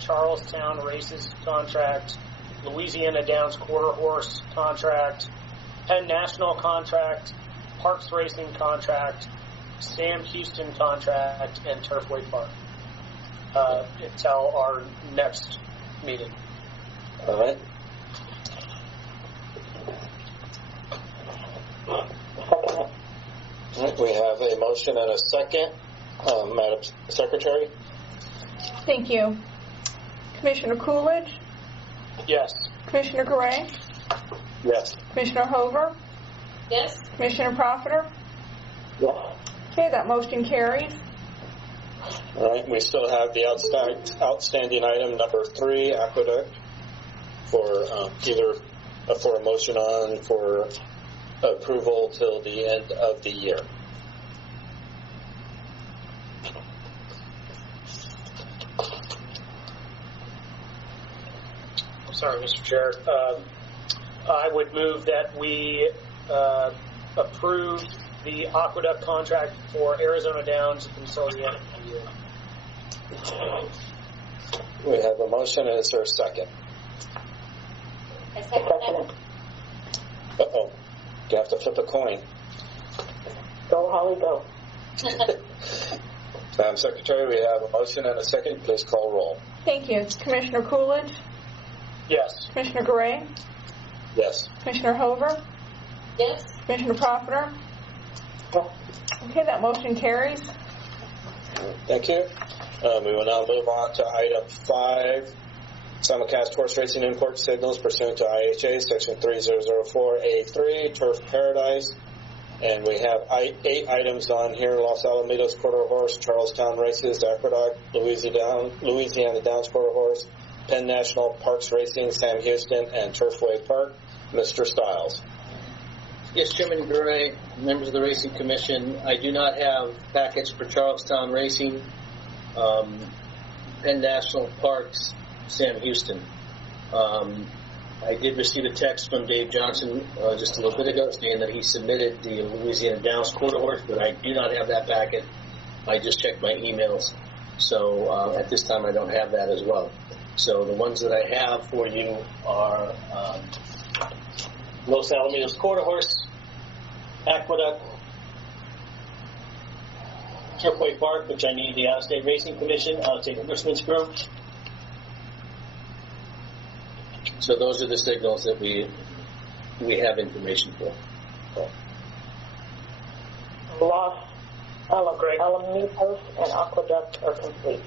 Charlestown Races contract, Louisiana Downs Quarter Horse contract, Penn National contract, Parks Racing contract, Sam Houston contract, and Turfway Park until our next meeting. All right. All right, we have a motion and a second. Madam Secretary? Thank you. Commissioner Coolidge? Yes. Commissioner Gray? Yes. Commissioner Hover? Yes. Commissioner Profiter? Yes. Okay, that motion carries. All right, we still have the outstanding item number 3, Aqueduct, for either for a motion on for approval till the end of the year. Sorry, Mr. Chair. I would move that we approve the Aqueduct contract for Arizona Downs until the end of the year. We have a motion, and is there a second? I second that. Uh-oh. You have to flip a coin. Go, Holly, go. Madam Secretary, we have a motion and a second. Please call roll. Thank you. Commissioner Coolidge? Yes. Commissioner Gray? Yes. Commissioner Hover? Yes. Commissioner Profiter? Okay, that motion carries. Thank you. We will now move on to item 5, simulcast horse racing import signals pursuant to IHA Section 3004A3, Turf Paradise. And we have 8 items on here: Los Alamitos Quarter Horse, Charlestown Races, Aqueduct, Louisiana Downs Quarter Horse, Penn National, Parks Racing, Sam Houston, and Turfway Park. Mr. Stiles. Yes, Chairman Gray, members of the Racing Commission, I do not have packets for Charlestown Racing, Penn National, Parks, Sam Houston. I did receive a text from Dave Johnson just a little bit ago saying that he submitted the Louisiana Downs Quarter Horse, but I do not have that packet. I just checked my emails. So at this time I don't have that as well. So the ones that I have for you are Los Alamitos Quarter Horse, Aqueduct, Turfway Park, which I need the Out-of-State Racing Commission, Out-of-State Horsemen's Group. So those are the signals that we have information for. Los Alamitos and Aqueduct are complete,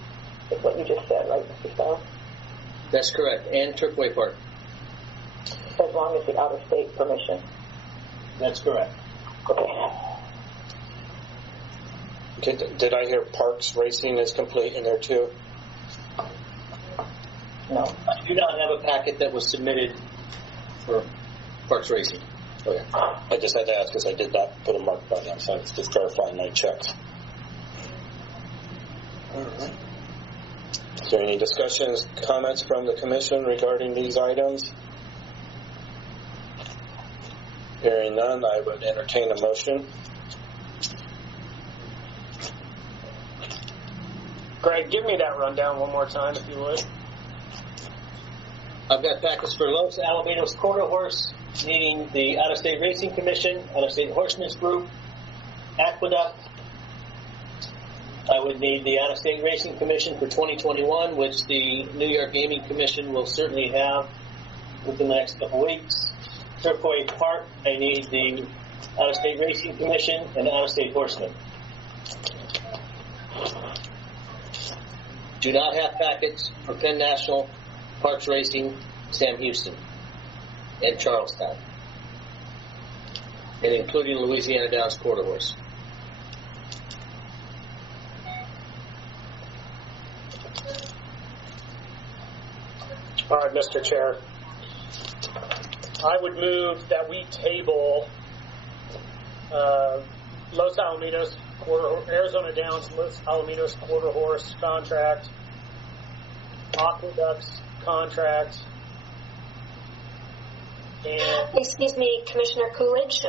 is what you just said, right, Mr. Stiles? That's correct, and Turfway Park. As long as the out-of-state permission. That's correct. Okay, did I hear Parks Racing is complete in there too? No. I do not have a packet that was submitted for Parks Racing. Okay. I just had to ask because I did not put a mark by them, so I was just verifying my checks. All right. Is there any discussions, comments from the Commission regarding these items? Hearing none, I would entertain a motion. Greg, give me that rundown one more time, if you would. I've got packets for Los Alamitos Quarter Horse, needing the Out-of-State Racing Commission, Out-of-State Horsemen's Group, Aqueduct. I would need the Out-of-State Racing Commission for 2021, which the New York Gaming Commission will certainly have within the next couple weeks. Turfway Park, I need the Out-of-State Racing Commission and Out-of-State Horsemen. Do not have packets for Penn National, Parks Racing, Sam Houston, and Charlestown, and including Louisiana Downs Quarter Horse. All right, Mr. Chair. I would move that we table Los Alamitos Arizona Downs Los Alamitos quarter horse contract, Aqueducts contract, and excuse me, Commissioner Coolidge.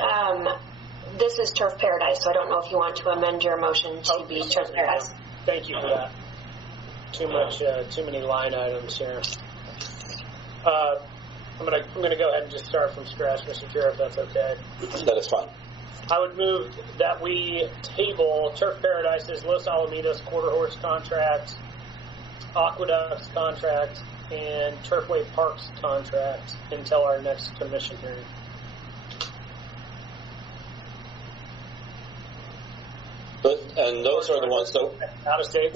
This is Turf Paradise, so I don't know if you want to amend your motion to be Turf Paradise. Thank you for that. Too many line items here. I'm gonna go ahead and just start from scratch, Mr. Chair, if that's okay. That is fine. I would move that we table Turf Paradise's Los Alamitos quarter horse contract, Aqueducts contract, and Turfway Parks contract until our next commission hearing. And those are the ones that out of state.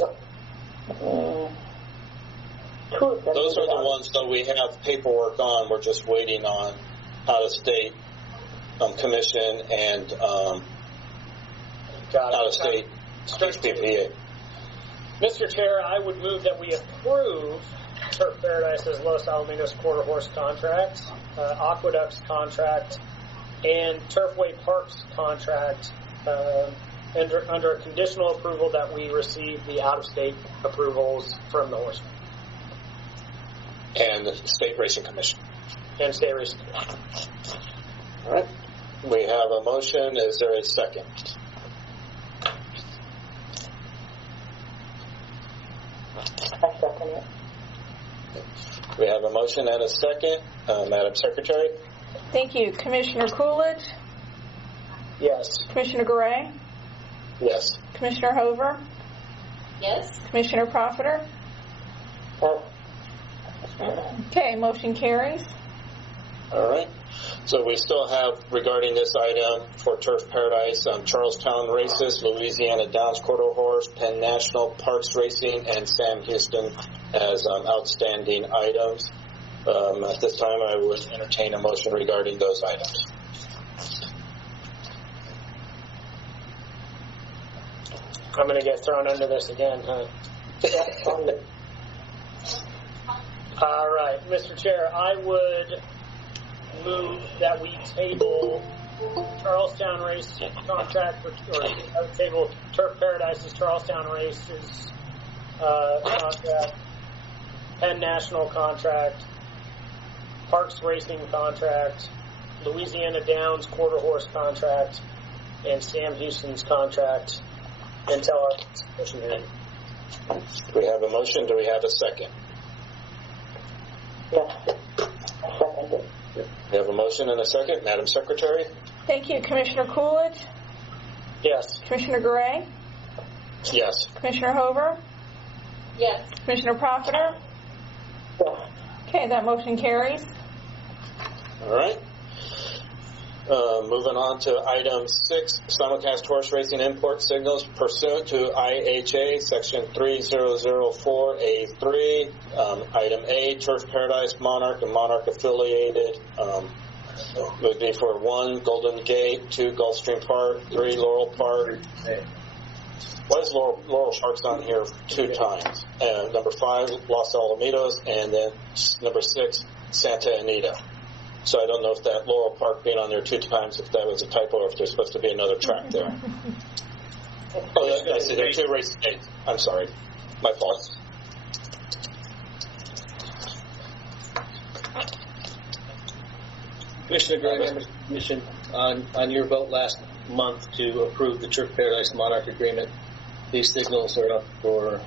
Those are the ones that we have paperwork on. We're just waiting on out of state commission and out of state HPPA. Mr. Chair, I would move that we approve Turf Paradise's Los Alamitos quarter horse contract, Aqueducts contract, and Turfway Parks contract under a conditional approval that we receive the out-of-state approvals from the horsemen. And the State Racing Commission. And State Racing Commission. All right. We have a motion. Is there a second? I second it. We have a motion and a second. Madam Secretary? Thank you. Commissioner Coolidge? Yes. Commissioner Gray? Yes. Commissioner Hover? Yes. Commissioner Profiter? Yes. Okay, motion carries. All right. So we still have, regarding this item for Turf Paradise, Charlestown Races, Louisiana Downs Quarter Horse, Penn National Parks Racing, and Sam Houston as outstanding items. At this time, I would entertain a motion regarding those items. I'm going to get thrown under this again, huh? All right, Mr. Chair, I would move that we table Charlestown Race contract, or table Turf Paradise's Charlestown Races contract, Penn National contract, Parks Racing contract, Louisiana Downs quarter horse contract, and Sam Houston's contract until our commission hearing. We have a motion. Do we have a second? Yes. Second. We have a motion and a second. Madam Secretary? Thank you. Commissioner Coolidge? Yes. Commissioner Gray? Yes. Commissioner Hover? Yes. Commissioner Profiter? Yes. Okay, that motion carries. All right. Moving on to item 6, simulcast horse racing import signals pursuant to IHA section 3004A3. Item A, Turf Paradise, Monarch, and Monarch affiliated would be for 1, Golden Gate, 2, Gulfstream Park, 3, Laurel Park. Why is Laurel Park's on here 2 times? Number 5, Los Alamitos, and then number 6, Santa Anita. So I don't know if that Laurel Park being on there 2 times, if that was a typo, or if there's supposed to be another track there. I see there are 2 race dates. I'm sorry. My fault. Commissioner Gray, members of the Commission, on your vote last month to approve the Turf Paradise Monarch Agreement, these signals are up for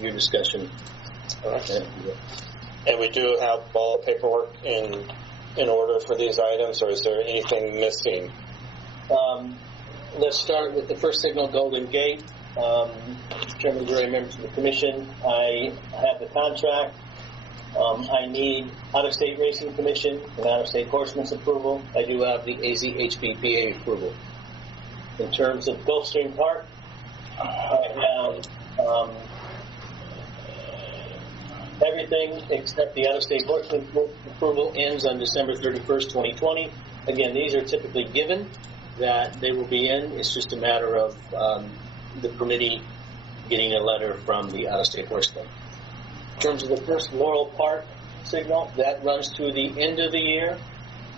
your discussion. And we do have all paperwork in order for these items, or is there anything missing? Let's start with the first signal, Golden Gate. Chairman Gray, members of the Commission, I have the contract. I need out-of-state racing commission and out-of-state horsemen's approval. I do have the AZHBPA approval. In terms of Gulfstream Park, I have everything except the out-of-state horseman approval ends on December 31st, 2020. Again, these are typically given that they will be in. It's just a matter of the committee getting a letter from the out-of-state horseman. In terms of the first Laurel Park signal, that runs to the end of the year.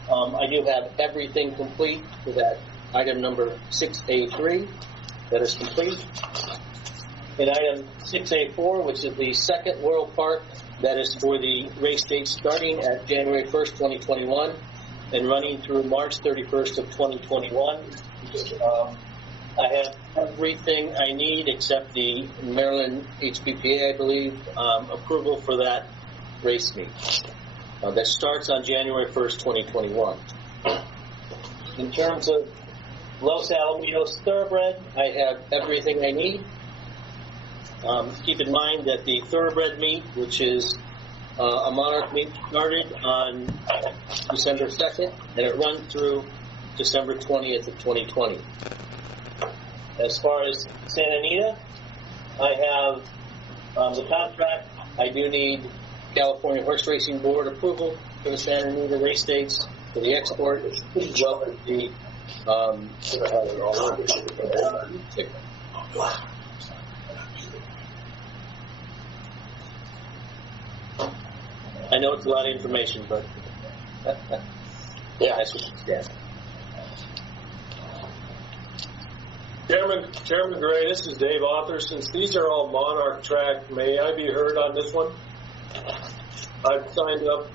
I do have everything complete for that item number 6A3, that is complete. And item 6A4, which is the second World Park, that is for the race date starting at January 1st, 2021, and running through March 31st of 2021. I have everything I need except the Maryland HPPA, I believe, approval for that race meet. That starts on January 1st, 2021. In terms of Los Alamitos Thoroughbred, I have everything I need. Keep in mind that the Thoroughbred meet, which is a monarch meet, started on December 2nd, and it runs through December 20th of 2020. As far as Santa Anita, I have the contract. I do need California Horse Racing Board approval for the Santa Anita race dates for the export, as well as the I know it's a lot of information, but yeah, that's what it's got. Chairman Gray, this is Dave Author. Since these are all Monarch track, may I be heard on this one? I've signed up.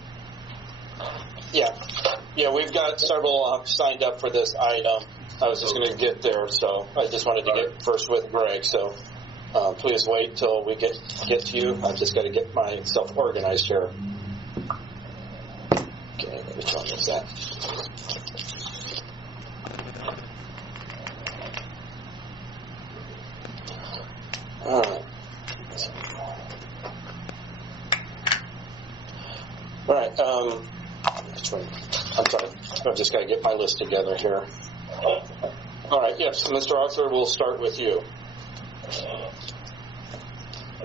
Yeah, we've got several signed up for this item. I was just going to get there, so I just wanted to get first with Greg. So please wait till we get to you. I've just got to get myself organized here. Okay, which one is that? All right. Which one? I'm sorry. I've just got to get my list together here. All right. Yes, Mr. Arthur, we'll start with you.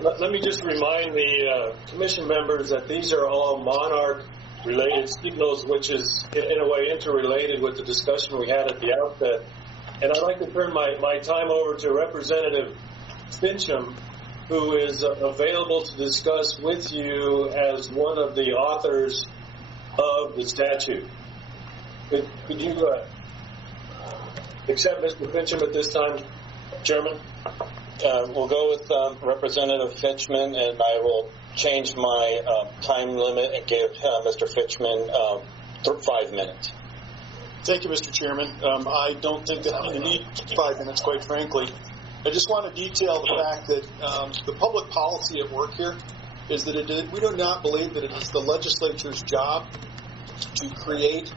Let me just remind the commission members that these are all Monarch-related signals, which is in a way interrelated with the discussion we had at the outset. And I'd like to turn my time over to Representative Fincham, who is available to discuss with you as one of the authors of the statute. Could you accept Mr. Fincham at this time, Chairman? We'll go with Representative Fitchman, and I will change my time limit and give Mr. Fitchman 5 minutes. Thank you, Mr. Chairman. I don't think that I'm going to need 5 minutes, quite frankly. I just want to detail the fact that the public policy at work here is that we do not believe that it is the legislature's job to create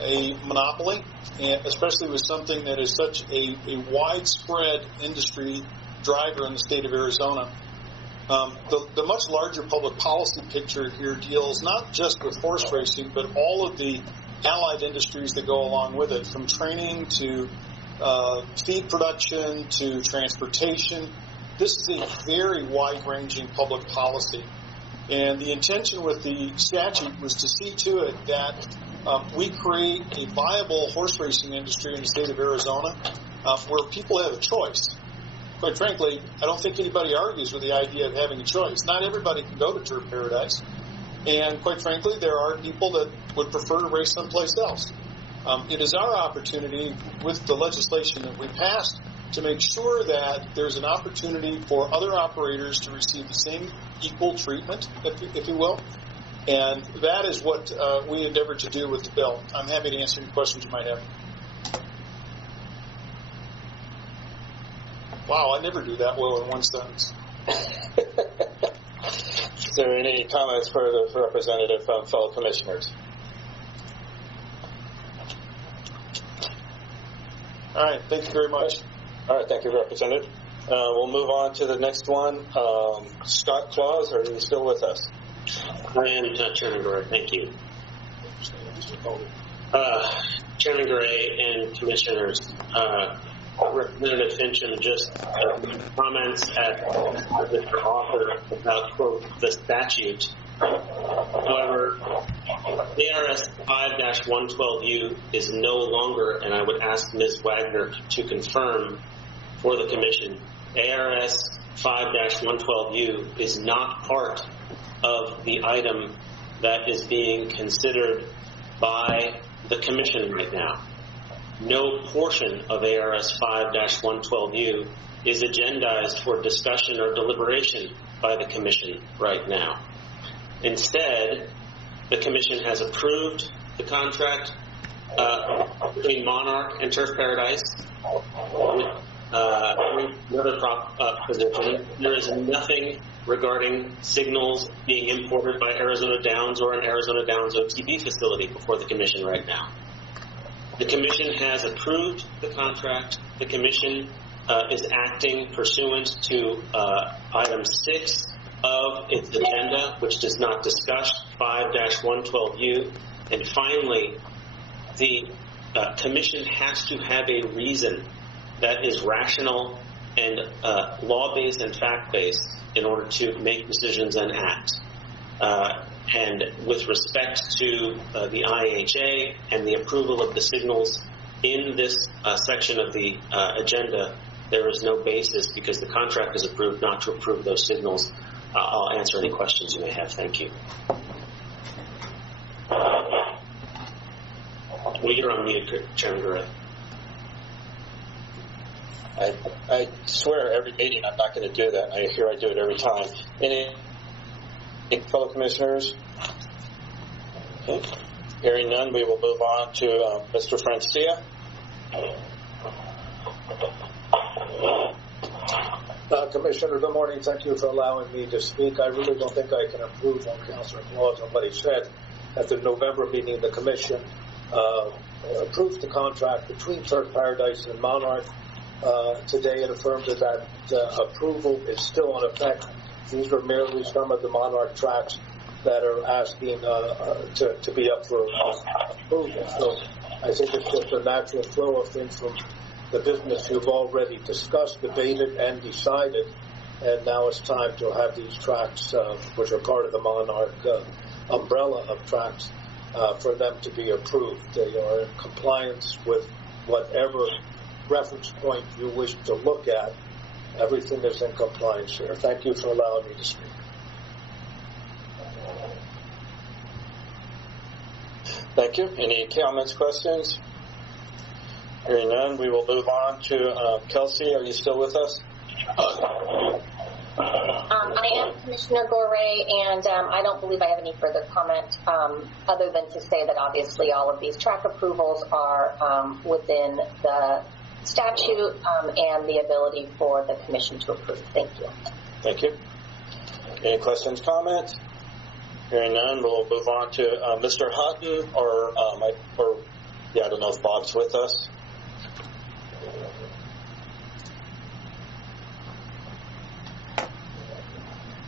a monopoly, and especially with something that is such a widespread industry driver in the state of Arizona. The much larger public policy picture here deals not just with horse racing, but all of the allied industries that go along with it, from training to feed production to transportation. This is a very wide-ranging public policy. And the intention with the statute was to see to it that we create a viable horse racing industry in the state of Arizona where people have a choice. Quite frankly, I don't think anybody argues with the idea of having a choice. Not everybody can go to Turf Paradise. And quite frankly, there are people that would prefer to race someplace else. It is our opportunity with the legislation that we passed to make sure that there's an opportunity for other operators to receive the same equal treatment, if you will. And that is what we endeavored to do with the bill. I'm happy to answer any questions you might have. Wow, I never do that well in one sentence. Is there any comments for the representative from fellow commissioners? All right, thank you very much. All right, thank you, Representative. We'll move on to the next one. Scott Claus, are you still with us? I am, Chairman Gray. Thank you. Chairman Gray and Commissioners, Representative Fincham just comments at Mr. Author about, quote, the statute. However, ARS 5-112U is no longer, and I would ask Ms. Wagner to confirm for the Commission, ARS 5-112U is not part of the item that is being considered by the Commission right now. no portion of ARS 5-112U is agendized for discussion or deliberation by the Commission right now. Instead, the Commission has approved the contract between Monarch and Turf Paradise with another position. There is nothing regarding signals being imported by Arizona Downs or an Arizona Downs OTB facility before the Commission right now. The Commission has approved the contract. The Commission is acting pursuant to item 6 of its agenda, which does not discuss 5-112U. And finally, the Commission has to have a reason that is rational and law-based and fact-based in order to make decisions and act. And with respect to the IHA and the approval of the signals in this section of the agenda, there is no basis because the contract is approved not to approve those signals. I'll answer any questions you may have. Thank you. Well, you're on mute, Chairman Gray. I swear every meeting I'm not going to do that. I hear I do it every time. Any fellow commissioners? Okay. Hearing none, we will move on to Mr. Francia. Commissioner, good morning. Thank you for allowing me to speak. I really don't think I can improve on Councilor Claus on what he said. At the November meeting, the Commission approved the contract between Turf Paradise and Monarch. Today it affirmed that approval is still in effect. These are merely some of the Monarch tracks that are asking to be up for approval. So I think it's just a natural flow of things from the business you've already discussed, debated, and decided, and now it's time to have these tracks, which are part of the Monarch umbrella of tracks, for them to be approved. They are in compliance with whatever reference point you wish to look at. Everything is in compliance here. Thank you for allowing me to speak. Thank you. Any comments, questions? Hearing none, we will move on to Kelsey. Are you still with us? I am Commissioner Gore, and I don't believe I have any further comment other than to say that obviously all of these track approvals are within the statute and the ability for the Commission to approve. Thank you. Thank you. Any questions, comments? Hearing none, we'll move on to Mr. Hutton, I don't know if Bob's with us.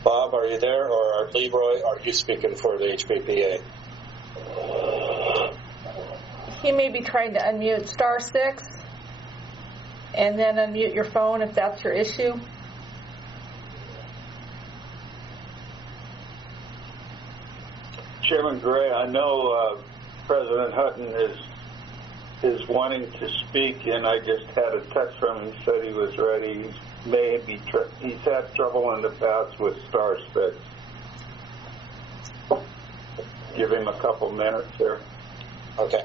Bob, are you there? Or Leroy, are you speaking for the HPPA? He may be trying to unmute *6 and then unmute your phone if that's your issue. Chairman Gray, I know President Hutton is wanting to speak, and I just had a text from him. He said he was ready. He's had trouble in the past with *6. Give him a couple minutes here. Okay.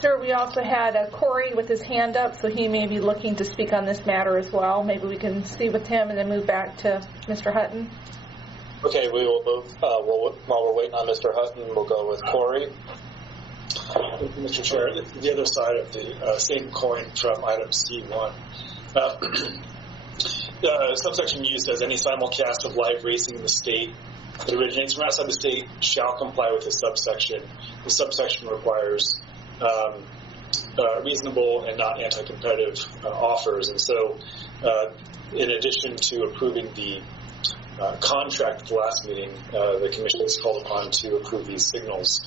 Sir, we also had Corey with his hand up, so he may be looking to speak on this matter as well. Maybe we can see with him and then move back to Mr. Hutton. Okay, we will move. While we're waiting on Mr. Hutton, we'll go with Corey. Mr. Chair, the other side of the same coin from item C1. Subsection U says any simulcast of live racing in the state that originates from outside the state shall comply with this subsection. The subsection requires reasonable and not anti-competitive offers. And so in addition to approving the contract at the last meeting, the Commission is called upon to approve these signals.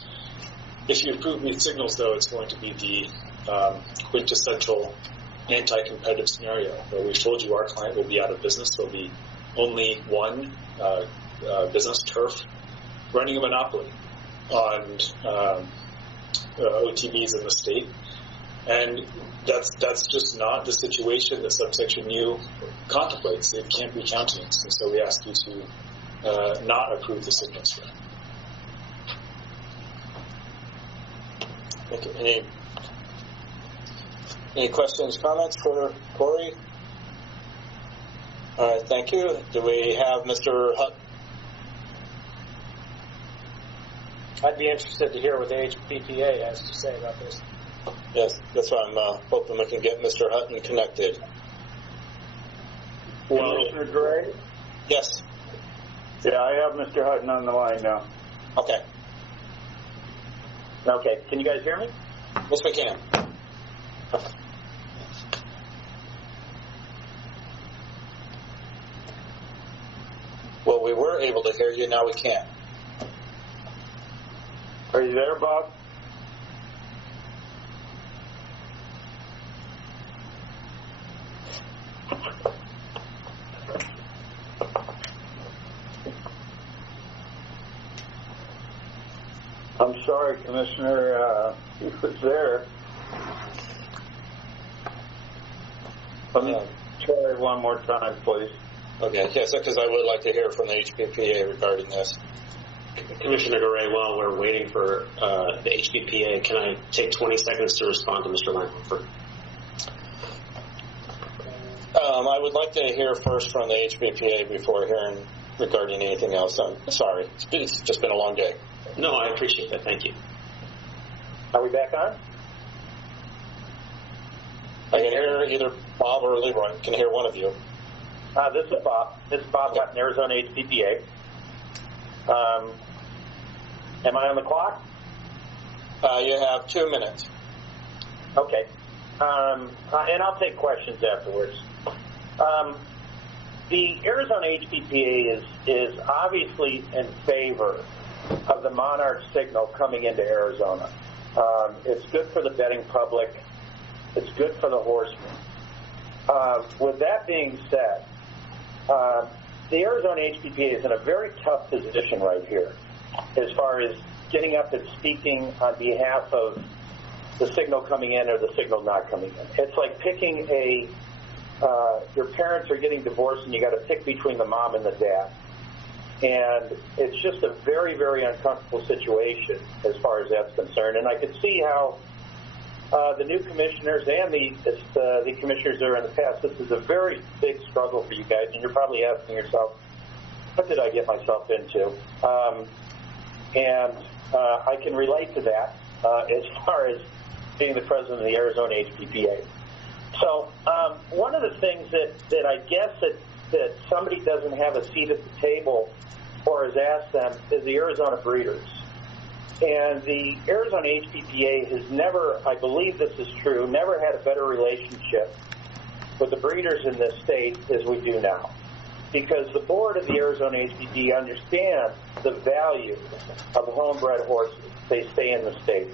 If you approve these signals, though, it's going to be the quintessential anti-competitive scenario where we've told you our client will be out of business. There'll be only one business, Turf, running a monopoly on OTBs in the state. And that's just not the situation that subsection U contemplates. It can't be countenance. And so we ask you to not approve the signals for that. Okay. Any questions, comments for Corey? All right, thank you. Do we have Mr. Hutton? I'd be interested to hear what the HPPA has to say about this. Yes, that's why I'm hoping we can get Mr. Hutton connected. Commissioner Gray? Yes. Yeah, I have Mr. Hutton on the line now. Okay. Okay, can you guys hear me? Yes, we can. Well, we were able to hear you, now we can't. Are you there, Bob? I'm sorry, Commissioner, he was there. Let me try one more time, please. Okay, yes, because I would like to hear from the HPPA regarding this. Commissioner Gray, while we're waiting for the HPPA, can I take 20 seconds to respond to Mr. Langhofer? I would like to hear first from the HPPA before hearing regarding anything else. I'm sorry. It's just been a long day. No, I appreciate that. Thank you. Are we back on? I can hear either Bob or Leroy. I can hear one of you. This is Bob. This is Bob Hutton, Arizona HPPA. Am I on the clock? You have 2 minutes. Okay. And I'll take questions afterwards. The Arizona HPPA is obviously in favor of the Monarch signal coming into Arizona. It's good for the betting public. It's good for the horsemen. With that being said, the Arizona HPPA is in a very tough position right here as far as getting up and speaking on behalf of the signal coming in or the signal not coming in. It's like picking your parents are getting divorced and you got to pick between the mom and the dad. And it's just a very, very uncomfortable situation as far as that's concerned. And I could see how the new commissioners and the commissioners that are in the past, this is a very big struggle for you guys. And you're probably asking yourself, what did I get myself into? And I can relate to that as far as being the president of the Arizona HPPA. So one of the things that I guess that somebody doesn't have a seat at the table or has asked them is the Arizona breeders. And the Arizona HPPA has never, I believe this is true, never had a better relationship with the breeders in this state as we do now. Because the board of the Arizona HPPA understands the value of homebred horses. They stay in the state.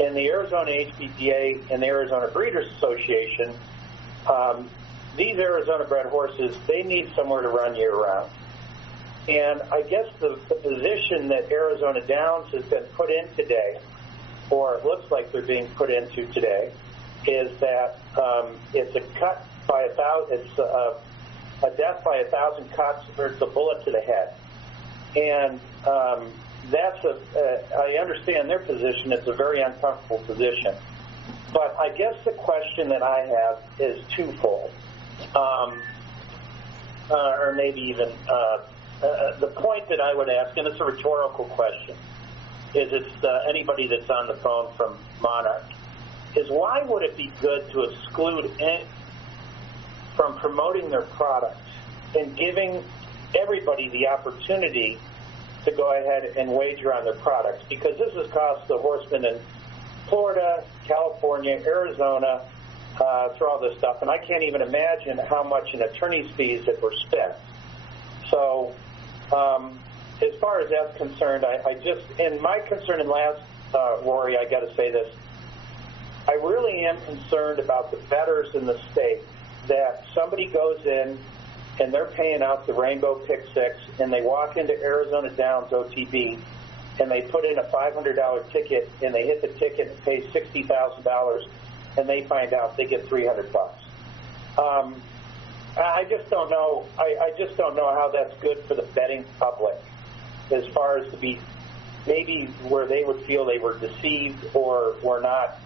And the Arizona HPPA and the Arizona Breeders Association, these Arizona bred horses, they need somewhere to run year-round. And I guess the position that Arizona Downs has been put in today, or it looks like they're being put into today, is that it's a cut by 1,000, it's a death by 1,000 cuts, or it's a bullet to the head. And I understand their position. It's a very uncomfortable position. But I guess the question that I have is twofold, or maybe even the point that I would ask, and it's a rhetorical question, is it's anybody that's on the phone from Monarch, is why would it be good to exclude from promoting their products and giving everybody the opportunity to go ahead and wager on their products? Because this has cost the horsemen in Florida, California, Arizona, through all this stuff, and I can't even imagine how much in attorney's fees that were spent. So as far as that's concerned, and my concern in last, Rory, I got to say this, I really am concerned about the bettors in the state, that somebody goes in and they're paying out the Rainbow Pick Six, and they walk into Arizona Downs OTB, and they put in a $500 ticket, and they hit the ticket and pay $60,000, and they find out they get $300. I just don't know. I just don't know how that's good for the betting public, as far as to be maybe where they would feel they were deceived or were not,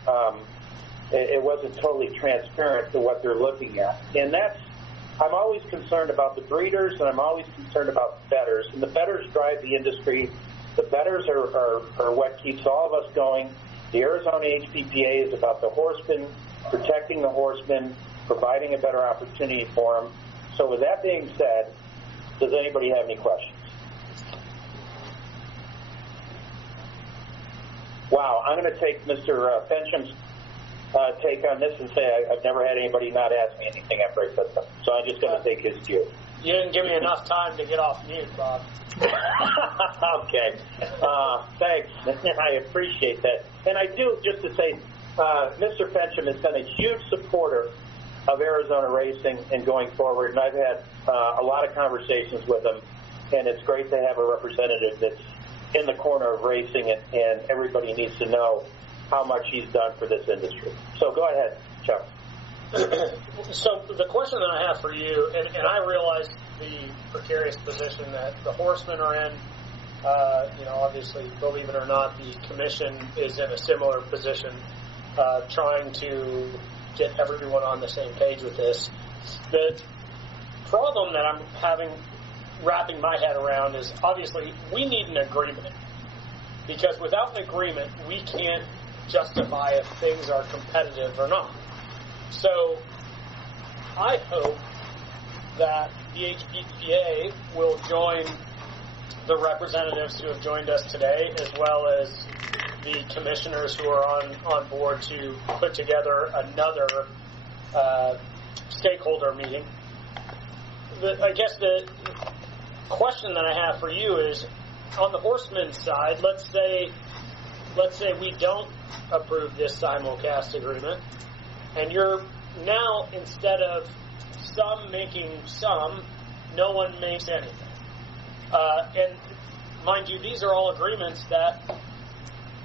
it wasn't totally transparent to what they're looking at. And I'm always concerned about the breeders, and I'm always concerned about the bettors. And the bettors drive the industry. The bettors are what keeps all of us going. The Arizona HPPA is about the horsemen, protecting the horsemen, providing a better opportunity for them. So with that being said, does anybody have any questions? Wow, I'm going to take Mr. Fencham's take on this and say I've never had anybody not ask me anything after I said something. So I'm just going to take his view. You didn't give me enough time to get off mute, Bob. Okay. Thanks. I appreciate that. And I do, just to say, Mr. Fencham has been a huge supporter of Arizona racing and going forward, and I've had a lot of conversations with him, and it's great to have a representative that's in the corner of racing, and everybody needs to know how much he's done for this industry. So go ahead, Chuck. So the question that I have for you, and I realize the precarious position that the horsemen are in. Obviously, believe it or not, the commission is in a similar position, trying to get everyone on the same page with this. The problem that I'm wrapping my head around is obviously we need an agreement, because without an agreement, we can't justify if things are competitive or not. So I hope that the HPPA will join the representatives who have joined us today, as well as the commissioners who are on board to put together another stakeholder meeting. I guess the question that I have for you is, on the horsemen's side, let's say we don't approve this simulcast agreement, and you're now, instead of some making some, no one makes anything. And mind you, these are all agreements that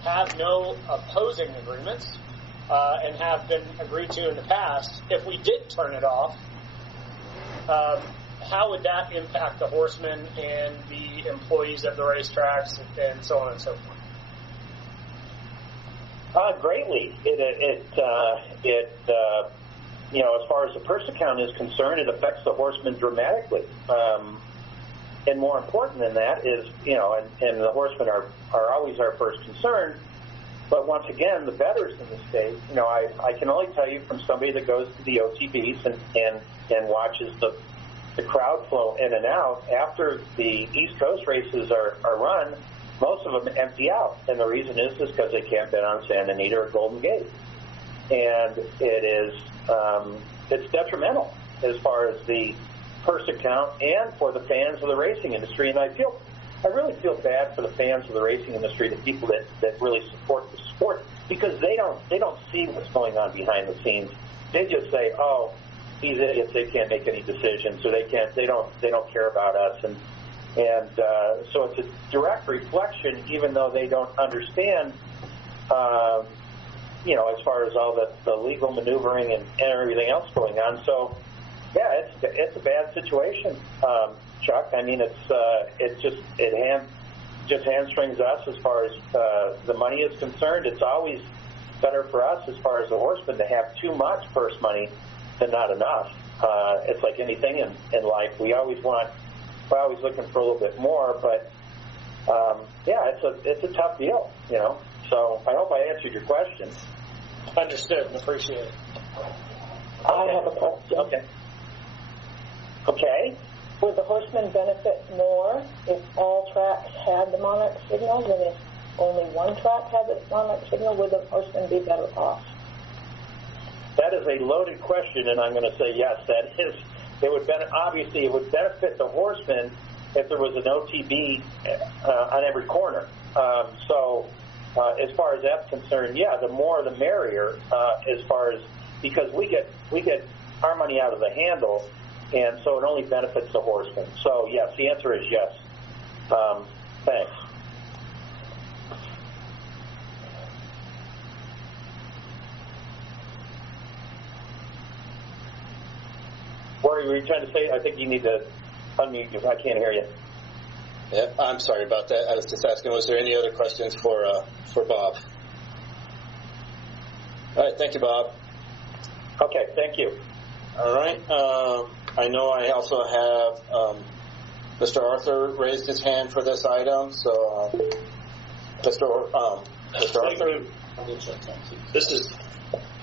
have no opposing agreements and have been agreed to in the past. If we did turn it off, how would that impact the horsemen and the employees of the racetracks and so on and so forth? Greatly. As far as the purse account is concerned, it affects the horsemen dramatically. And more important than that is, and the horsemen are always our first concern. But once again, the bettors in the state, I can only tell you from somebody that goes to the OTBs and watches the crowd flow in and out. After the East Coast races are run, most of them empty out. And the reason is because they can't bet on Santa Anita or Golden Gate. And it's detrimental as far as the purse account and for the fans of the racing industry. And I really feel bad for the fans of the racing industry, the people that really support the sport, because they don't see what's going on behind the scenes. They just say, "Oh, these idiots, they can't make any decisions, or they don't care about us." And so it's a direct reflection, even though they don't understand, as far as all the legal maneuvering and everything else going on. So, yeah, it's a bad situation, Chuck. I mean, it just hamstrings us as far as the money is concerned. It's always better for us as far as the horsemen to have too much purse money than not enough. It's like anything in life. We're always looking for a little bit more, but it's a tough deal, So I hope I answered your question. Understood and appreciate it. I have a question. Okay. Would the horsemen benefit more if all tracks had the monarch signal than if only one track had the monarch signal? Would the horsemen be better off? That is a loaded question, and I'm going to say yes. That is, it would benefit the horsemen if there was an OTB on every corner. As far as that's concerned, the more the merrier. Because we get our money out of the handle, and so it only benefits the horsemen. So yes, the answer is yes. Thanks. What were you trying to say? I think you need to unmute you. I can't hear you. Yeah, I'm sorry about that. I was just asking, was there any other questions for Bob? All right, thank you, Bob. Okay, thank you. All right. I know I also have Mr. Arthur raised his hand for this item, so Mr. Arthur.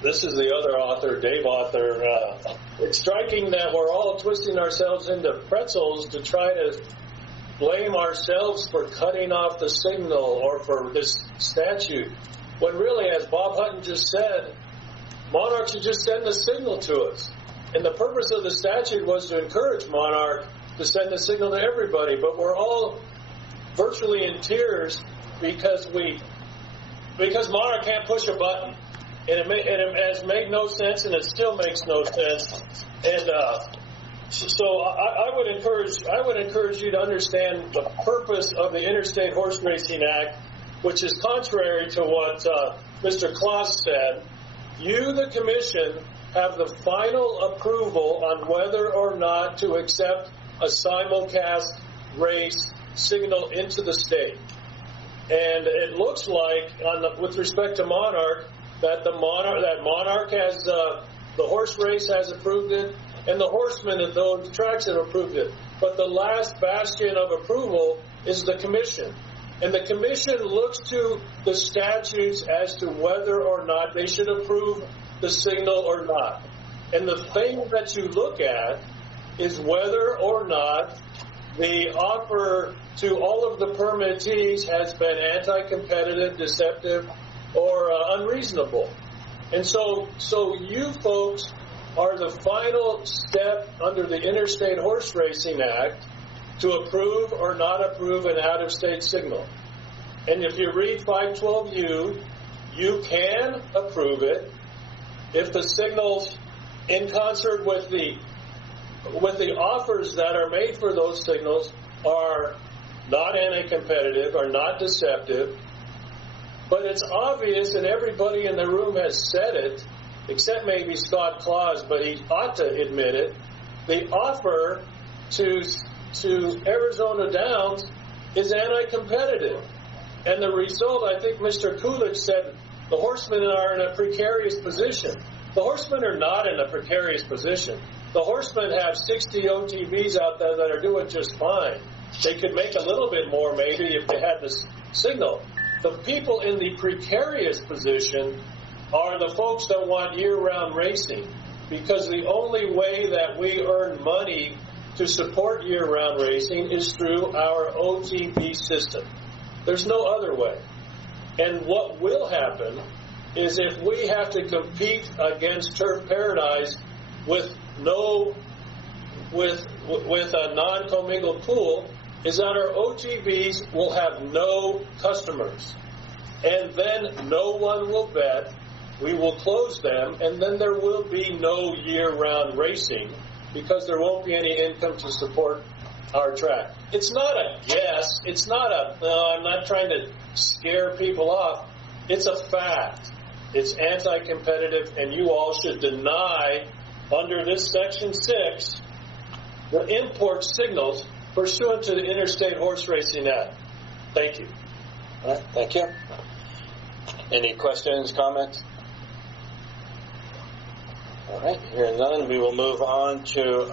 This is the other author, Dave Arthur. It's striking that we're all twisting ourselves into pretzels to try to blame ourselves for cutting off the signal or for this statute, when really, as Bob Hutton just said, Monarch should just send the signal to us. And the purpose of the statute was to encourage Monarch to send the signal to everybody, but we're all virtually in tears because Monarch can't push a button. And it has made no sense, and it still makes no sense. And so I would encourage you to understand the purpose of the Interstate Horse Racing Act, which is contrary to what Mr. Claus said. You, the commission, have the final approval on whether or not to accept a simulcast race signal into the state. And it looks like, with respect to Monarch, that Monarch has the horse race has approved it, and the horsemen at those tracks have approved it. But the last bastion of approval is the commission. And the commission looks to the statutes as to whether or not they should approve the signal or not. And the thing that you look at is whether or not the offer to all of the permittees has been anti-competitive, deceptive, or unreasonable. And so you folks are the final step under the Interstate Horse Racing Act to approve or not approve an out-of-state signal. And if you read 512U, you can approve it if the signals, in concert with the offers that are made for those signals, are not anti-competitive, are not deceptive. But it's obvious, and everybody in the room has said it, except maybe Scott Claus, but he ought to admit it. The offer to Arizona Downs is anti-competitive. And the result, I think Mr. Coolidge said, the horsemen are in a precarious position. The horsemen are not in a precarious position. The horsemen have 60 OTVs out there that are doing just fine. They could make a little bit more maybe if they had this signal. The people in the precarious position are the folks that want year-round racing, because the only way that we earn money to support year-round racing is through our OTV system. There's no other way. And what will happen is if we have to compete against Turf Paradise with a non-commingled pool, is that our OTVs will have no customers. And then no one will bet. We will close them, and then there will be no year-round racing because there won't be any income to support our track. It's not a guess. It's not I'm not trying to scare people off. It's a fact. It's anti-competitive, and you all should deny, under this Section 6, the import signals pursuant to the Interstate Horse Racing Act. Thank you. All right, thank you. Any questions, comments? All right, hearing none, we will move on to,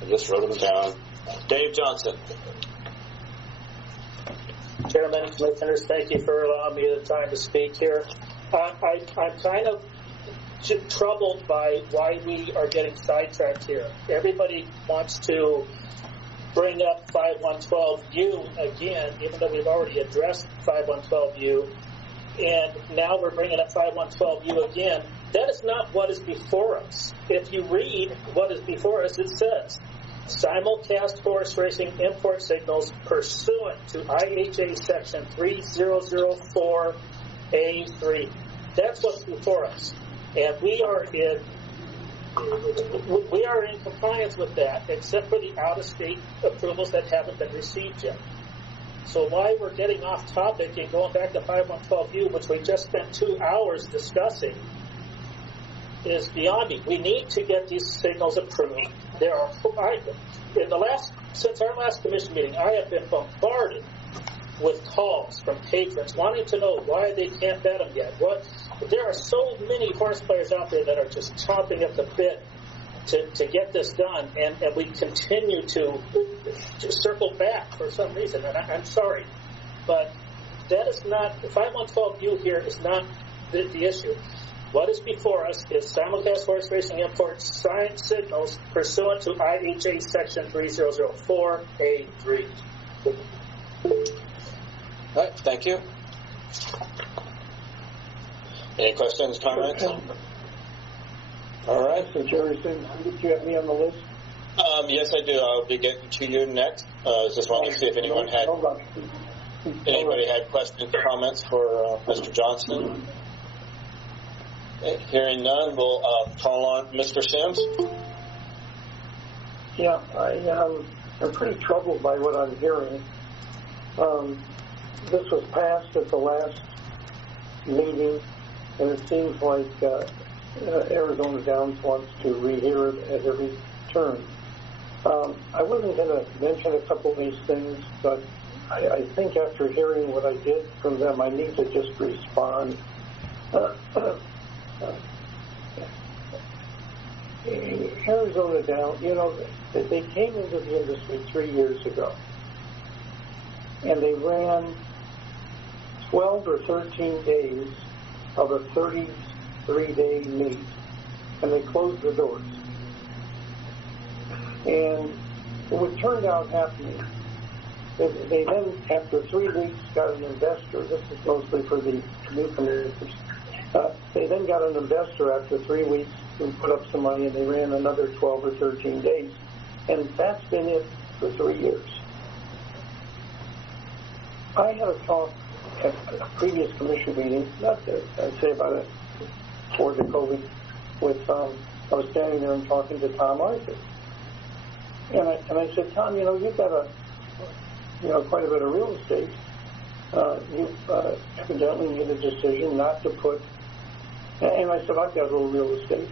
I just wrote them down. Dave Johnson. Chairman, commissioners, thank you for allowing me the time to speak here. I'm kind of troubled by why we are getting sidetracked here. Everybody wants to bring up 5112U again, even though we've already addressed 5112U, and now we're bringing up 5112U again. That is not what is before us. If you read what is before us, it says, simulcast horse racing import signals pursuant to IHA Section 3004A3. That's what's before us. And we are in compliance with that, except for the out-of-state approvals that haven't been received yet. So why we're getting off topic and going back to 5112U, which we just spent 2 hours discussing, is beyond me. We need to get these signals approved. In the last since our last commission meeting, I have been bombarded with calls from patrons wanting to know why they can't bet them yet. There are so many horse players out there that are just chomping at the bit to get this done, and we continue to circle back for some reason. And I'm sorry, but that is not, 5112U here is not the issue. What is before us is simulcast horse racing import sign signals pursuant to IHA Section 3004A3. All right, thank you. Any questions, comments? All right. So, Jerry, did you have me on the list? Yes, I do. I'll be getting to you next. Just wanted to see if anybody had questions or comments for Mr. Johnston. Okay, hearing none, we'll call on Mr. Sims. Yeah, I'm pretty troubled by what I'm hearing. This was passed at the last meeting, and it seems like Arizona Downs wants to rehear it at every turn. I wasn't going to mention a couple of these things, but I think after hearing what I did from them, I need to just respond. Arizona Downs, they came into the industry 3 years ago, and they ran 12 or 13 days of a 33-day meet, and they closed the doors. And what turned out happening, they then, after 3 weeks, got an investor. This is mostly for the newcomers. They then got an investor after 3 weeks who put up some money, and they ran another 12 or 13 days. And that's been it for 3 years. I had a talk at a previous commission meeting, I'd say about it before the COVID, with, I was standing there and talking to Tom Arthur. And I said, Tom, you've got quite a bit of real estate. You evidently made a decision not to put, and I said, I've got a little real estate.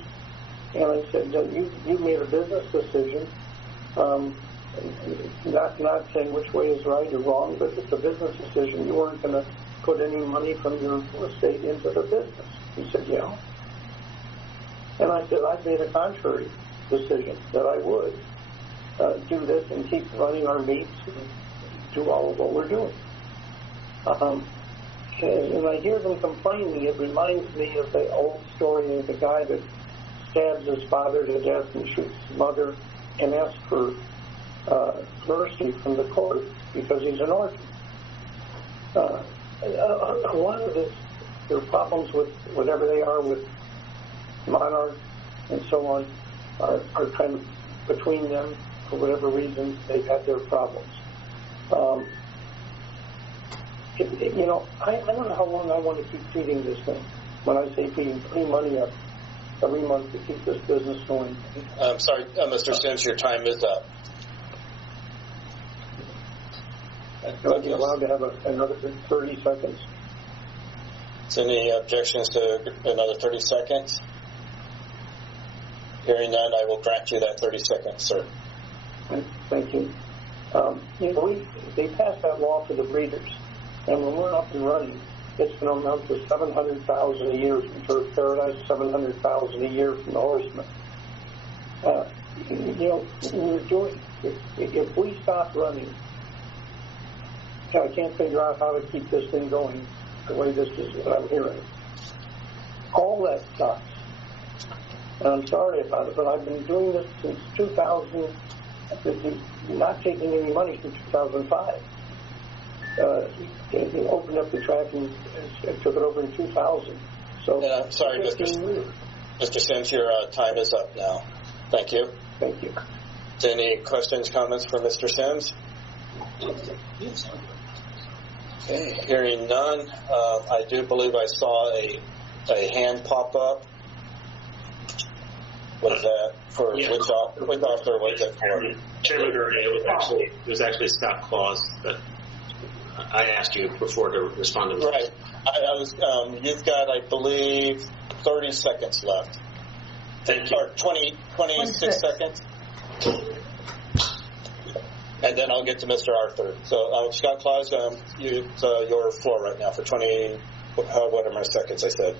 And I said, you made a business decision, not saying which way is right or wrong, but it's a business decision. You weren't going to put any money from your real estate into the business. He said, yeah. And I said, I've made a contrary decision that I would do this and keep running our meets and do all of what we're doing. And I hear them complaining. It reminds me of the old story of the guy that stabs his father to death and shoots his mother and asks for mercy from the court because he's an orphan. A lot of this, there are problems with whatever they are with Monarch and so on, are kind of between them. For whatever reason, they've had their problems. I don't know how long I want to keep feeding this thing. When I say feeding, putting money up every month to keep this business going. I'm sorry, Mr. Sims, your time is up. Do I be allowed to have another 30 seconds? Is any objections to another 30 seconds? Hearing none, I will grant you that 30 seconds, sir. Thank you. They passed that law for the breeders, and when we're up and running, it's going to amount to $700,000 a year from Turf Paradise, $700,000 a year from the Horsemen. We're doing. If we stop running, I can't figure out how to keep this thing going the way this is what I'm hearing. All that sucks. And I'm sorry about it, but I've been doing this since 2000, not taking any money since 2005. They opened up the track and took it over in 2000. So, I'm sorry, Mr. Sims, your time is up now. Thank you. Thank you. Any questions, comments for Mr. Sims? Okay, hearing none. I do believe I saw a hand pop up. Was that for which officer was it for? Chairman Gurney, it was actually Scott Claus that I asked you before to respond to. Right. You've got, I believe, 30 seconds left. Thank you. Or 26 seconds. then I'll get to Mr. Arthur. So, Scott Claus, your floor right now for 20, whatever seconds I said.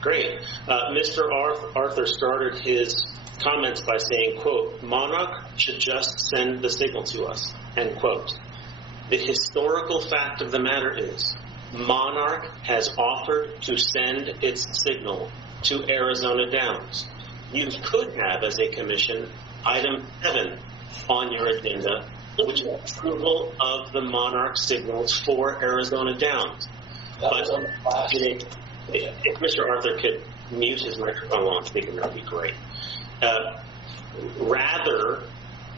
Great. Mr. Arthur started his comments by saying, quote, Monarch should just send the signal to us, end quote. The historical fact of the matter is Monarch has offered to send its signal to Arizona Downs. You could have, as a commission, item 7 on your agenda, which is approval of the Monarch signals for Arizona Downs. But if Mr. Arthur could mute his microphone while I'm speaking, that would be great.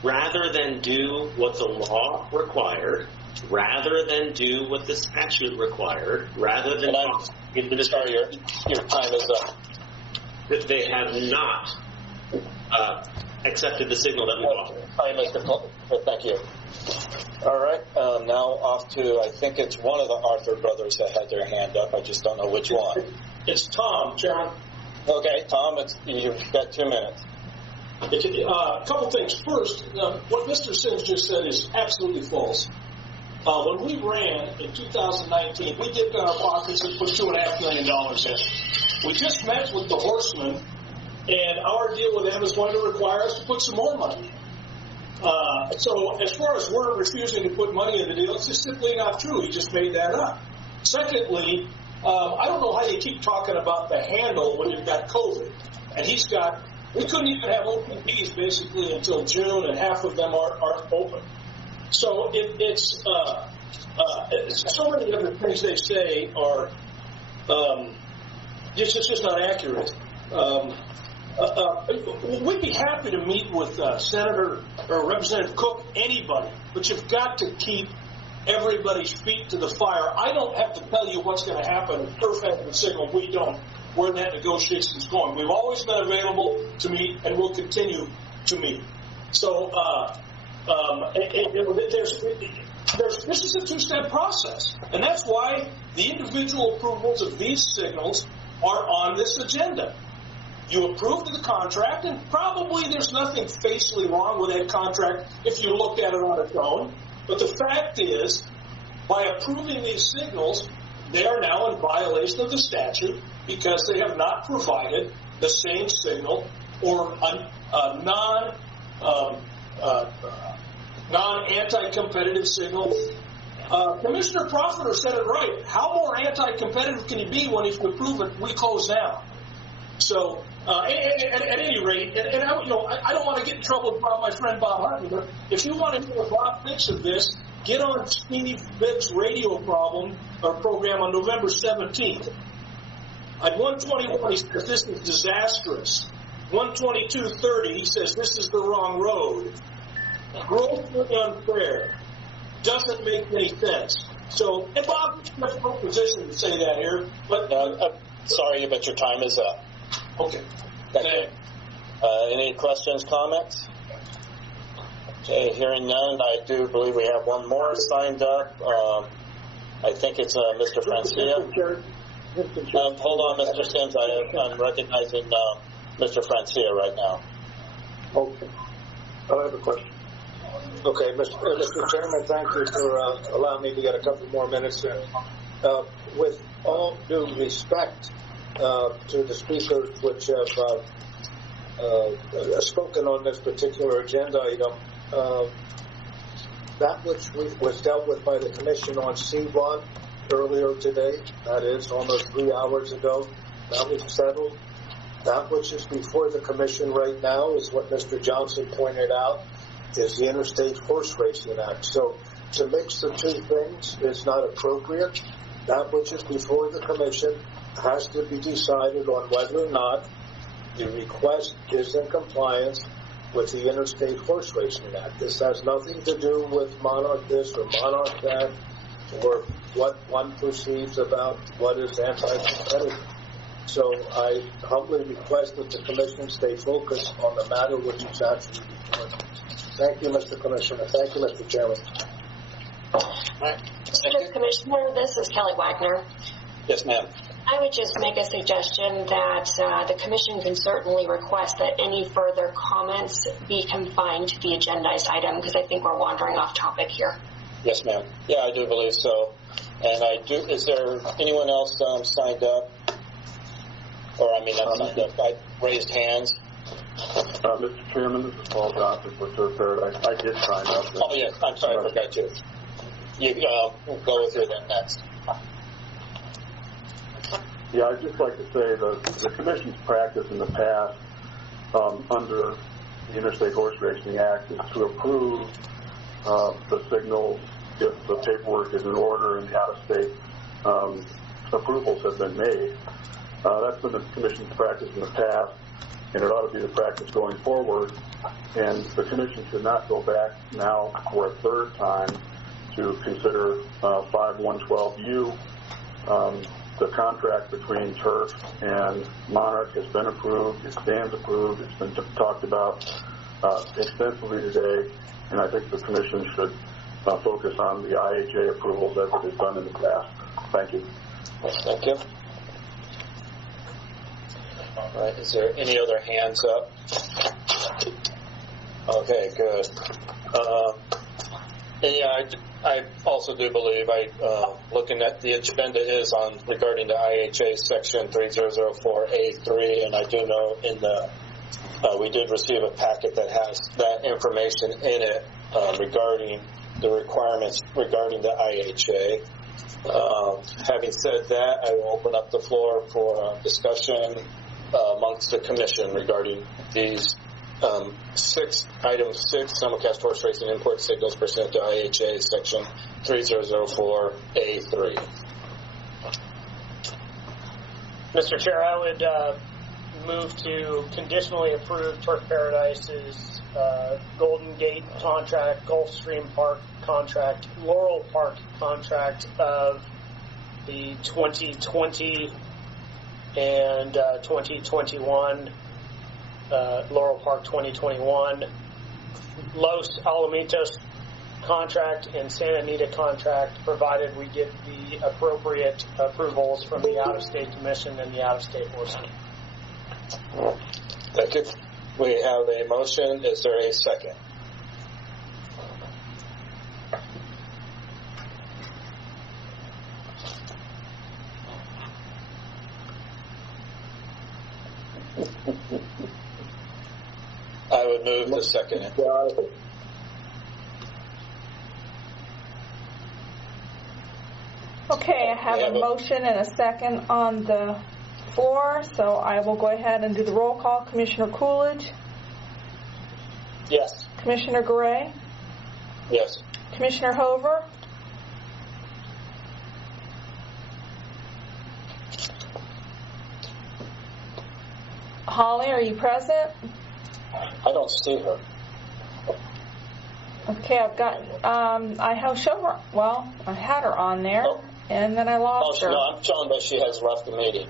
Rather than do what the law required, rather than do what the statute required, rather than sorry, your time is up. That they have not accepted the signal that we offered. Hi, Mr. Thank you. All right, now off to, I think it's one of the Arthur brothers that had their hand up. I just don't know which one. It's Tom, Chairman. Okay, Tom, you've got 2 minutes. A couple things. First, what Mr. Sims just said is absolutely false. When we ran in 2019, we dipped in our pockets and put $2.5 million in. We just met with the Horsemen, and our deal with them is going to require us to put some more money. So as far as we're refusing to put money in the deal, it's just simply not true. He just made that up. Secondly, I don't know how you keep talking about the handle when you've got COVID. And we couldn't even have OPPs basically until June, and half of them aren't open. So it's so many other things they say are just not accurate. We'd be happy to meet with Senator or Representative Cook, anybody, but you've got to keep everybody's feet to the fire. I don't have to tell you what's going to happen if Turf has the signal. We don't. Where that negotiation's going. We've always been available to meet, and we'll continue to meet. So this is a two-step process, and that's why the individual approvals of these signals are on this agenda. You approved the contract, and probably there's nothing facially wrong with that contract if you looked at it on its own. But the fact is, by approving these signals, they are now in violation of the statute because they have not provided the same signal or a non-anti-competitive signal. Commissioner Profiter said it right. How more anti-competitive can you be when if you approve it, we close down? So, at any rate, and I don't want to get in trouble with my friend Bob Hartley, but if you want to hear what Bob thinks of this, get on Steve Bibb's radio program on November 17th. At 1:21, he says this is disastrous. 1:22:30, he says this is the wrong road. Grossly unfair. Doesn't make any sense. So, and Bob, it's not a position to say that here, but sorry, but your time is up. Okay. Thank you. Any questions, comments? Okay, hearing none, I do believe we have one more signed up. I think it's Mr. Francia. Hold on, Mr. Sims. I'm recognizing Mr. Francia right now. Okay. I have a question. Okay, Mr. Chairman, thank you for allowing me to get a couple more minutes in. With all due respect to the speakers which have spoken on this particular agenda item, that which was dealt with by the Commission on C1 earlier today, that is almost 3 hours ago, that was settled. That which is before the Commission right now is what Mr. Johnson pointed out, is the Interstate Horse Racing Act. So to mix the two things is not appropriate. That which is before the Commission has to be decided on whether or not the request is in compliance with the Interstate Horse Racing Act. This has nothing to do with Monarch this or Monarch that, or what one perceives about what is anti-competitive. So I humbly request that the Commission stay focused on the matter which is actually before us. Thank you, Mr. Commissioner. Thank you, Mr. Chairman. Mr. Commissioner, this is Kelly Wagner. Yes, ma'am. I would just make a suggestion that the commission can certainly request that any further comments be confined to the agendized item, because I think we're wandering off topic here. Yes, ma'am. Yeah, I do believe so. And I do. Is there anyone else signed up? Or I mean, not signed up. I raised hands. Mr. Chairman, this is Paul Johnson with Turf Paradise. I did sign up. Oh, yes. I'm sorry, I forgot you. You go with her then next. Yeah, I'd just like to say the Commission's practice in the past under the Interstate Horse Racing Act is to approve the signals if the paperwork is in order and the out-of-state approvals have been made. That's been the Commission's practice in the past, and it ought to be the practice going forward. And the Commission should not go back now for a third time to consider 5112U. The contract between Turf and Monarch has been approved. It stands approved. It's been talked about extensively today, and I think the Commission should focus on the IHA approvals as it has done in the past. Thank you. Thank you. All right. Is there any other hands up? Okay, good. And yeah, I also do believe looking at the agenda is on regarding the IHA section 3004A3, and I do know in the we did receive a packet that has that information in it regarding the requirements regarding the IHA. Having said that, I will open up the floor for discussion amongst the Commission regarding these Item 6, simulcast horse racing import signals pursuant to IHA section 3004A3. Mr. Chair, I would move to conditionally approve Turf Paradise's Golden Gate contract, Gulfstream Park contract, Laurel Park contract of the 2020 and 2021, Laurel Park 2021, Los Alamitos contract and Santa Anita contract, provided we get the appropriate approvals from the out-of-state commission and the out-of-state horse meet. Thank you. We have a motion. Is there a second? I would move to second it. Okay, I have a motion and a second on the floor, so I will go ahead and do the roll call. Commissioner Coolidge? Yes. Commissioner Garay? Yes. Commissioner Hover? Holly, are you present? I don't see her. Okay, I've got, I have show her, well, I had her on there, and then I lost her. No, I'm showing that she has left the meeting.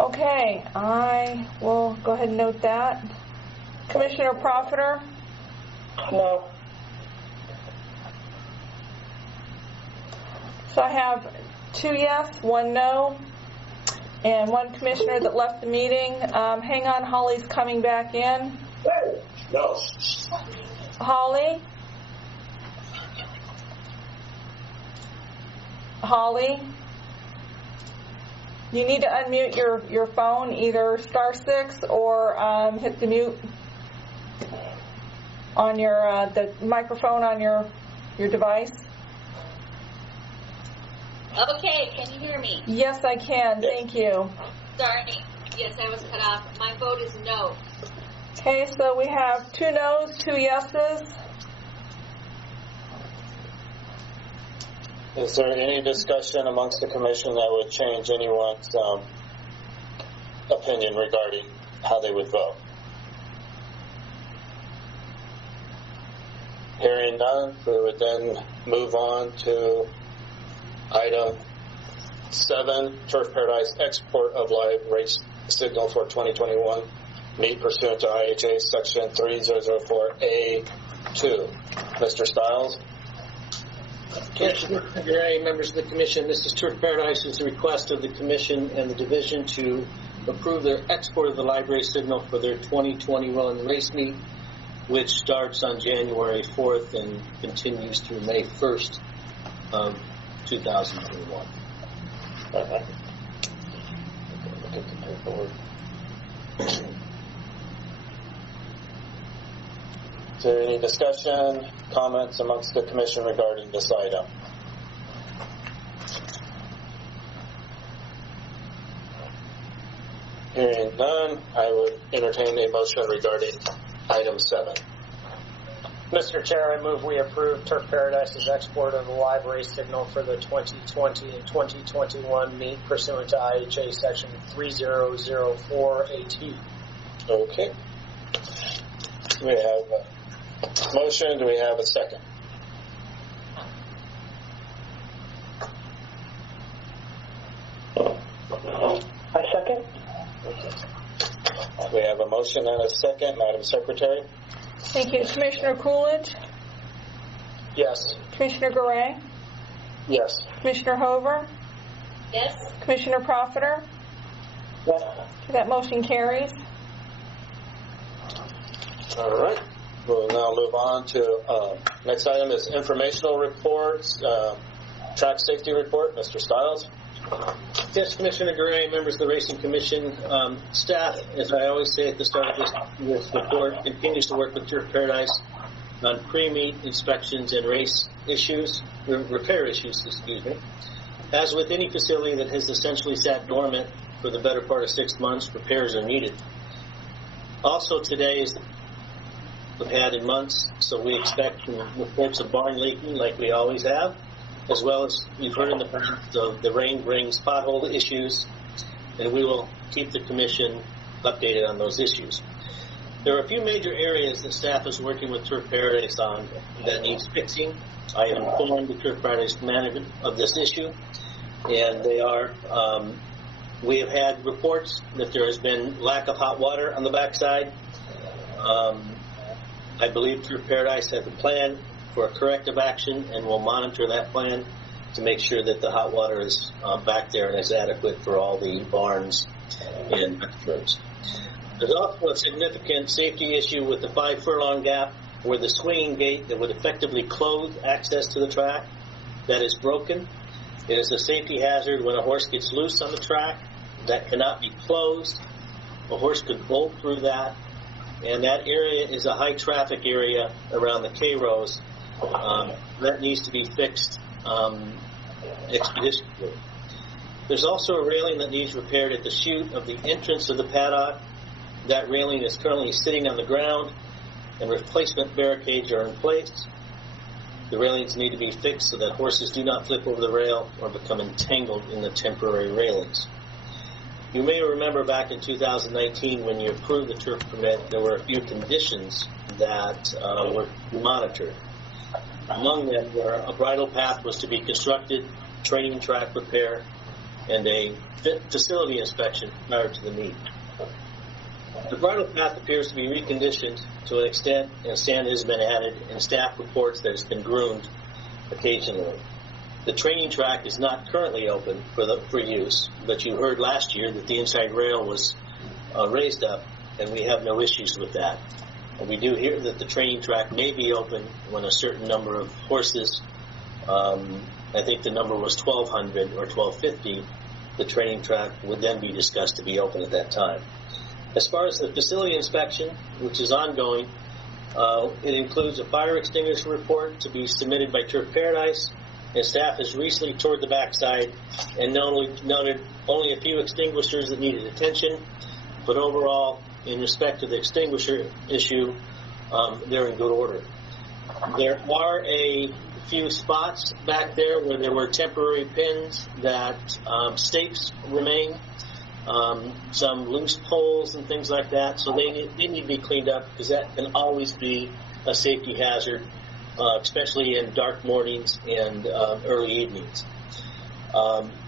Okay, I will go ahead and note that. Commissioner Profiter? No. So I have 2 yes, 1 no, and 1 commissioner that left the meeting. Hang on, Holly's coming back in. No. Holly? Holly? You need to unmute your phone, either *6 or hit the mute on your the microphone on your device. Okay, can you hear me? Yes, I can. Thank you. Sorry. Yes, I was cut off. My vote is no. Okay, so we have 2 no's, 2 yeses. Is there any discussion amongst the commission that would change anyone's opinion regarding how they would vote? Hearing none, we would then move on to item 7, Turf Paradise export of live race signal for 2021, meet pursuant to IHA section 3004A2. Mr. Stiles? Commissioner Gray, members of the Commission, this is Turf Paradise. It's a request of the Commission and the Division to approve their export of the library signal for their 2021 race meet, which starts on January 4th and continues through May 1st of 2021. Okay. Look at the paperwork. Is there any discussion, comments amongst the Commission regarding this item? Hearing none, I would entertain a motion regarding item 7. Mr. Chair, I move we approve Turf Paradise's export of the library signal for the 2020 and 2021 meet pursuant to IHA Section 3004A2. Okay. We have a motion. Do we have a second? I second. Okay. We have a motion and a second. Madam Secretary? Thank you. Commissioner Coolidge? Yes. Commissioner Garay? Yes. Commissioner Hover? Yes. Commissioner Profiter? Yes. That motion carries. All right. We'll now move on to next item is informational reports. Track safety report. Mr. Stiles. Yes, Commissioner Gray, members of the Racing Commission, staff, as I always say at the start of this report, continues to work with Turf Paradise on pre-meet inspections and race issues, repair issues, As with any facility that has essentially sat dormant for the better part of 6 months, repairs are needed. Also today is we've had in months, so we expect reports of barn leaking like we always have, as well as you've heard in the past of the rain brings pothole issues, and we will keep the Commission updated on those issues. There are a few major areas that staff is working with Turf Paradise on that needs fixing. I have informed the Turf Paradise management of this issue, and they are, we have had reports that there has been lack of hot water on the backside. I believe Turf Paradise has a plan for a corrective action, and we'll monitor that plan to make sure that the hot water is back there and is adequate for all the barns and rooms. There's also a significant safety issue with the 5 furlong gap where the swinging gate that would effectively close access to the track that is broken. It is a safety hazard when a horse gets loose on the track. That cannot be closed. A horse could bolt through that, and that area is a high traffic area around the K-rows. That needs to be fixed expeditiously. There's also a railing that needs repaired at the chute of the entrance of the paddock. That railing is currently sitting on the ground, and replacement barricades are in place. The railings need to be fixed so that horses do not flip over the rail or become entangled in the temporary railings. You may remember back in 2019 when you approved the turf permit, there were a few conditions that were monitored. Among them were a bridle path was to be constructed, training track repair, and a facility inspection prior to the meet. The bridle path appears to be reconditioned to an extent, and sand has been added, and staff reports that it's been groomed occasionally. The training track is not currently open for use, but you heard last year that the inside rail was raised up, and we have no issues with that. And we do hear that the training track may be open when a certain number of horses, I think the number was 1,200 or 1,250, the training track would then be discussed to be open at that time. As far as the facility inspection, which is ongoing, it includes a fire extinguisher report to be submitted by Turf Paradise, and staff has recently toured the backside and noted only a few extinguishers that needed attention, but overall, in respect to the extinguisher issue, they're in good order. There are a few spots back there where there were temporary pins that stakes remain, some loose poles and things like that, so they need to be cleaned up because that can always be a safety hazard, especially in dark mornings and early evenings.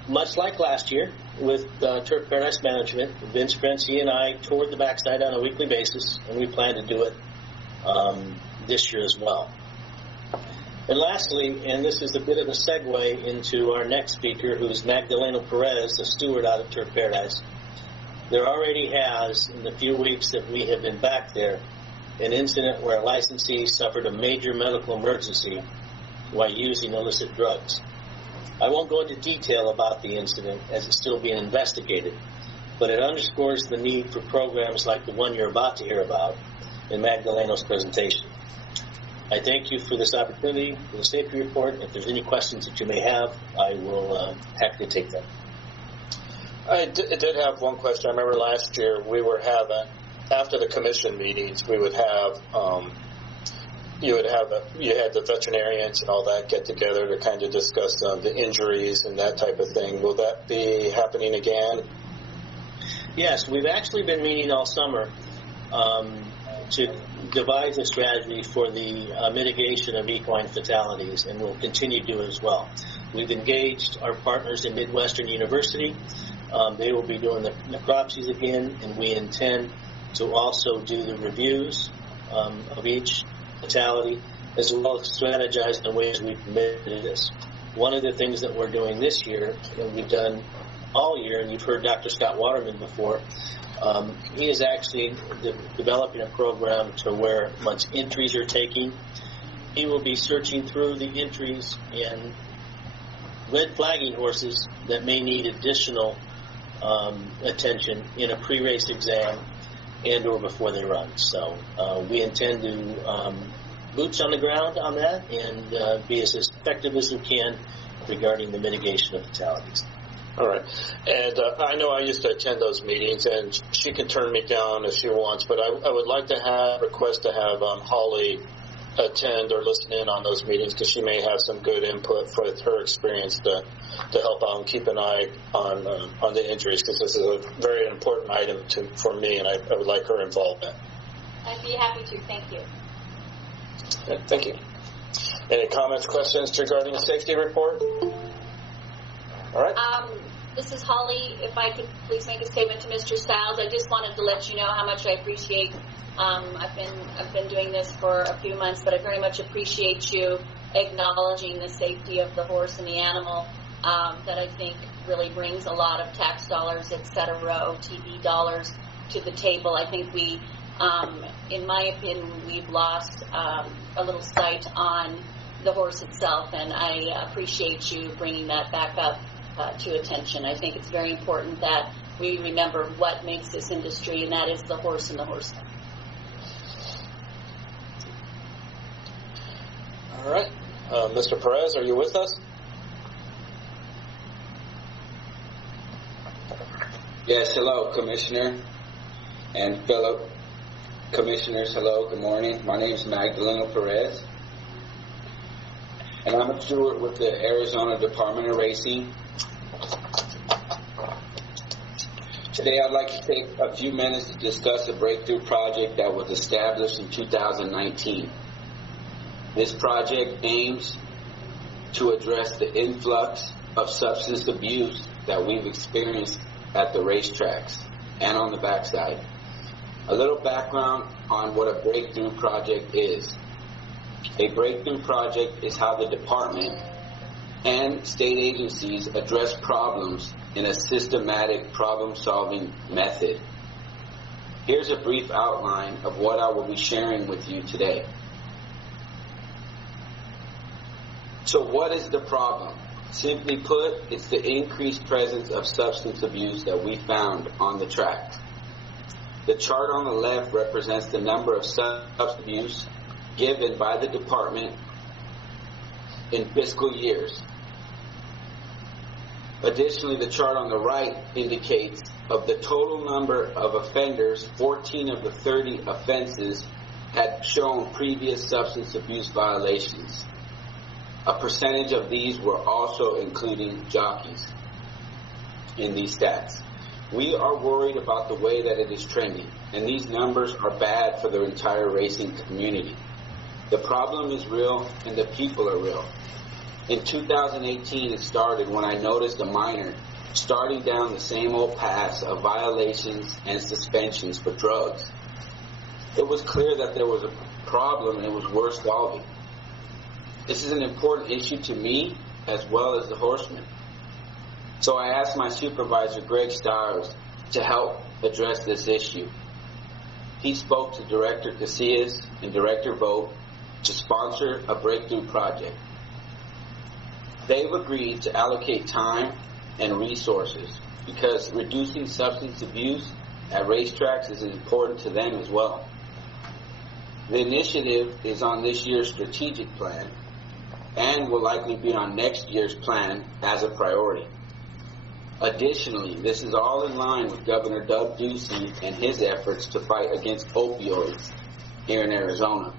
Much like last year with Turf Paradise Management, Vince Grenzi and I toured the backside on a weekly basis, and we plan to do it this year as well. And lastly, and this is a bit of a segue into our next speaker, who's Magdaleno Perez, a steward out of Turf Paradise. There already has, in the few weeks that we have been back there, an incident where a licensee suffered a major medical emergency while using illicit drugs. I won't go into detail about the incident as it's still being investigated, but it underscores the need for programs like the one you're about to hear about in Magdaleno's presentation. I thank you for this opportunity for the safety report. If there's any questions that you may have, I will happy to take them. I did have one question. I remember last year we were having, after the commission meetings, we would have, you had the veterinarians and all that get together to kind of discuss the injuries and that type of thing. Will that be happening again? Yes, we've actually been meeting all summer to devise a strategy for the mitigation of equine fatalities, and we'll continue to do it as well. We've engaged our partners in Midwestern University. They will be doing the necropsies again, and we intend to also do the reviews of each fatality, as well as strategize in ways we committed to this. One of the things that we're doing this year, and we've done all year, and you've heard Dr. Scott Waterman before, he is actually developing a program to where once entries are taken, he will be searching through the entries and red flagging horses that may need additional attention in a pre-race exam and or before they run. So we intend to boots on the ground on that and be as effective as we can regarding the mitigation of fatalities. All right. And I know I used to attend those meetings, and she can turn me down if she wants, but I would like to request to have Holly attend or listen in on those meetings, because she may have some good input for her experience to help out and keep an eye on the injuries, because this is a very important item for me, and I would like her involvement. I'd be happy to. Thank you. Okay, thank you. Any comments, questions regarding the safety report? All right. This is Holly. If I could please make a statement to Mr. Stiles, I just wanted to let you know how much I appreciate. I've been doing this for a few months, but I very much appreciate you acknowledging the safety of the horse and the animal. That I think really brings a lot of tax dollars, et cetera, OTB dollars to the table. I think we, in my opinion, we've lost a little sight on the horse itself, and I appreciate you bringing that back up to attention. I think it's very important that we remember what makes this industry, and that is the horse and the horseman. All right. Mr. Perez, are you with us? Yes, hello, Commissioner and fellow Commissioners. Hello, good morning. My name is Magdaleno Perez, and I'm a steward with the Arizona Department of Racing. Today I'd like to take a few minutes to discuss a breakthrough project that was established in 2019. This project aims to address the influx of substance abuse that we've experienced at the racetracks and on the backside. A little background on what a breakthrough project is. A breakthrough project is how the department and state agencies address problems in a systematic problem-solving method. Here's a brief outline of what I will be sharing with you today. So what is the problem? Simply put, it's the increased presence of substance abuse that we found on the track. The chart on the left represents the number of substance abuse given by the department in fiscal years. Additionally, the chart on the right indicates of the total number of offenders, 14 of the 30 offenses had shown previous substance abuse violations. A percentage of these were also including jockeys in these stats. We are worried about the way that it is trending, and these numbers are bad for the entire racing community. The problem is real, and the people are real. In 2018, it started when I noticed a minor starting down the same old paths of violations and suspensions for drugs. It was clear that there was a problem and it was worth solving. This is an important issue to me as well as the horsemen. So I asked my supervisor, Greg Stiles, to help address this issue. He spoke to Director Casillas and Director Vogt to sponsor a breakthrough project. They've agreed to allocate time and resources because reducing substance abuse at racetracks is important to them as well. The initiative is on this year's strategic plan and will likely be on next year's plan as a priority. Additionally, this is all in line with Governor Doug Ducey and his efforts to fight against opioids here in Arizona.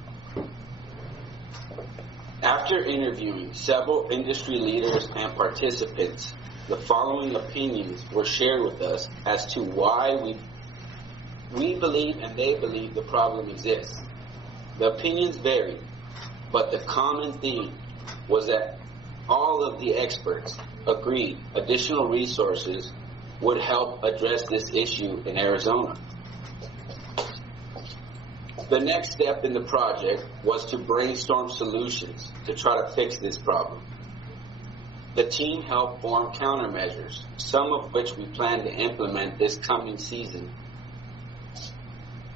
After interviewing several industry leaders and participants, the following opinions were shared with us as to why we believe and they believe the problem exists. The opinions varied, but the common theme was that all of the experts agreed additional resources would help address this issue in Arizona. The next step in the project was to brainstorm solutions to try to fix this problem. The team helped form countermeasures, some of which we plan to implement this coming season.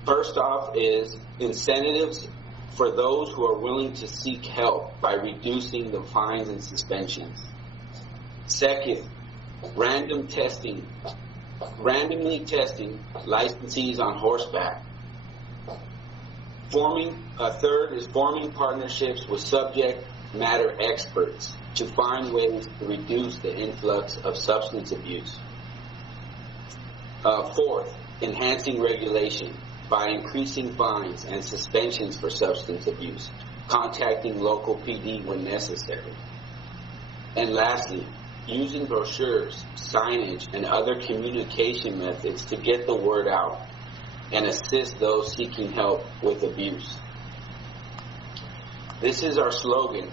First off is incentives for those who are willing to seek help by reducing the fines and suspensions. Second, randomly testing licensees on horseback. Third is forming partnerships with subject matter experts to find ways to reduce the influx of substance abuse. Fourth, enhancing regulation by increasing fines and suspensions for substance abuse, contacting local PD when necessary. And lastly, using brochures, signage, and other communication methods to get the word out and assist those seeking help with abuse. This is our slogan,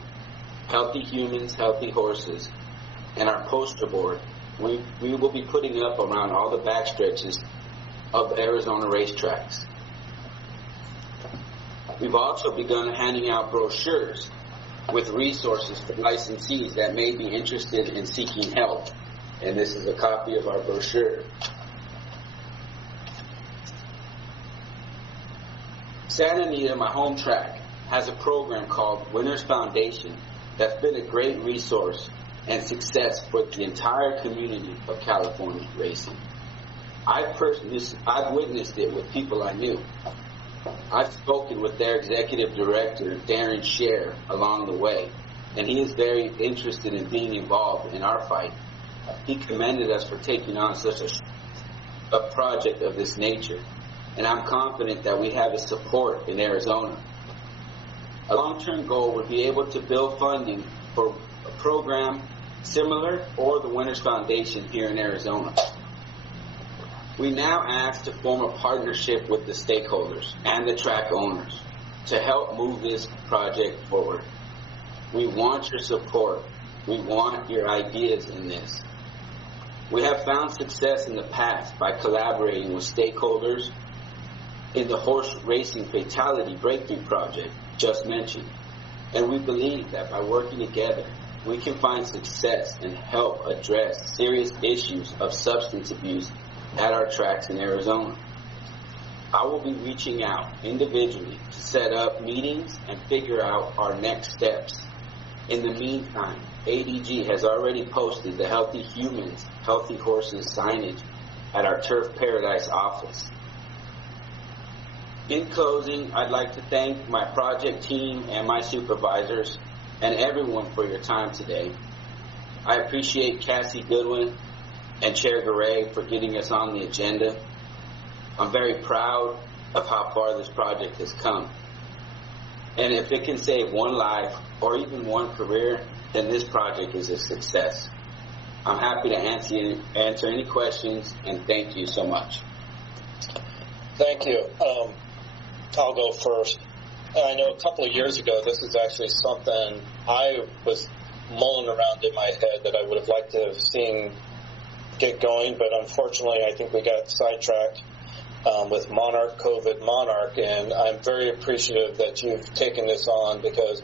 Healthy Humans, Healthy Horses, and our poster board we will be putting up around all the backstretches of Arizona racetracks. We've also begun handing out brochures with resources for licensees that may be interested in seeking help, and this is a copy of our brochure. Santa Anita, my home track, has a program called Winners Foundation that's been a great resource and success for the entire community of California racing. I've witnessed it with people I knew. I've spoken with their executive director, Darren Scher, along the way, and he is very interested in being involved in our fight. He commended us for taking on such a project of this nature, and I'm confident that we have his support in Arizona. A long-term goal would be able to build funding for a program similar or the Winners Foundation here in Arizona. We now ask to form a partnership with the stakeholders and the track owners to help move this project forward. We want your support. We want your ideas in this. We have found success in the past by collaborating with stakeholders in the horse racing fatality breakthrough project just mentioned. And we believe that by working together, we can find success and help address serious issues of substance abuse at our tracks in Arizona. I will be reaching out individually to set up meetings and figure out our next steps. In the meantime, ADG has already posted the Healthy Humans, Healthy Horses signage at our Turf Paradise office. In closing, I'd like to thank my project team and my supervisors and everyone for your time today. I appreciate Cassie Goodwin and Chair Garay for getting us on the agenda. I'm very proud of how far this project has come. And if it can save one life or even one career, then this project is a success. I'm happy to answer any questions, and thank you so much. Thank you. I'll go first. I know a couple of years ago, this is actually something I was mulling around in my head that I would have liked to have seen get going, but unfortunately I think we got sidetracked with COVID Monarch, and I'm very appreciative that you've taken this on because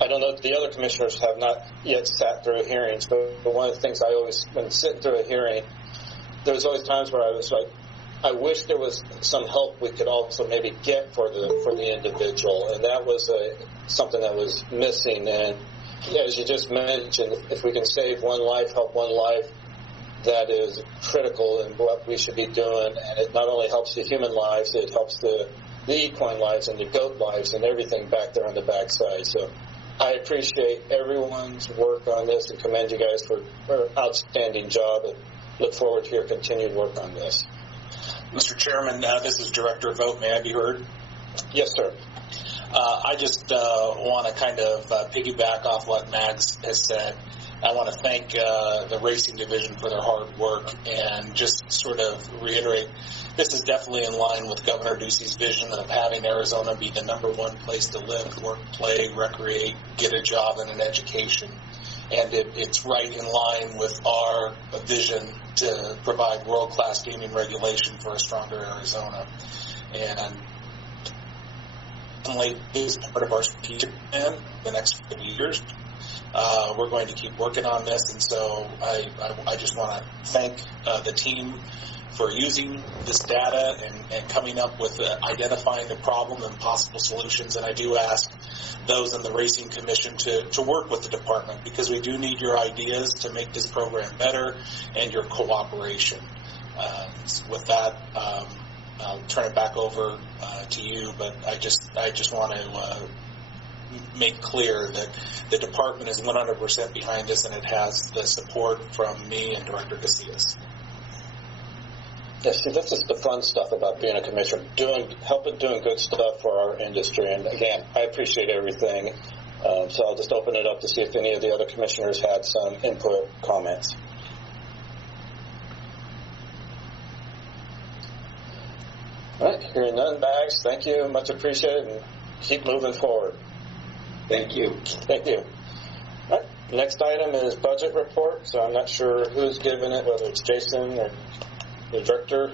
I don't know if the other commissioners have not yet sat through hearings, but one of the things I always, when sitting through a hearing, there's always times where I was like, I wish there was some help we could also maybe get for the individual, and that was something that was missing. And as you just mentioned, if we can save one life, help one life, that is critical in what we should be doing. And it not only helps the human lives, it helps the equine lives and the goat lives and everything back there on the backside. So I appreciate everyone's work on this and commend you guys for an outstanding job, and look forward to your continued work on this. Mr. Chairman, this is Director Vogt. May I be heard? Yes, sir. I just want to kind of piggyback off what Mags has said. I want to thank the racing division for their hard work and just sort of reiterate, this is definitely in line with Governor Ducey's vision of having Arizona be the #1 place to live, work, play, recreate, get a job and an education. And it's right in line with our vision to provide world-class gaming regulation for a stronger Arizona. And is part of our strategic plan the next 5 years. We're going to keep working on this, and so I just want to thank the team for using this data and coming up with identifying the problem and possible solutions. And I do ask those in the Racing Commission to work with the department, because we do need your ideas to make this program better and your cooperation. With that, I'll turn it back over to you, but I just want to make clear that the department is 100% behind us, and it has the support from me and Director Casillas. Yeah, see, this is the fun stuff about being a commissioner, doing good stuff for our industry. And again, I appreciate everything. So I'll just open it up to see if any of the other commissioners had some input, comments. All right, hearing none, Bags, thank you, much appreciated, and keep moving forward. Thank you. Thank you. All right, next item is budget report. So I'm not sure who's giving it, whether it's Jason or the director.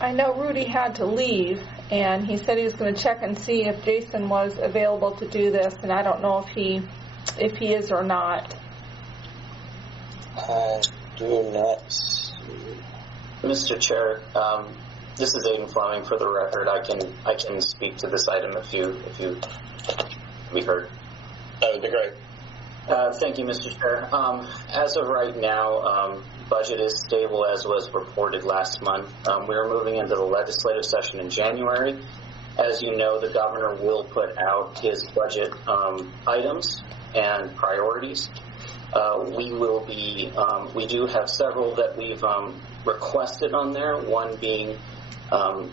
I know Rudy had to leave, and he said he was going to check and see if Jason was available to do this, and I don't know if he is or not. I do not see. Mr. Chair, this is Aiden Fleming. For the record, I can speak to this item if you be heard. That would be great. Thank you, Mr. Chair. As of right now, budget is stable as was reported last month. We are moving into the legislative session in January. As you know, the governor will put out his budget items and priorities. We do have several that we've requested on there, one being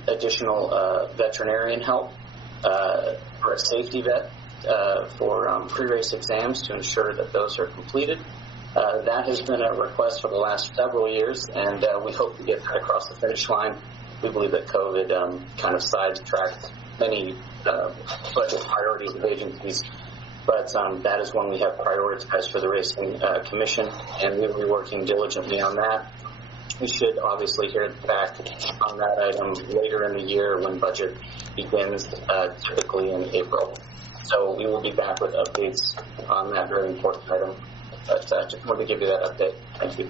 additional veterinarian help for a safety vet for pre-race exams to ensure that those are completed. That has been a request for the last several years, and we hope to get that across the finish line. We believe that COVID kind of sidetracked many budget priorities of agencies, but that is one we have prioritized for the Racing Commission, and we will be working diligently on that. We should obviously hear back on that item later in the year when budget begins, typically in April. So we will be back with updates on that very important item. But just wanted to give you that update. Thank you.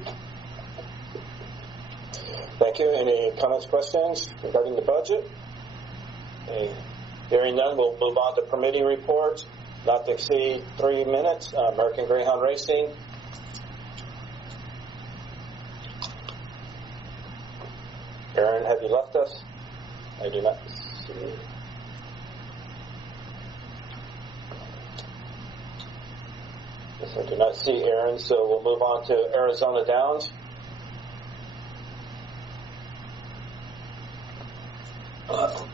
Thank you. Any comments, questions regarding the budget? Hearing none, we'll move on to permitting reports. Not to exceed 3 minutes. American Greyhound Racing. Aaron, have you left us? I do not see you. Yes, I do not see Aaron, so we'll move on to Arizona Downs.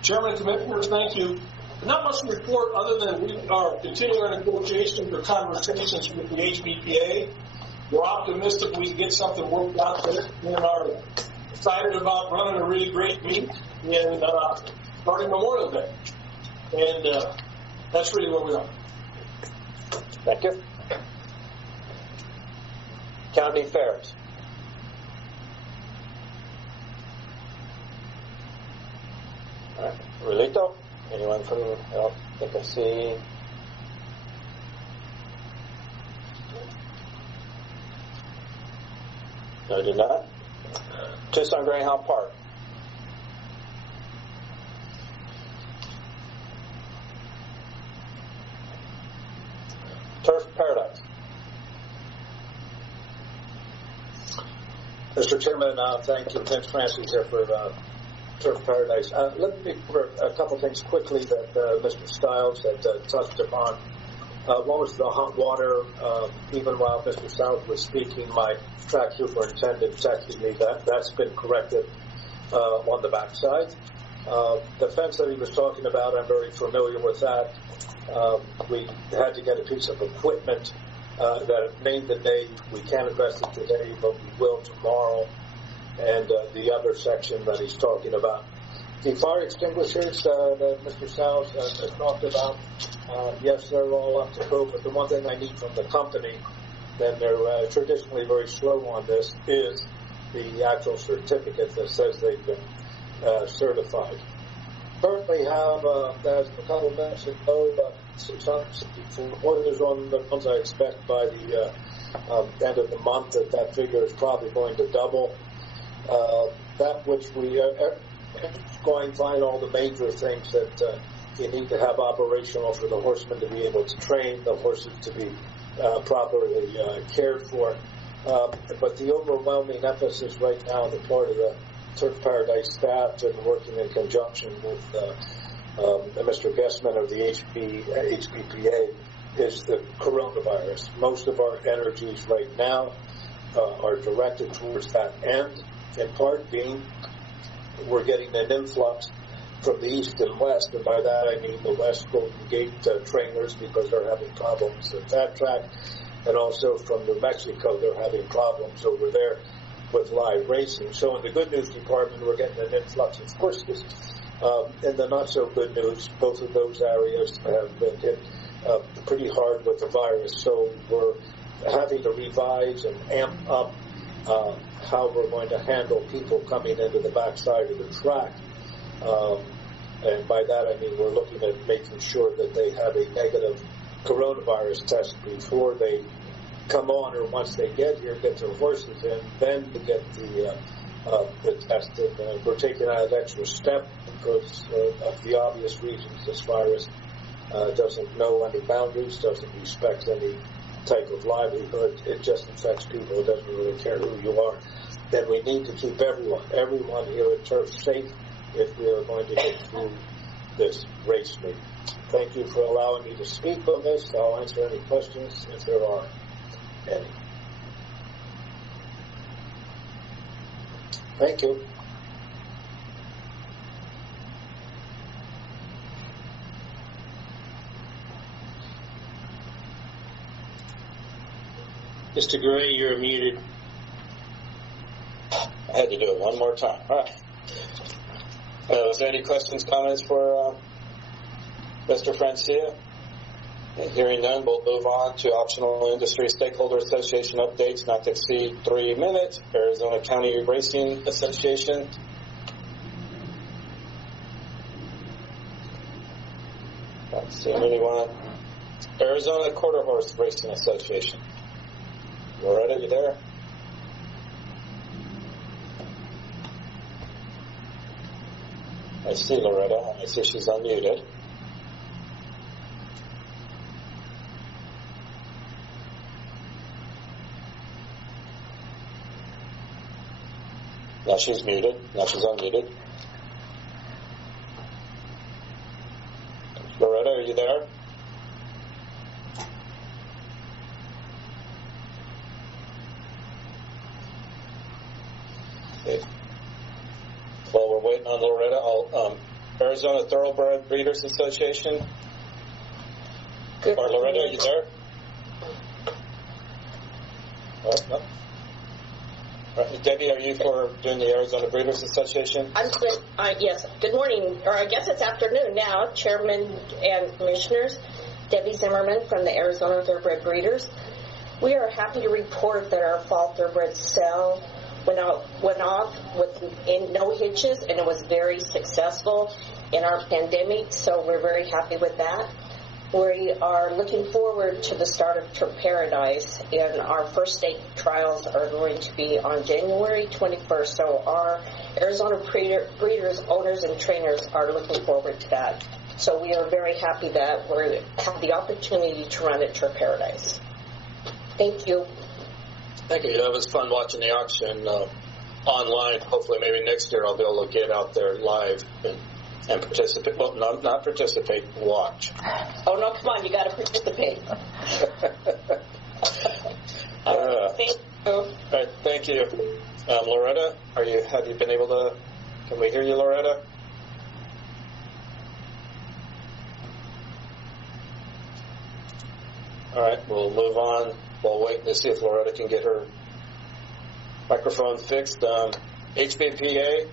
Chairman and Commissioners, thank you. Not much to report other than we are continuing our negotiations or conversations with the HBPA. We're optimistic we can get something worked out there. We are excited about running a really great meet in starting Memorial Day. And that's really where we are. Thank you. County Fairs. All right. Relito? Anyone from I think I see. No, I did not. Tucson Greyhound Park. Turf Paradise. Mr. Chairman, thank you. Vince Francis here for Turf Paradise. Let me cover a couple things quickly that Mr. Stiles had touched upon. One was the hot water. Even while Mr. Stiles was speaking, my track superintendent texted me that that's been corrected on the backside. The fence that he was talking about, I'm very familiar with that. We had to get a piece of equipment that named the day. We can't address it today, but we will tomorrow. And the other section that he's talking about. The fire extinguishers that Mr. Stiles has talked about, yes, they're all up to code, but the one thing I need from the company, then they're traditionally very slow on this, is the actual certificate that says they've been certified. Currently have, as a couple mentioned, 664 orders on the ones. I expect by the end of the month that figure is probably going to double. That which we are going to find all the major things that you need to have operational for the horsemen to be able to train, the horses to be properly cared for. But the overwhelming emphasis right now on the part of the Turf Paradise staff and working in conjunction with Mr. Gessman of the HPPA is the coronavirus. Most of our energies right now are directed towards that end, in part being we're getting an influx from the east and west, and by that I mean the West Golden Gate trainers because they're having problems at that track, and also from New Mexico they're having problems over there with live racing. So in the good news department, we're getting an influx of horses. In the not so good news, both of those areas have been hit pretty hard with the virus. So we're having to revise and amp up how we're going to handle people coming into the backside of the track. And by that I mean we're looking at making sure that they have a negative coronavirus test before they come on, or once they get here, get their horses in, then to get the test. And we're taking that extra step because of the obvious reasons. This virus doesn't know any boundaries, doesn't respect any type of livelihood. It just infects people. It doesn't really care who you are. Then we need to keep everyone here at Turf safe if we are going to get through this race meet. Thank you for allowing me to speak on this. I'll answer any questions if there are any. Thank you. Mr. Gray, you're muted. I had to do it one more time. All right. Is there any questions, comments for Mr. Francia? Hearing none, we'll move on to Optional Industry Stakeholder Association updates, not to exceed 3 minutes. Arizona County Racing Association. Not seeing anyone. Arizona Quarter Horse Racing Association. Loretta, you there? I see Loretta. I see she's unmuted. Now she's muted. Now she's unmuted. Loretta, are you there? Okay. While we're waiting on Loretta, Arizona Thoroughbred Breeders Association. Or Loretta, are you there? Oh, no. Right. Debbie, are you for doing the Arizona Breeders Association? I'm good. Yes. Good morning, or I guess it's afternoon now, Chairman and Commissioners. Debbie Zimmerman from the Arizona Thoroughbred Breeders. We are happy to report that our fall thoroughbred sale went off with no hitches, and it was very successful. in our pandemic, so we're very happy with that. We are looking forward to the start of Trip Paradise, and our first state trials are going to be on January 21st. So our Arizona breeders, owners, and trainers are looking forward to that. So we are very happy that we have the opportunity to run at Trip Paradise. Thank you. Thank you. That was fun watching the auction online. Hopefully, maybe next year I'll be able to get out there live and participate. Well, not participate, watch. Oh, no, come on, you got to participate. Thank you. All right, thank you. Loretta, have you been able to, can we hear you, Loretta? All right, we'll move on. We'll wait to see if Loretta can get her microphone fixed. HBPA,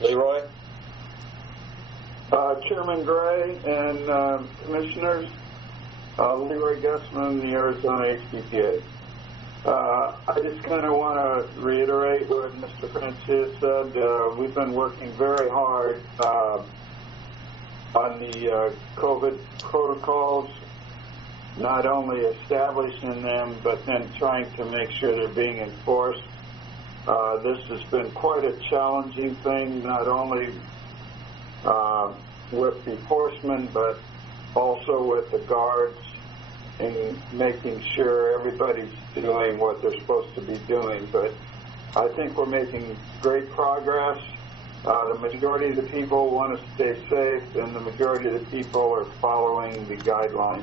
Leroy? Chairman Gray and Commissioners, Leroy Gussman, the Arizona HBPA. I just kind of want to reiterate what Mr. Francis said. We've been working very hard on the COVID protocols, not only establishing them, but then trying to make sure they're being enforced. This has been quite a challenging thing, not only with the horsemen, but also with the guards, and making sure everybody's doing what they're supposed to be doing. But I think we're making great progress. The majority of the people want to stay safe, and the majority of the people are following the guidelines.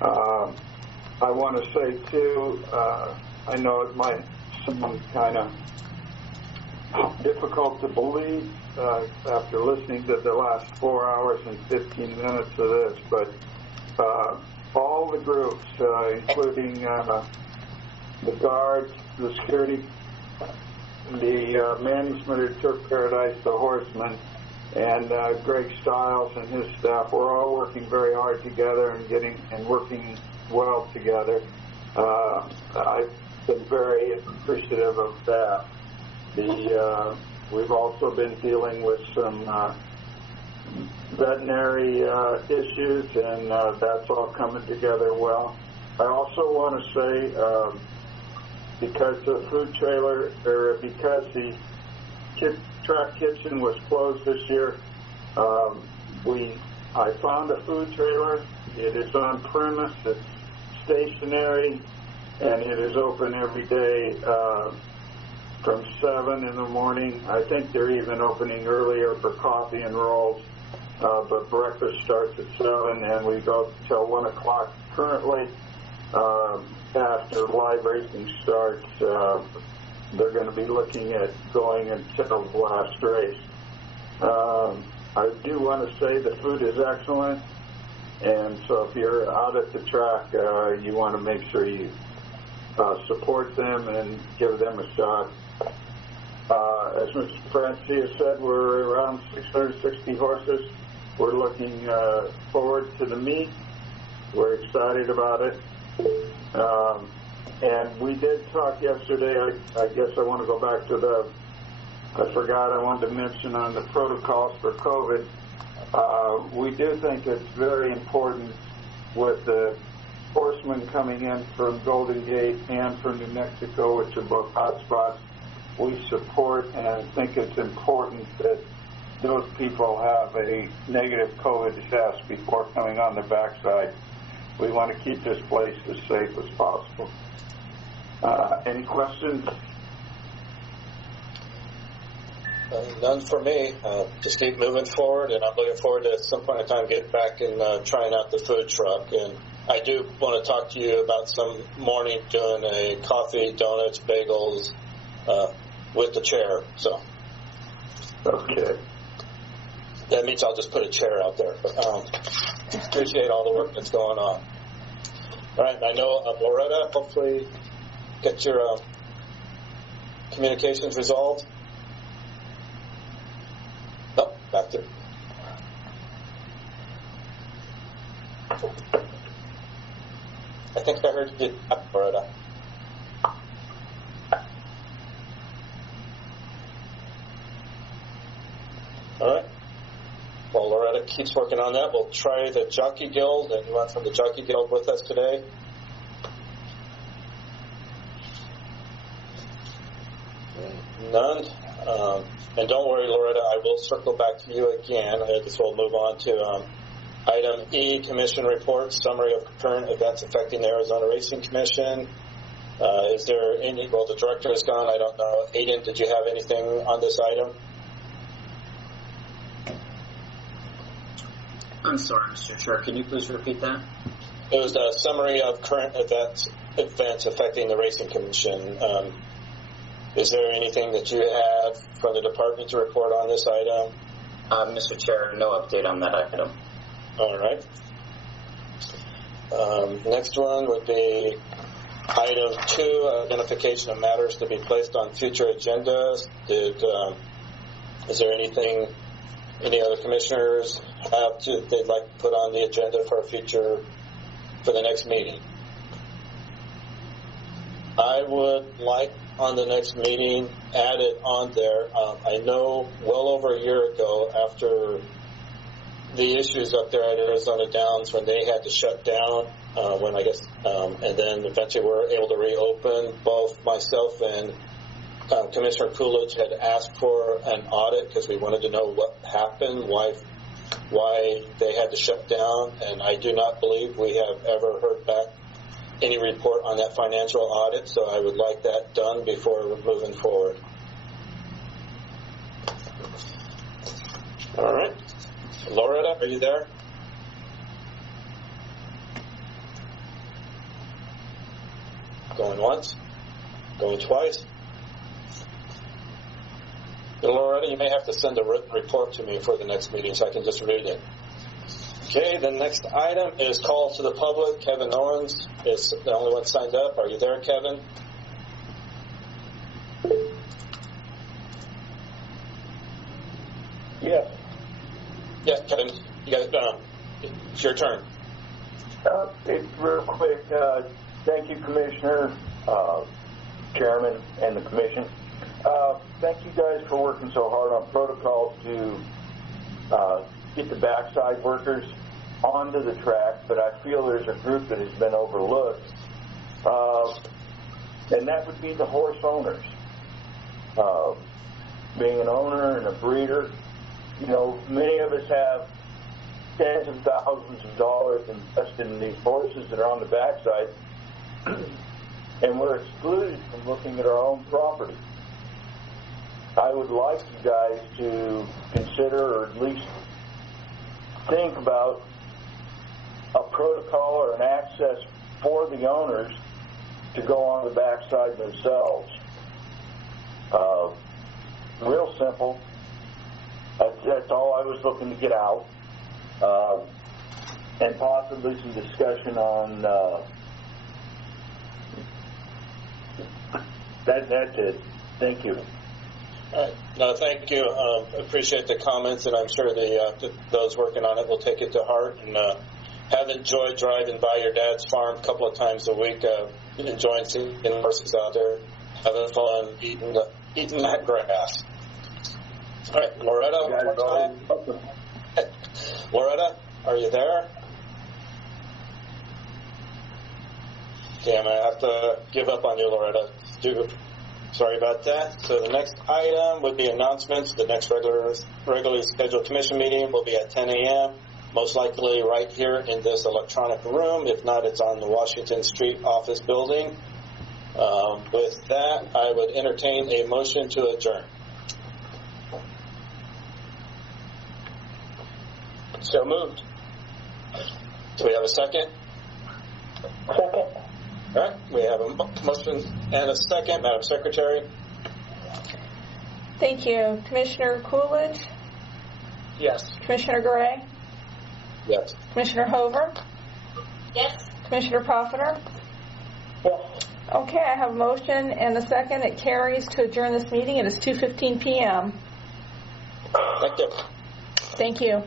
I want to say, too, I know it might seem kind of difficult to believe after listening to the last 4 hours and 15 minutes of this, but all the groups, including the guards, the security, the management of Turf Paradise, the horsemen, and Greg Stiles and his staff, we're all working very hard together and working well together. I've been very appreciative of that. We've also been dealing with some veterinary issues, and that's all coming together well. I also want to say, because the food trailer, or because the track kitchen was closed this year, I found a food trailer. It is on premise, it's stationary, and it is open every day from 7 in the morning. I think they're even opening earlier for coffee and rolls, but breakfast starts at 7, and we go till 1 o'clock currently. After live racing starts, they're going to be looking at going until the last race. I do want to say the food is excellent, and so if you're out at the track, you want to make sure you support them and give them a shot. As Mr. Francis said, we're around 660 horses. We're looking forward to the meet. We're excited about it. And we did talk yesterday. I guess I want to go back to I forgot I wanted to mention on the protocols for COVID. We do think it's very important with the horsemen coming in from Golden Gate and from New Mexico, which are both hotspots. We support, and I think it's important that those people have a negative COVID test before coming on the backside. We want to keep this place as safe as possible. Any questions? None for me. Just keep moving forward, and I'm looking forward to at some point in time getting back and trying out the food truck. And I do want to talk to you about some morning doing a coffee, donuts, bagels with the chair. So, okay. That means I'll just put a chair out there. But appreciate all the work that's going on. All right, I know Loretta, hopefully get your communications resolved. Nope, back there. I think I heard you, Loretta. keeps working on that. We'll try the Jockey Guild. Anyone from the Jockey Guild with us today? None. And don't worry, Loretta, I will circle back to you again. I guess we'll move on to item E, Commission Report, Summary of Current Events Affecting the Arizona Racing Commission. Is there any, well, the director is gone. I don't know. Aiden, did you have anything on this item? I'm sorry, Mr. Chair. Can you please repeat that? It was a summary of current events affecting the Racing Commission. Is there anything that you have from the department to report on this item? Mr. Chair, no update on that item. All right. Next one would be item 2, identification of matters to be placed on future agendas. Is there anything any other commissioners they'd like to put on the agenda for the next meeting? I would like on the next meeting added on there. I know well over a year ago, after the issues up there at Arizona Downs when they had to shut down, and then eventually were able to reopen, both myself and Commissioner Coolidge had asked for an audit because we wanted to know what happened, why they had to shut down, and I do not believe we have ever heard back any report on that financial audit, so I would like that done before moving forward. All right. Loretta, are you there? Going once? Going twice? Loretta, you may have to send a written report to me for the next meeting so I can just read it. Okay, the next item is call to the public. Kevin Owens is the only one signed up. Are you there, Kevin? Yes. Yes, Kevin. You got it's your turn. It's real quick. Thank you, Commissioner, Chairman, and the Commission. Thank you guys for working so hard on protocols to get the backside workers onto the track, but I feel there's a group that has been overlooked, and that would be the horse owners. Being an owner and a breeder, you know, many of us have tens of thousands of dollars invested in these horses that are on the backside, and we're excluded from looking at our own property. I would like you guys to consider, or at least think about, a protocol or an access for the owners to go on the backside themselves. Real simple. That's all I was looking to get out. And possibly some discussion on that's it. Thank you. All right. No, thank you. Appreciate the comments, and I'm sure those working on it will take it to heart and have enjoyed driving by your dad's farm a couple of times a week, enjoying seeing horses out there, having fun, eating that grass. All right, Loretta. Loretta, are you there? Okay, I'm going to have to give up on you, Loretta. Sorry about that. So the next item would be announcements. The next regularly scheduled commission meeting will be at 10 a.m., most likely right here in this electronic room. If not, it's on the Washington Street office building. With that, I would entertain a motion to adjourn. So moved. Do we have a second? Second. All right, we have a motion and a second. Madam Secretary. Thank you. Commissioner Coolidge? Yes. Commissioner Gray? Yes. Commissioner Hover? Yes. Commissioner Profiter? Yes. Okay, I have a motion and a second. It carries to adjourn this meeting. It is 2:15 p.m. Thank you. Thank you.